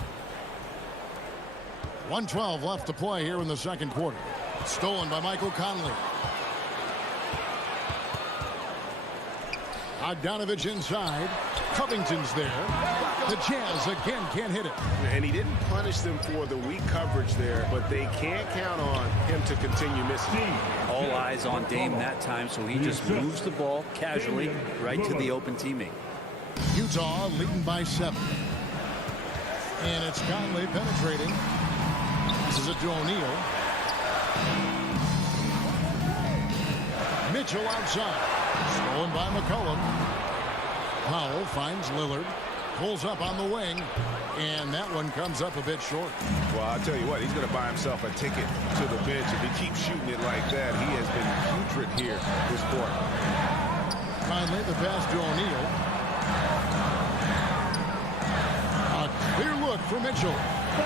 1:12 left to play here in the second quarter. Stolen by Michael Conley. Bogdanovich inside. Covington's there. The Jazz again can't hit it. And he didn't punish them for the weak coverage there, but they can't count on him to continue missing. All eyes on Dame that time, so he just moves the ball casually right to the open teammate. Utah leading by 7. And it's Conley penetrating. This is it to O'Neal. Mitchell outside. Stolen by McCollum. Powell finds Lillard. Pulls up on the wing. And that one comes up a bit short. Well, I'll tell you what, he's going to buy himself a ticket to the bench. If he keeps shooting it like that, he has been putrid here this quarter. Finally, the pass to O'Neal. A clear look for Mitchell.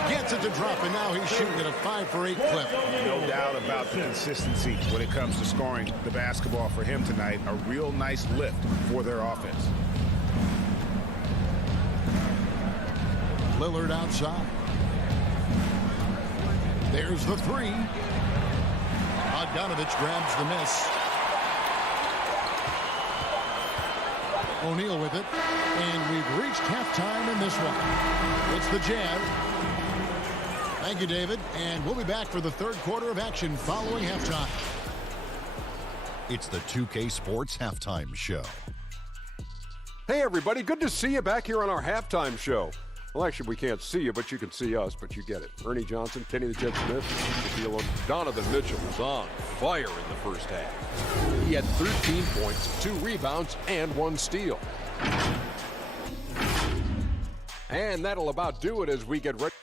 Gets it to drop, and now he's shooting at a 5 for 8 clip. No doubt about the consistency when it comes to scoring the basketball for him tonight. A real nice lift for their offense. Lillard outside. There's the 3. Bogdanovich grabs the miss. O'Neal with it. And we've reached halftime in this one. It's the Jazz. Thank you, David. And we'll be back for the third quarter of action following halftime. It's the 2K Sports Halftime Show. Hey, everybody. Good to see you back here on our halftime show. Well, actually, we can't see you, but you can see us, but you get it. Ernie Johnson, Kenny the Jet Smith, Donovan Mitchell was on fire in the first half. He had 13 points, 2 rebounds, and 1 steal. And that'll about do it as we get ready.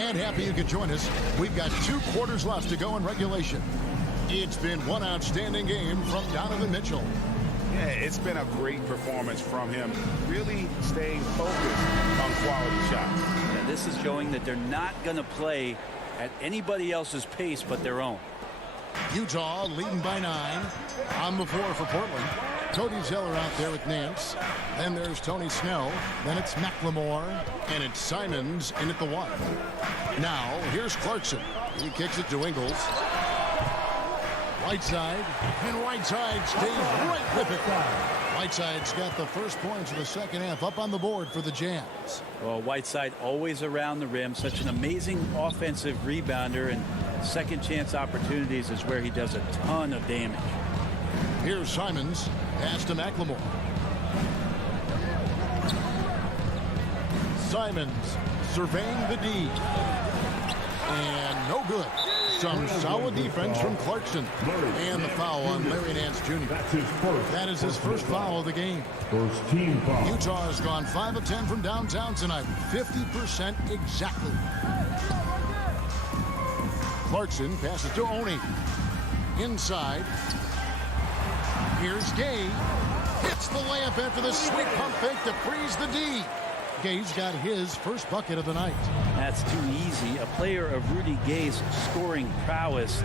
And happy you could join us. We've got 2 quarters left to go in regulation. It's been one outstanding game from Donovan Mitchell. Yeah, it's been a great performance from him. Really staying focused on quality shots. Yeah, this is showing that they're not going to play at anybody else's pace but their own. Utah leading by 9. On the floor for Portland. Cody Zeller out there with Nance. Then there's Tony Snell. Then it's McLemore. And it's Simons in at the 1. Now, here's Clarkson. He kicks it to Ingles. Whiteside. And Whiteside stays right with it. Whiteside's got the first points of the second half up on the board for the Jazz. Well, Whiteside always around the rim. Such an amazing offensive rebounder. And second chance opportunities is where he does a ton of damage. Here's Simons. Pass to McLemore. Simons surveying the D. And no good. Some solid defense from Clarkson. And the foul on Larry Nance Jr. That is his first foul of the game. First team foul. Utah has gone 5 of 10 from downtown tonight. 50% exactly. Clarkson passes to Oni. Inside. Here's Gay. Hits the layup after the sweet pump fake to freeze the D. Gay's got his first bucket of the night. That's too easy. A player of Rudy Gay's scoring prowess is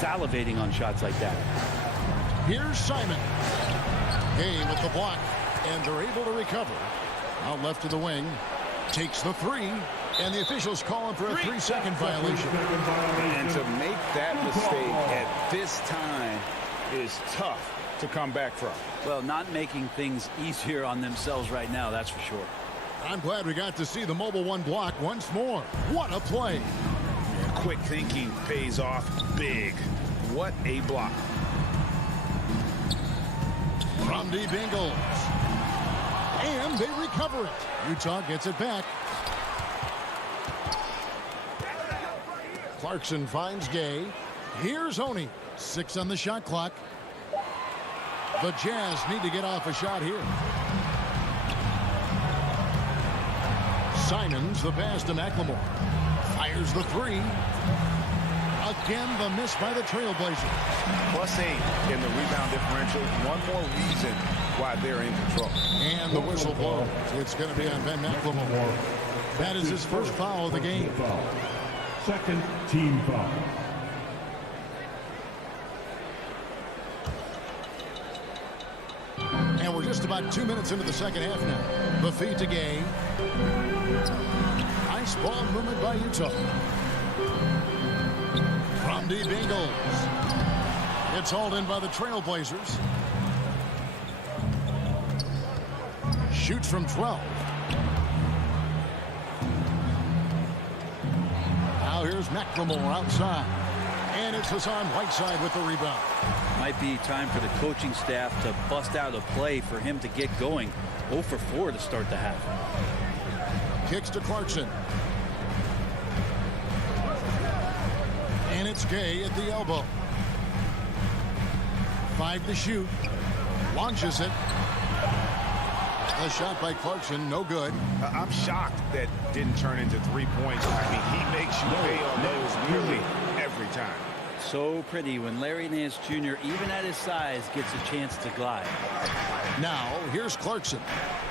salivating on shots like that. Here's Simon. Gay with the block, and they're able to recover. Out left to the wing. Takes the three, and the officials call him for a 3-second violation. And to make that mistake at this time is tough to come back from. Well, not making things easier on themselves right now, that's for sure. I'm glad we got to see the Mobile One block once more. What a play. Quick thinking pays off big. What a block. From deep Ingles. And they recover it. Utah gets it back. Clarkson finds Gay. Here's Oni. 6 on the shot clock. The Jazz need to get off a shot here. Simons, the pass to McLemore. Fires the three. Again, the miss by the Trailblazers. +8 in the rebound differential. One more reason why they're in control. And the whistle blows. It's going to be on Ben McLemore. That is his first foul of the game. Second team foul. And we're just about 2 minutes into the second half now. The feed to Gay. Nice ball movement by Utah. From deep Ingles. It's hauled in by the Trailblazers. Shoots from 12. Now here's McLemore outside. And it's Hassan Whiteside with the rebound. Might be time for the coaching staff to bust out a play for him to get going. 0 for 4 to start the half. Kicks to Clarkson. And it's Gay at the elbow. 5 to shoot. Launches it. A shot by Clarkson, no good. I'm shocked that didn't turn into 3 points. I mean, he makes you pay on those nearly every time. So pretty when Larry Nance Jr., even at his size, gets a chance to glide. Now, here's Clarkson.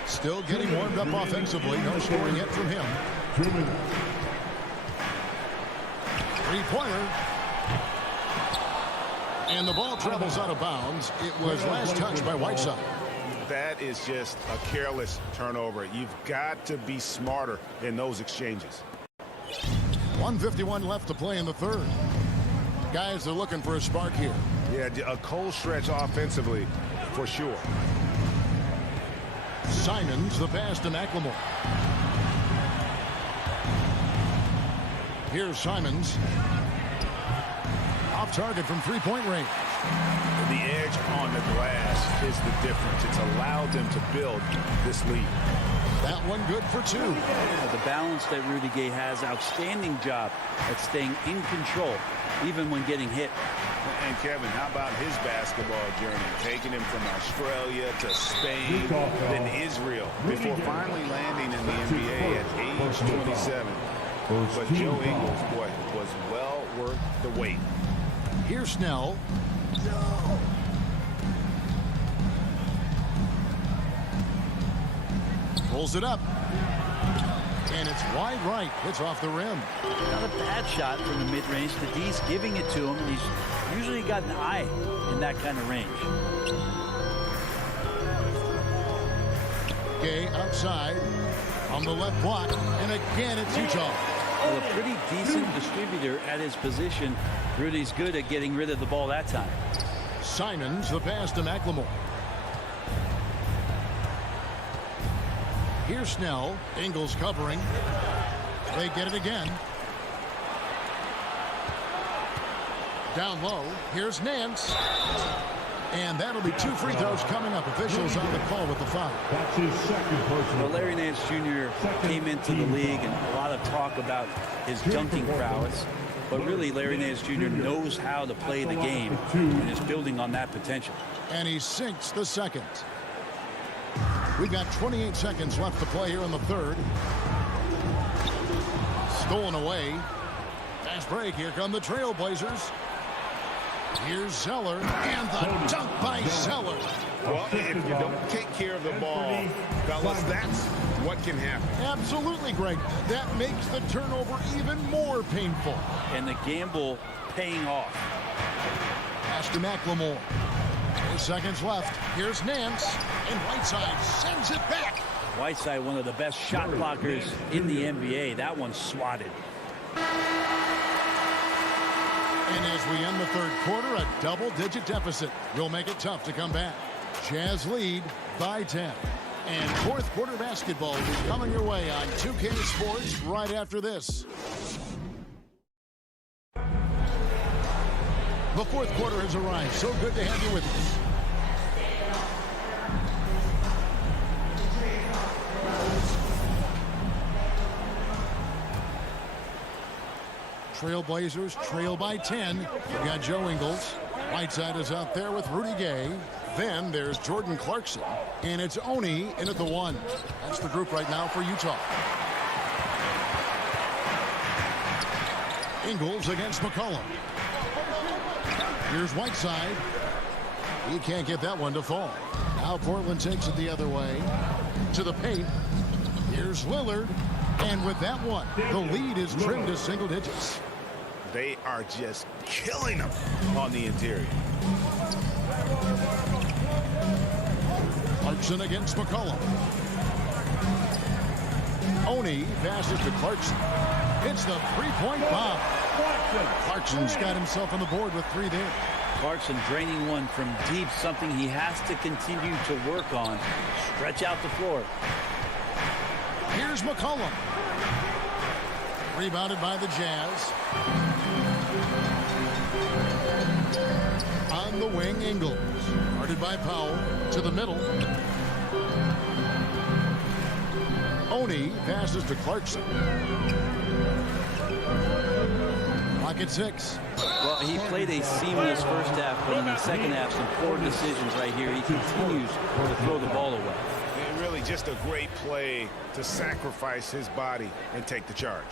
Still getting warmed up offensively. No scoring yet from him. Three-pointer. And the ball travels out of bounds. It was last touched by Whiteside. That is just a careless turnover. You've got to be smarter in those exchanges. 1:51 left to play in the third. Guys are looking for a spark here. Yeah, a cold stretch offensively, for sure. Simons, the pass to McLemore. Here's Simons. Off target from three-point range. The edge on the glass is the difference. It's allowed them to build this lead. That one good for 2. The balance that Rudy Gay has, outstanding job at staying in control, even when getting hit. And Kevin, how about his basketball journey? Taking him from Australia to Spain, then Israel, before finally landing in the NBA at age 27. But Joe Ingles, boy, was well worth the wait. Here's Snell. Pulls it up. And it's wide right. Hits off the rim. Not a bad shot from the mid-range. The D's giving it to him, and he's usually got an eye in that kind of range. Gay outside on the left block. And again, it's Utah. Well, a pretty decent distributor at his position. Rudy's good at getting rid of the ball that time. Simons, the pass to McLemore. Here's Snell. Ingles covering. They get it again. Down low. Here's Nance. And that'll be 2 free throws coming up. Officials on the call with the foul. That's his second personal. Well, Larry Nance Jr. came into the league and a lot of talk about his dunking prowess. But really, Larry Nance Jr. knows how to play the game and is building on that potential. And he sinks the second. We've got 28 seconds left to play here in the third. Stolen away. Fast break. Here come the Trailblazers. Here's Zeller. And the dunk by Zeller. Well, if you don't take care of the ball, fellas, that's what can happen. Absolutely, Greg. That makes the turnover even more painful. And the gamble paying off. Pass to McLemore. 4 seconds left. Here's Nance. And Whiteside sends it back. Whiteside, one of the best shot blockers in the NBA. That one swatted. And as we end the third quarter, a double-digit deficit will make it tough to come back. Jazz lead by 10. And fourth quarter basketball will be coming your way on 2K Sports right after this. The fourth quarter has arrived. So good to have you with us. Trailblazers trail by 10. We've got Joe Ingles. Whiteside is out there with Rudy Gay. Then there's Jordan Clarkson. And it's Oni in at the 1. That's the group right now for Utah. Ingles against McCollum. Here's Whiteside. He can't get that one to fall. Now Portland takes it the other way. To the paint. Here's Lillard. And with that one, the lead is trimmed to single digits. They are just killing them on the interior. Clarkson against McCollum. Oni passes to Clarkson. It's the three-point bomb. Clarkson's got himself on the board with 3 there. Clarkson draining one from deep, something he has to continue to work on. Stretch out the floor. Here's McCollum. Rebounded by the Jazz. On the wing, Ingles. Guarded by Powell. To the middle. Oni passes to Clarkson. Clock at 6. Well, he played a seamless first half, but in the second half, some poor decisions right here. He continues to throw the ball away. And really just a great play to sacrifice his body and take the charge.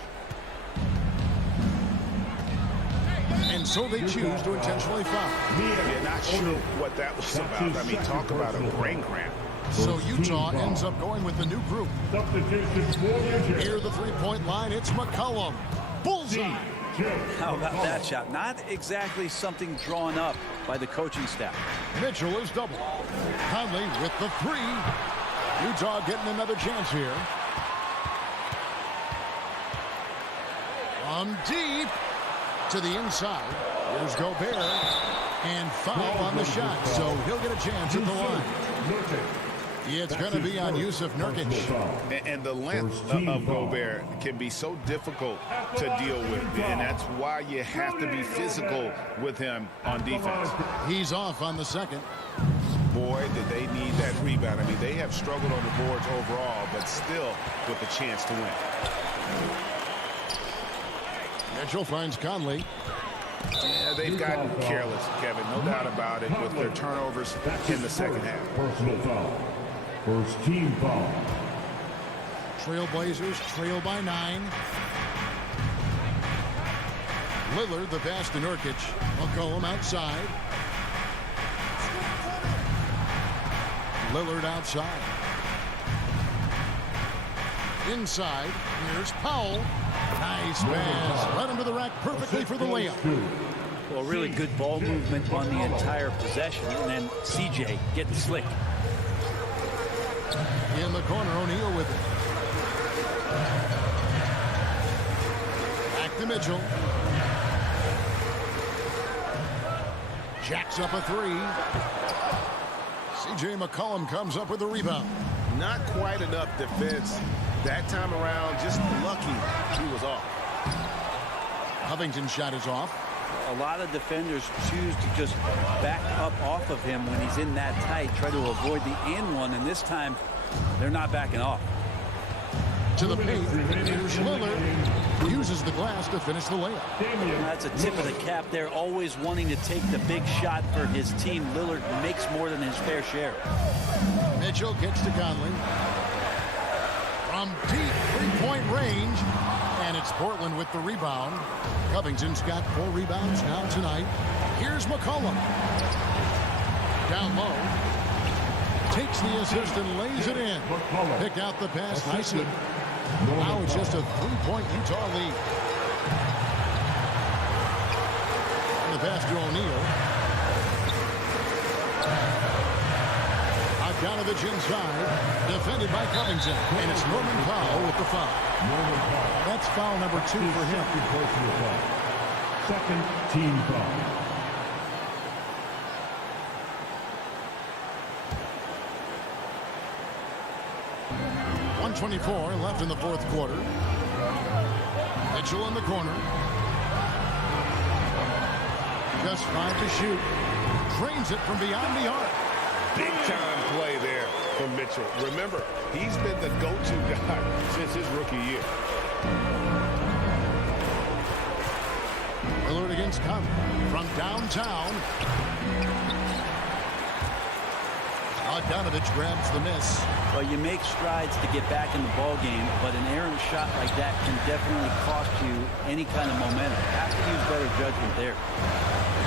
And so they choose to intentionally foul. You're not sure what that was about. I mean, talk about a brain cramp. So Utah ends up going with the new group. Near the three-point line, it's McCollum. Bullseye. How about that shot? Not exactly something drawn up by the coaching staff. Mitchell is double. Conley with the 3. Utah getting another chance here. From deep to the inside. Here's Gobert. And foul on the shot. So he'll get a chance at the line. It's going to be on Yusuf Nurkic. And the length of Gobert can be so difficult to deal with. And that's why you have to be physical with him on defense. He's off on the second. Boy, did they need that rebound. I mean, they have struggled on the boards overall, but still with a chance to win. Mitchell finds Conley. Yeah, they've gotten careless, Kevin. No doubt about it with their turnovers in the second half. Personal foul. First team foul. Trailblazers trail by 9. Lillard, the pass to Nurkic. McCollum outside. Lillard outside. Inside. Here's Powell. Nice pass. Right under the rack perfectly for the layup. Well, really good ball movement on the entire possession. And then CJ getting slick. In the corner, O'Neal with it. Back to Mitchell. Jacks up a 3. CJ McCollum comes up with a rebound. Not quite enough defense that time around. Just lucky he was off. Covington's shot is off. A lot of defenders choose to just back up off of him when he's in that tight, try to avoid the and one, and this time they're not backing off. To the paint. Here's Lillard. Uses the glass to finish the layup. That's a tip of the cap there. Always wanting to take the big shot for his team. Lillard makes more than his fair share. Mitchell gets to Conley. From deep three-point range. And it's Portland with the rebound. Covington's got 4 rebounds now tonight. Here's McCollum. Down low. Takes the assist and lays it in. Pick out the pass nicely. Now it's just a 3-point Utah lead. And the pass to O'Neal. Bogdanovich inside. Defended by Covington. And it's Norman Powell with the foul. That's foul number 2 for him. Second team foul. .24 left in the fourth quarter. Mitchell in the corner. Just 5 to shoot. Drains it from beyond the arc. Big time play there from Mitchell. Remember, he's been the go-to guy since his rookie year. Lillard against Conley from downtown. Bogdanovich grabs the miss. Well, you make strides to get back in the ball game, but an errant shot like that can definitely cost you any kind of momentum. Have to use better judgment there.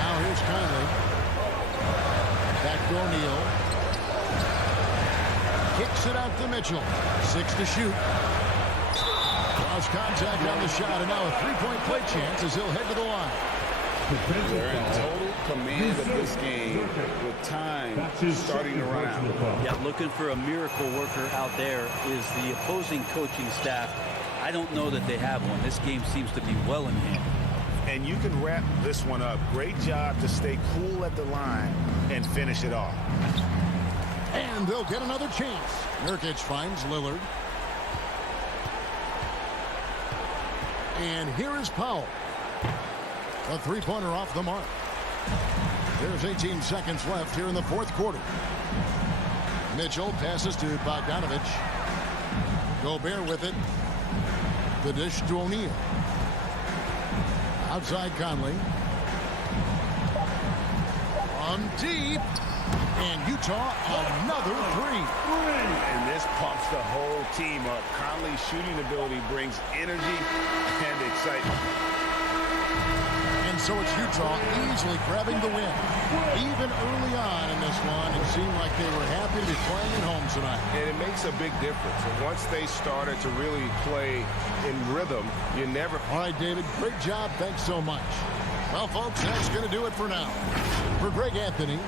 Now here's Conley. Back to O'Neal. Kicks it out to Mitchell. 6 to shoot. Draws contact on the shot, and now a 3-point play chance as he'll head to the line. They're in total command of this game with time starting to run out. Yeah, looking for a miracle worker out there is the opposing coaching staff. I don't know that they have one. This game seems to be well in hand. And you can wrap this one up. Great job to stay cool at the line and finish it off. And they'll get another chance. Nurkic finds Lillard. And here is Powell. A 3-pointer off the mark. There's 18 seconds left here in the fourth quarter. Mitchell passes to Bogdanovich. Gobert with it. The dish to O'Neal. Outside Conley. From deep. And Utah another 3. And this pumps the whole team up. Conley's shooting ability brings energy and excitement. And so it's Utah easily grabbing the win. Even early on in this one, it seemed like they were happy to be playing at home tonight. And it makes a big difference. And once they started to really play in rhythm, you never... All right, David, great job. Thanks so much. Well, folks, that's going to do it for now. For Greg Anthony...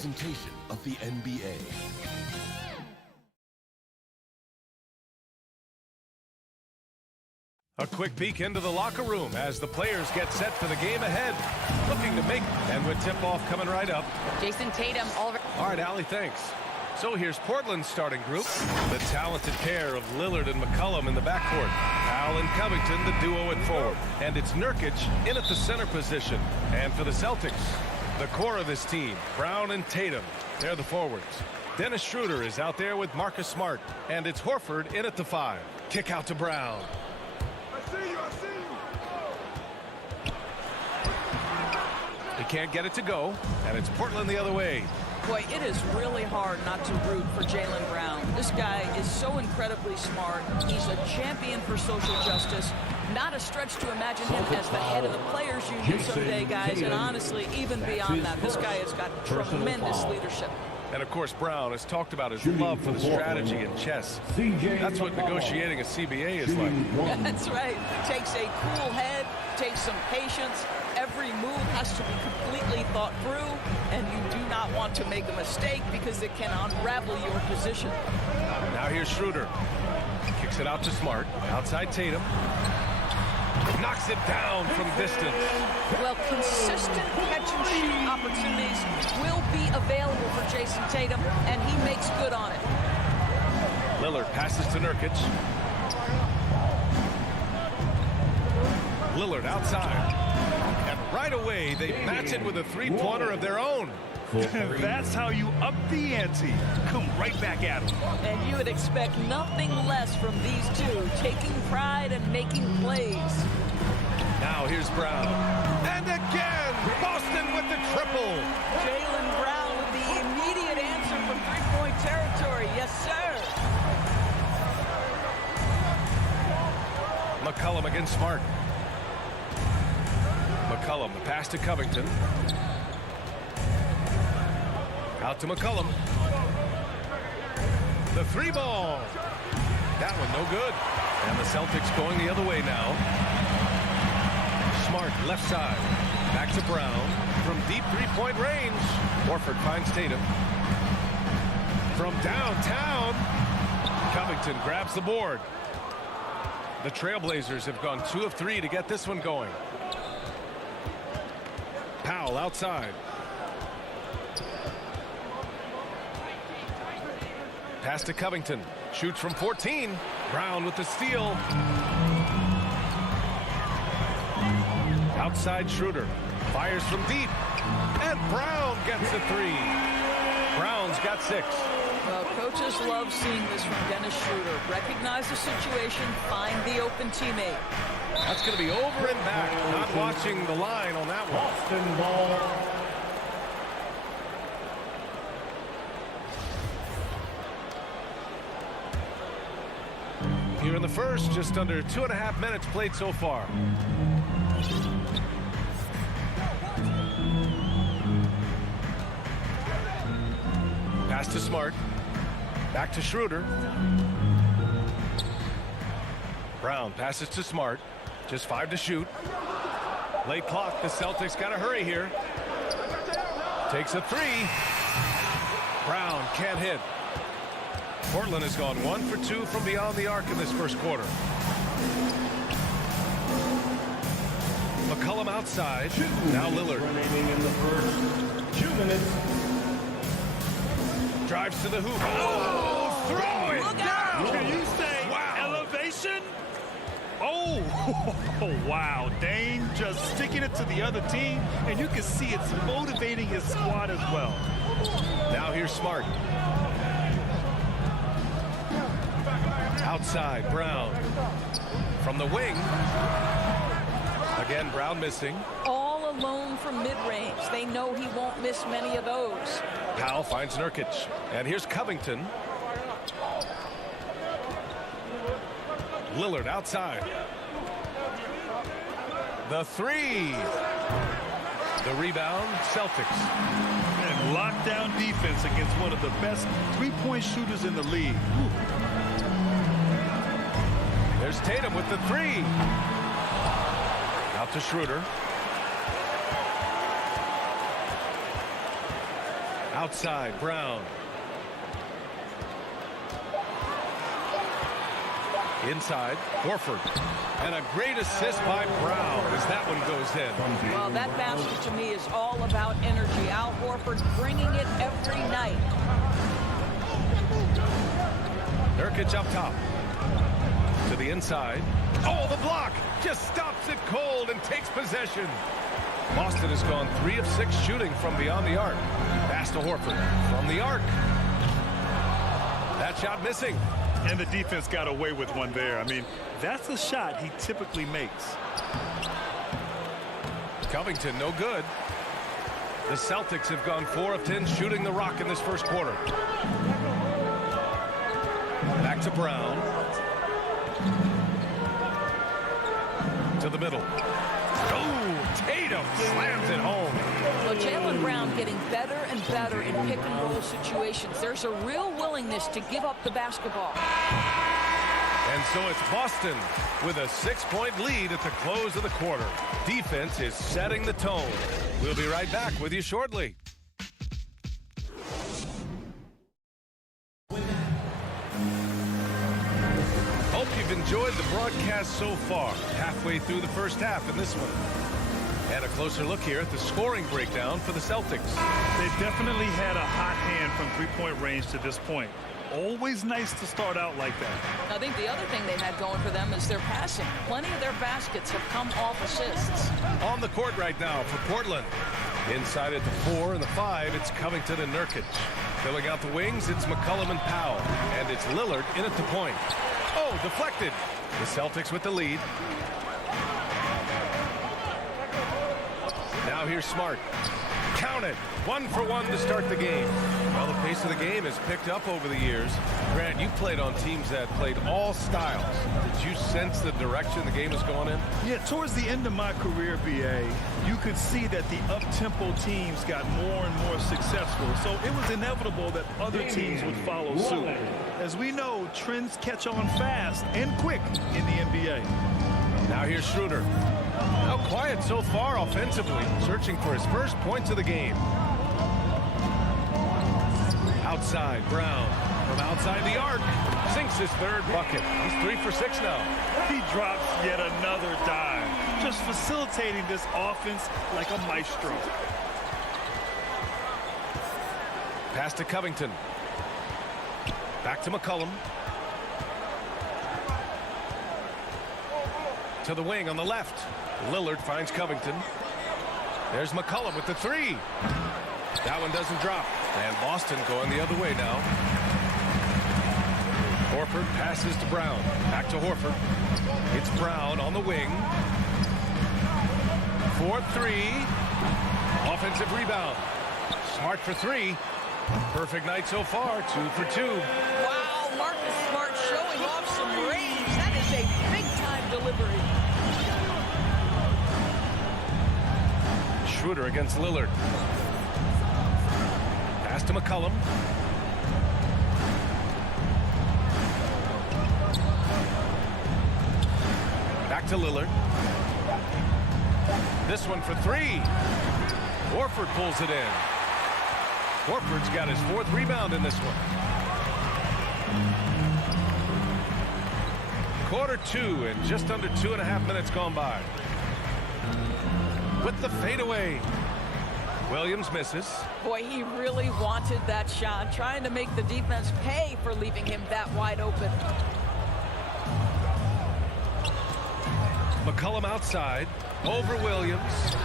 presentation of the NBA. A quick peek into the locker room as the players get set for the game ahead. Looking to make, and with tip-off coming right up. Jason Tatum already. All right, Allie, thanks. So here's Portland's starting group. The talented pair of Lillard and McCollum in the backcourt. Powell and Covington, the duo at forward. And it's Nurkic in at the center position. And for the Celtics, the core of this team, Brown and Tatum, they're the forwards. Dennis Schroeder is out there with Marcus Smart. And it's Horford in at the 5. Kick out to Brown. He can't get it to go, and it's Portland the other way. Boy, it is really hard not to root for Jaylen Brown. This guy is so incredibly smart. He's a champion for social justice. Not a stretch to imagine him as the head of the Players Union someday, guys. And honestly, even beyond that, this guy has got tremendous leadership. And of course, Brown has talked about his love for the strategy in chess. That's what negotiating a CBA is like. That's right. Takes a cool head, takes some patience. Every move has to be completely thought through, and you do not want to make a mistake because it can unravel your position. Now here's Schroeder. Kicks it out to Smart. Outside Tatum. Knocks it down from distance. Well, consistent catch-and-shoot opportunities will be available for Jason Tatum, and he makes good on it. Lillard passes to Nurkic. Lillard outside. And right away, they match it with a three-pointer of their own. That's how you up the ante. Come right back at him. And you would expect nothing less from these two, taking pride and making plays. Now here's Brown. And again, Boston with the triple. Jaylen Brown with the immediate answer from three-point territory. Yes, sir. McCollum against Smart. McCollum, the pass to Covington. Out to McCollum. The three ball. That one no good. And the Celtics going the other way now. Smart left side. Back to Brown. From deep three-point range. Horford finds Tatum. From downtown. Covington grabs the board. The Trailblazers have gone 2 of 3 to get this one going. Powell outside. Pass to Covington. Shoots from 14. Brown with the steal. Outside Schroeder. Fires from deep. And Brown gets the 3. Brown's got 6. Well, coaches love seeing this from Dennis Schroeder. Recognize the situation, find the open teammate. That's going to be over and back. Not watching the line on that one. Boston ball. Here in the first, just under 2.5 minutes played so far. Pass to Smart. Back to Schroeder. Brown passes to Smart. Just 5 to shoot. Late clock. The Celtics got to hurry here. Takes a 3. Brown can't hit. Portland has gone 1 for 2 from beyond the arc in this first quarter. McCollum outside. Now Lillard. Remaining in the first 2 minutes. Drives to the hoop. Oh, throw it down. Can you say elevation? Oh, wow. Dane just sticking it to the other team, and you can see it's motivating his squad as well. Now here's Smart. Outside, Brown. From the wing. Again, Brown missing. All alone from mid-range. They know he won't miss many of those. Powell finds Nurkic. And here's Covington. Lillard outside. The 3. The rebound, Celtics. And lockdown defense against one of the best three-point shooters in the league. Ooh. There's Tatum with the 3. Out to Schroeder. Outside, Brown. Inside, Horford. And a great assist by Brown as that one goes in. Well, that basket to me is all about energy. Al Horford bringing it every night. Nurkic up top. To the inside. Oh, the block! Just stops it cold and takes possession. Boston has gone 3 of 6 shooting from beyond the arc. Pass to Horford from the arc. That shot missing. And the defense got away with one there. I mean, that's the shot he typically makes. Covington, no good. The Celtics have gone 4 of 10 shooting the rock in this first quarter. Back to Brown. To the middle. Oh, Tatum slams it home. Well, Jaylen Brown getting better and better in pick and roll situations. There's a real willingness to give up the basketball. And so it's Boston with a 6-point lead at the close of the quarter. Defense is setting the tone. We'll be right back with you shortly. Hope you've enjoyed the broadcast so far. Halfway through the first half in this one. And a closer look here at the scoring breakdown for the Celtics. They definitely had a hot hand from three-point range to this point. Always nice to start out like that. I think the other thing they've had going for them is their passing. Plenty of their baskets have come off assists. On the court right now for Portland. Inside at the 4 and the 5, it's Covington and Nurkic. Filling out the wings, it's McCollum and Powell. And it's Lillard in at the point. Oh, deflected. The Celtics with the lead. Now here's Smart. Count it. 1 for 1 to start the game. Well, the pace of the game has picked up over the years. Grant, you played on teams that played all styles. Did you sense the direction the game is going in? Yeah, towards the end of my career, BA, you could see that the up-tempo teams got more and more successful. So it was inevitable that other teams would follow suit. As we know, trends catch on fast and quick in the NBA. Now here's Schroeder. Now quiet so far offensively, searching for his first points of the game. Outside, Brown from outside the arc. Sinks his third bucket. He's 3 for 6 now. He drops yet another dime. Just facilitating this offense like a maestro. Pass to Covington. Back to McCollum. To the wing on the left. Lillard finds Covington. There's McCollum with the 3. That one doesn't drop. And Boston going the other way now. Horford passes to Brown. Back to Horford. It's Brown on the wing. 4-3. Offensive rebound. Smart for 3. Perfect night so far. 2 for 2. Wow, Marcus Smart showing off some range. That is a big-time delivery. Schroeder against Lillard. Pass to McCollum. Back to Lillard. This one for 3. Horford pulls it in. Horford's got his 4th rebound in this one. Quarter 2 and just under 2.5 minutes gone by. With the fadeaway. Williams misses. Boy, he really wanted that shot, trying to make the defense pay for leaving him that wide open. McCollum outside. Over Williams.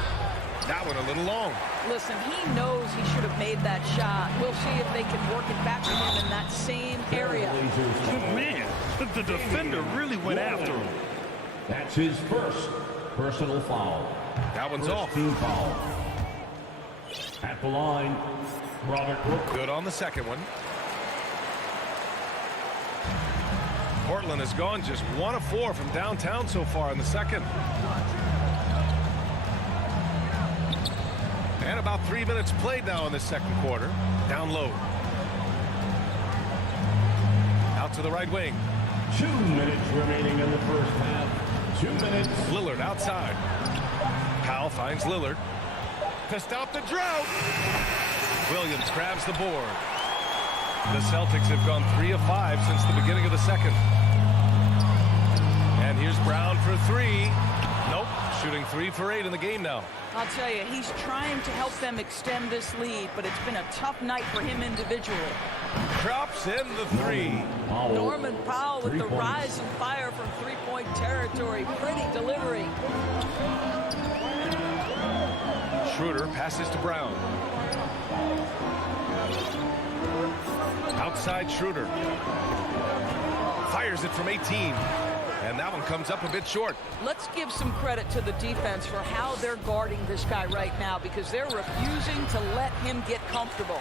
That one a little long. Listen, he knows he should have made that shot. We'll see if they can work it back to him in that same area. Man, the defender really went after him. That's his first personal foul. That one's first off. Team foul. At the line, Robert Brooks. Good on the second one. Portland has gone just 1 of 4 from downtown so far in the second. And about 3 minutes played now in the second quarter. Down low. Out to the right wing. 2 minutes remaining in the first half. 2 minutes. Lillard outside. Powell finds Lillard to stop the drought. Williams grabs the board. The Celtics have gone 3 of 5 since the beginning of the second. And here's Brown for 3. Nope. Shooting 3 for 8 in the game now. I'll tell you, he's trying to help them extend this lead, but it's been a tough night for him individually. Drops in the 3. Norman Powell with the rise and fire from three-point territory. Pretty delivery. Schroeder passes to Brown. Outside Schroeder. Fires it from 18. And that one comes up a bit short. Let's give some credit to the defense for how they're guarding this guy right now, because they're refusing to let him get comfortable.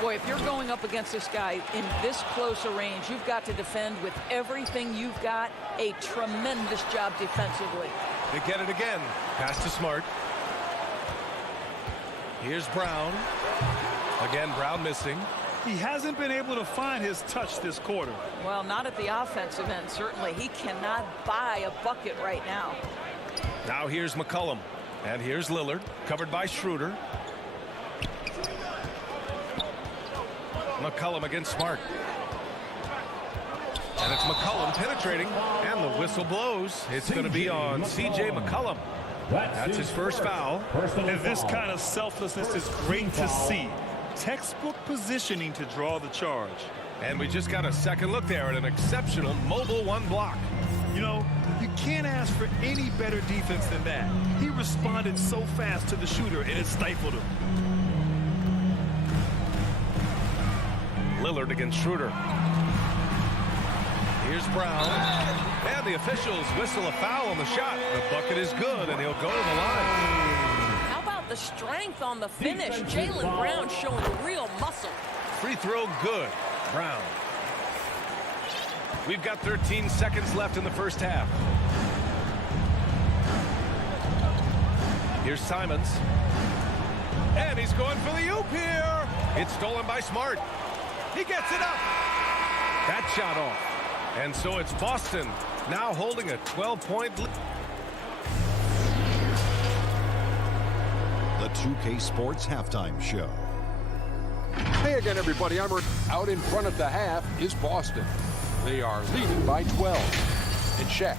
Boy, if you're going up against this guy in this close a range, you've got to defend with everything you've got. A tremendous job defensively. They get it again. Pass to Smart. Here's Brown. Again, Brown missing. He hasn't been able to find his touch this quarter. Well, not at the offensive end, certainly. He cannot buy a bucket right now. Now here's McCollum. And here's Lillard, covered by Schroeder. McCollum against Smart. And it's McCollum penetrating, and the whistle blows. It's going to be on C.J. McCollum. That's his first foul. And this kind of selflessness is great to see. Textbook positioning to draw the charge. And we just got a second look there at an exceptional mobile one block. You know, you can't ask for any better defense than that. He responded so fast to the shooter, and it stifled him. Lillard against Schroeder. Here's Brown. And the officials whistle a foul on the shot. The bucket is good, and he'll go to the line. How about the strength on the finish? Jaylen Brown showing real muscle. Free throw good. Brown. We've got 13 seconds left in the first half. Here's Simons. And he's going for the oop here. It's stolen by Smart. He gets it up. That shot off. And so it's Boston now holding a 12-point lead. The 2K Sports Halftime Show. Hey again, everybody. I'm out in front at the half is Boston. They are leading by 12. And Shaq.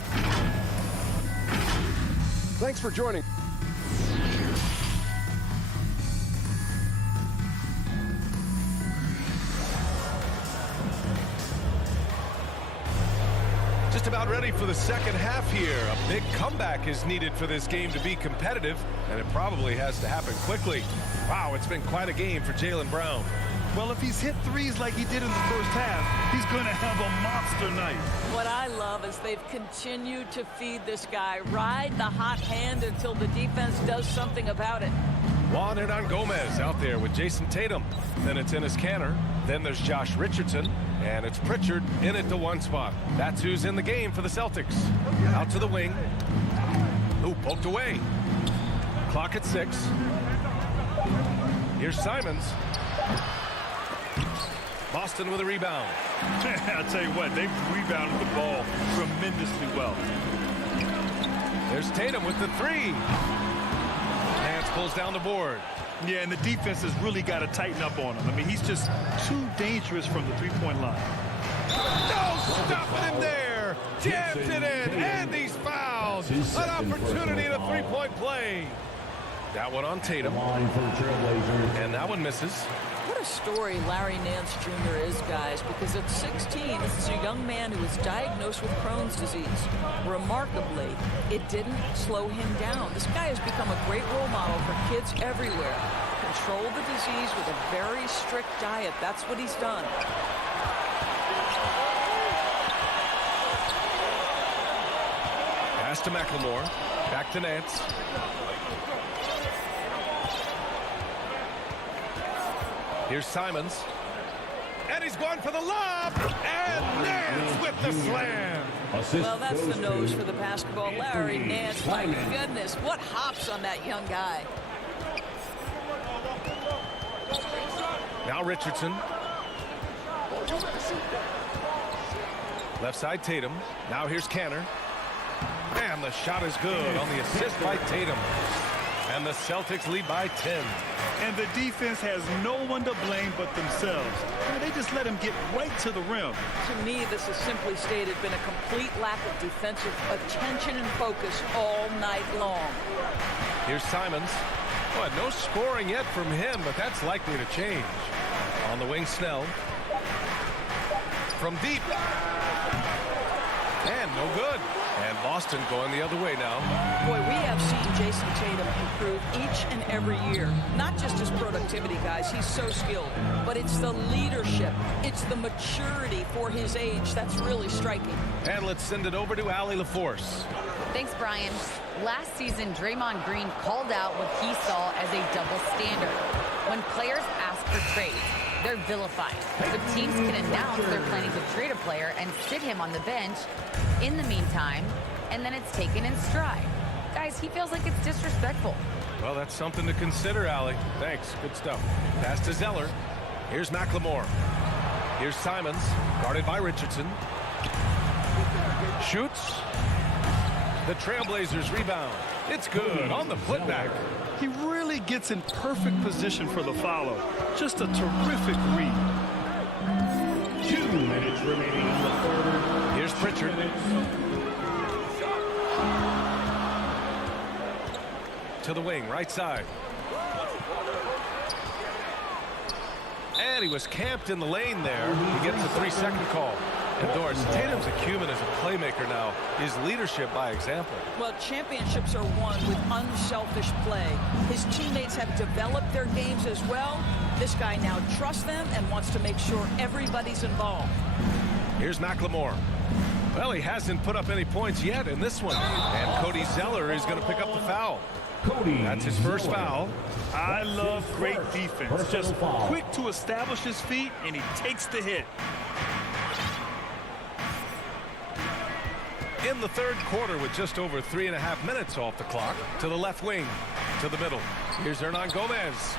Thanks for joining. Just about ready for the second half here. A big comeback is needed for this game to be competitive, and it probably has to happen quickly. Wow, it's been quite a game for Jaylen Brown. Well, if he's hit threes like he did in the first half, he's going to have a monster night. What I love is they've continued to feed this guy, ride the hot hand until the defense does something about it. Juan Hernan-Gomez out there with Jason Tatum. Then it's Enes Kanter. Then there's Josh Richardson. And it's Pritchard in at the one spot. That's who's in the game for the Celtics. Out to the wing. Ooh, poked away. Clock at 6. Here's Simons. Boston with a rebound. I'll tell you what, they've rebounded the ball tremendously well. There's Tatum with the 3. Nance pulls down the board. Yeah, and the defense has really got to tighten up on him. I mean, he's just too dangerous from the three-point line. No stopping him there. Jams it in, and he's fouled. An opportunity at a three-point play. That one on Tatum. And that one misses. What a story Larry Nance Jr. is, guys, because at 16, this is a young man who was diagnosed with Crohn's disease. Remarkably, it didn't slow him down. This guy has become a great role model for kids everywhere. Control the disease with a very strict diet. That's what he's done. Pass to McLemore. Back to Nance. Here's Simons. And he's going for the lob. And Nance with the slam. Well, that's the nose for the basketball. Larry Nance, my goodness, what hops on that young guy. Now Richardson. Left side Tatum. Now here's Kanter. And the shot is good on the assist by Tatum. And the Celtics lead by 10. And the defense has no one to blame but themselves. They just let him get right to the rim. To me, this has simply stated been a complete lack of defensive attention and focus all night long. Here's Simons. Well, no scoring yet from him, but that's likely to change. On the wing, Snell. From deep. And no good. And Boston going the other way now. Boy, we have seen Jason Tatum improve each and every year. Not just his productivity, guys. He's so skilled. But it's the leadership. It's the maturity for his age that's really striking. And let's send it over to Allie LaForce. Thanks, Brian. Last season, Draymond Green called out what he saw as a double standard. When players ask for trades, they're vilified. But teams can announce they're planning to trade a player and sit him on the bench in the meantime, and then it's taken in stride. Guys, he feels like it's disrespectful. Well, that's something to consider, Allie. Thanks. Good stuff. Pass to Zeller. Here's McLemore. Here's Simons, guarded by Richardson. Shoots. The Trailblazers rebound. It's good on the putback. He really gets in perfect position for the follow. Just a terrific read. 2 minutes remaining in the third. Here's Pritchard. To the wing, right side. And he was camped in the lane there. He gets a 3-second call. And Doris, Tatum's acumen as a playmaker now is leadership by example. Well, championships are won with unselfish play. His teammates have developed their games as well. This guy now trusts them and wants to make sure everybody's involved. Here's McLemore. Well, he hasn't put up any points yet in this one. And Cody Zeller is going to pick up the foul. That's his first foul. I love great defense. Just quick to establish his feet, and he takes the hit. In the third quarter with just over 3.5 minutes off the clock. To the left wing. To the middle. Here's Hernan Gomez.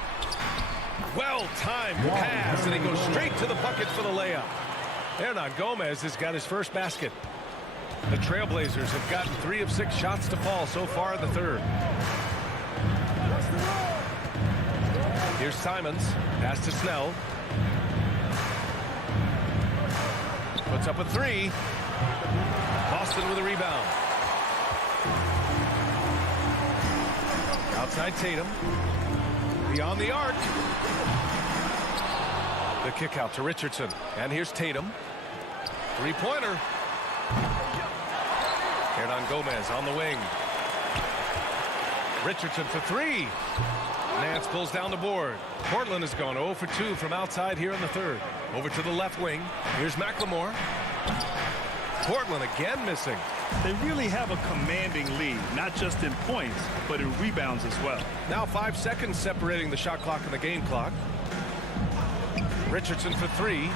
Well-timed pass, and he goes straight to the bucket for the layup. Hernan Gomez has got his first basket. The Trailblazers have gotten 3 of 6 shots to fall so far in the third. Here's Simons. Pass to Snell. Puts up a 3. Boston with a rebound. Outside Tatum. Beyond the arc. The kick out to Richardson. And here's Tatum. 3-pointer. Hernan Gomez on the wing. Richardson for 3. Nance pulls down the board. Portland has gone 0 for 2 from outside here in the third. Over to the left wing. Here's McLemore. Portland again missing. They really have a commanding lead, not just in points, but in rebounds as well. Now 5 seconds separating the shot clock and the game clock. Richardson for 3.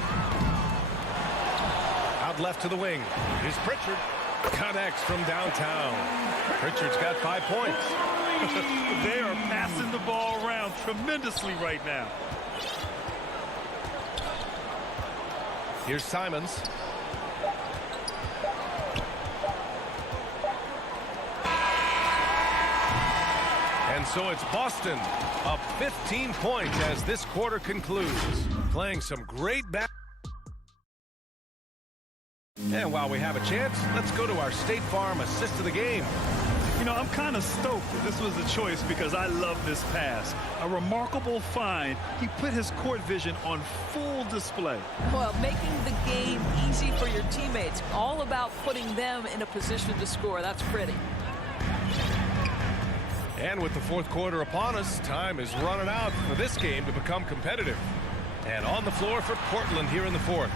Out left to the wing. Here's Pritchard. Connects from downtown. Pritchard's got 5 points. They are passing the ball around tremendously right now. Here's Simons. And so it's Boston up 15 points as this quarter concludes. Playing some great basketball. And while we have a chance, let's go to our State Farm assist of the game. You know, I'm kind of stoked that this was the choice because I love this pass. A remarkable find. He put his court vision on full display. Well, making the game easy for your teammates. All about putting them in a position to score. That's pretty. And with the fourth quarter upon us, time is running out for this game to become competitive. And on the floor for Portland here in the fourth.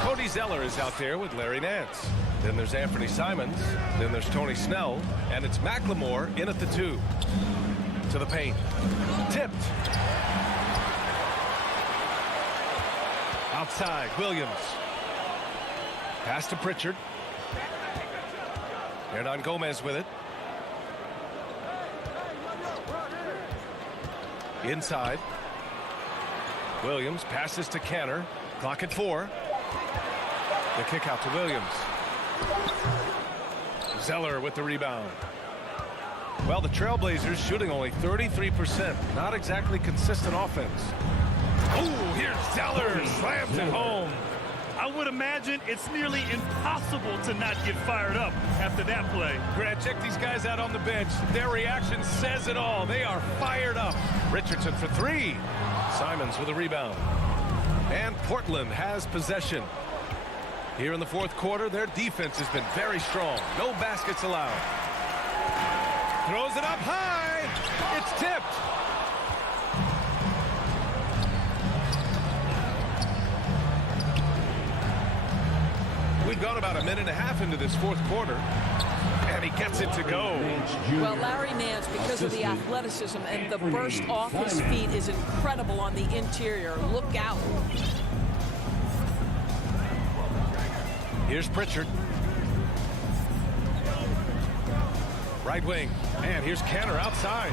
Cody Zeller is out there with Larry Nance. Then there's Anthony Simons. Then there's Tony Snell. And it's McLemore in at the 2. To the paint. Tipped. Outside, Williams. Pass to Pritchard. Hernan Gomez with it. Inside. Williams passes to Canner. Clock at 4. The kick out to Williams. Zeller with the rebound. Well, the Trailblazers shooting only 33%. Not exactly consistent offense. Oh, here's Zeller. Slams it home. I would imagine it's nearly impossible to not get fired up after that play. Grant, check these guys out on the bench. Their reaction says it all. They are fired up. Richardson for 3. Simons with a rebound. And Portland has possession. Here in the fourth quarter, their defense has been very strong. No baskets allowed. Throws it up high. It's tipped. We've gone about a minute and a half into this fourth quarter, and he gets it to go. Well, Larry Nance, because of the athleticism and the burst off his feet, is incredible on the interior. Look out. Here's Pritchard. Right wing. And here's Kenner outside.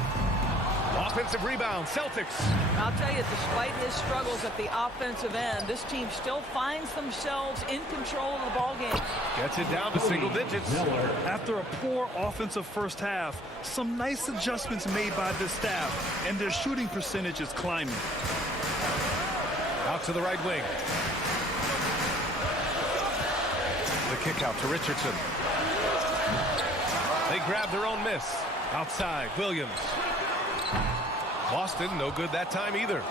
Offensive rebound, Celtics. I'll tell you, despite his struggles at the offensive end, this team still finds themselves in control of the ball game. Gets it down to single digits. After a poor offensive first half, some nice adjustments made by the staff, and their shooting percentage is climbing. Out to the right wing. The kick out to Richardson. They grab their own miss. Outside, Williams. Boston, no good that time either.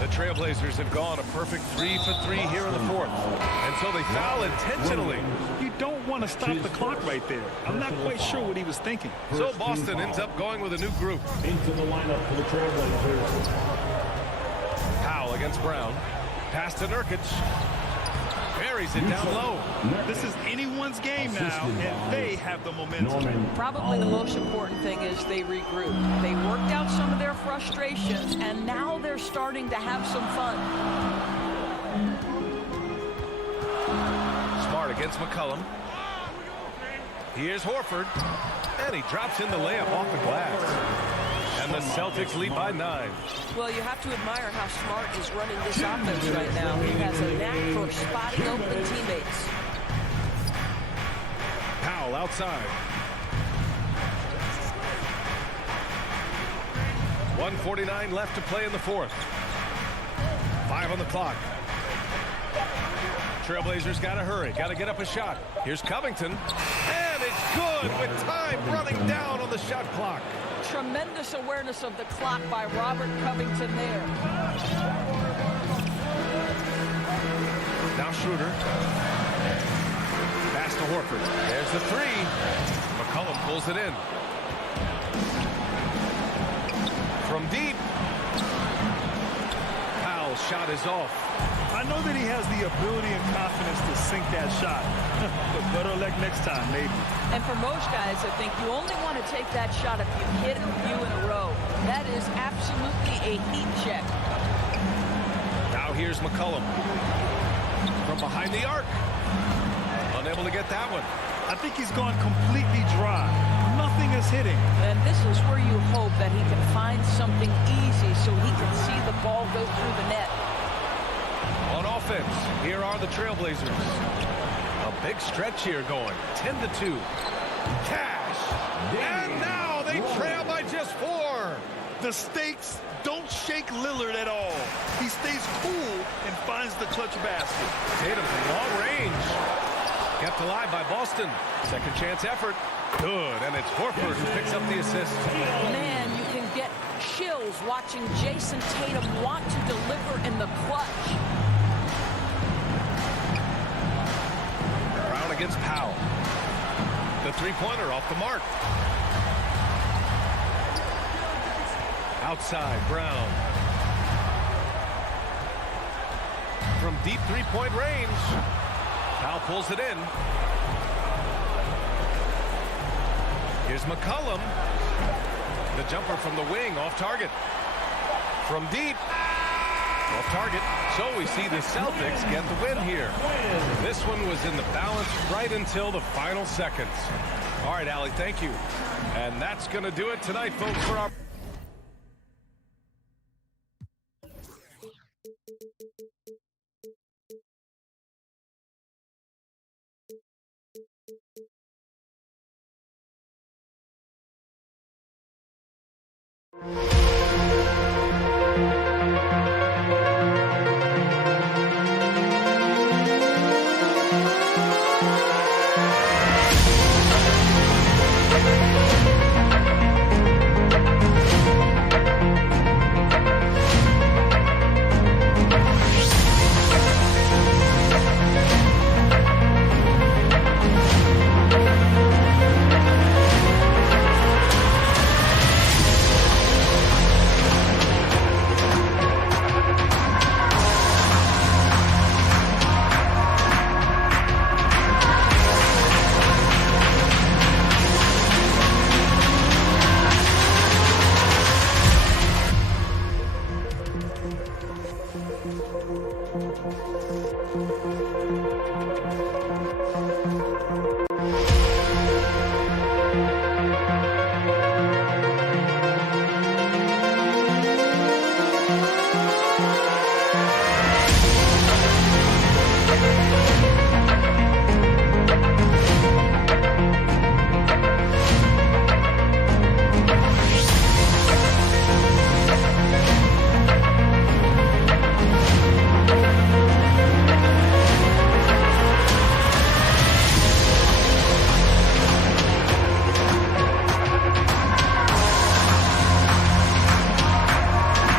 The Trailblazers have gone a perfect 3 for 3 here in the fourth. And so they foul intentionally. You don't want to stop the clock right there. I'm not quite sure what he was thinking. So Boston ends up going with a new group. Into the lineup for the Trailblazers. Powell against Brown. Pass to Nurkic. Buries it down low. This is anyone's game now, and they have the momentum. Probably the most important thing is they regroup. They worked out some of their frustrations, and now they're starting to have some fun. Smart against McCollum. Here's Horford, and he drops in the layup off the glass. And the Celtics lead by 9. Well, you have to admire how Smart is running this offense right now. He has a knack for spotting open teammates. Powell outside. 1:49 left to play in the fourth. 5 on the clock. Trailblazers got to hurry. Got to get up a shot. Here's Covington. And it's good with time running down on the shot clock. Tremendous awareness of the clock by Robert Covington there. Now Schroeder. Pass to Horford. There's the 3. McCollum pulls it in. From deep. Powell's shot is off. I know that he has the ability and confidence to sink that shot. But better luck next time, maybe. And for most guys, I think you only want to take that shot if you hit a few in a row. That is absolutely a heat check. Now here's McCollum. From behind the arc. Unable to get that one. I think he's gone completely dry. Nothing is hitting. And this is where you hope that he can find something easy so he can see the ball go through the net. On offense, here are the Trailblazers. A big stretch here going. 10-2. Cash. And now they trail by just 4. The stakes don't shake Lillard at all. He stays cool and finds the clutch basket. Tatum from long range. Kept alive by Boston. Second chance effort. Good. And it's Horford who picks up the assist. Man, you can get chills watching Jason Tatum want to deliver in the clutch. Brown against Powell. The three-pointer off the mark. Outside, Brown. From deep three-point range. Powell pulls it in. Here's McCollum. The jumper from the wing off target. From deep. Off target. So we see the Celtics get the win here. This one was in the balance right until the final seconds. All right, Allie, thank you. And that's going to do it tonight, folks, for our...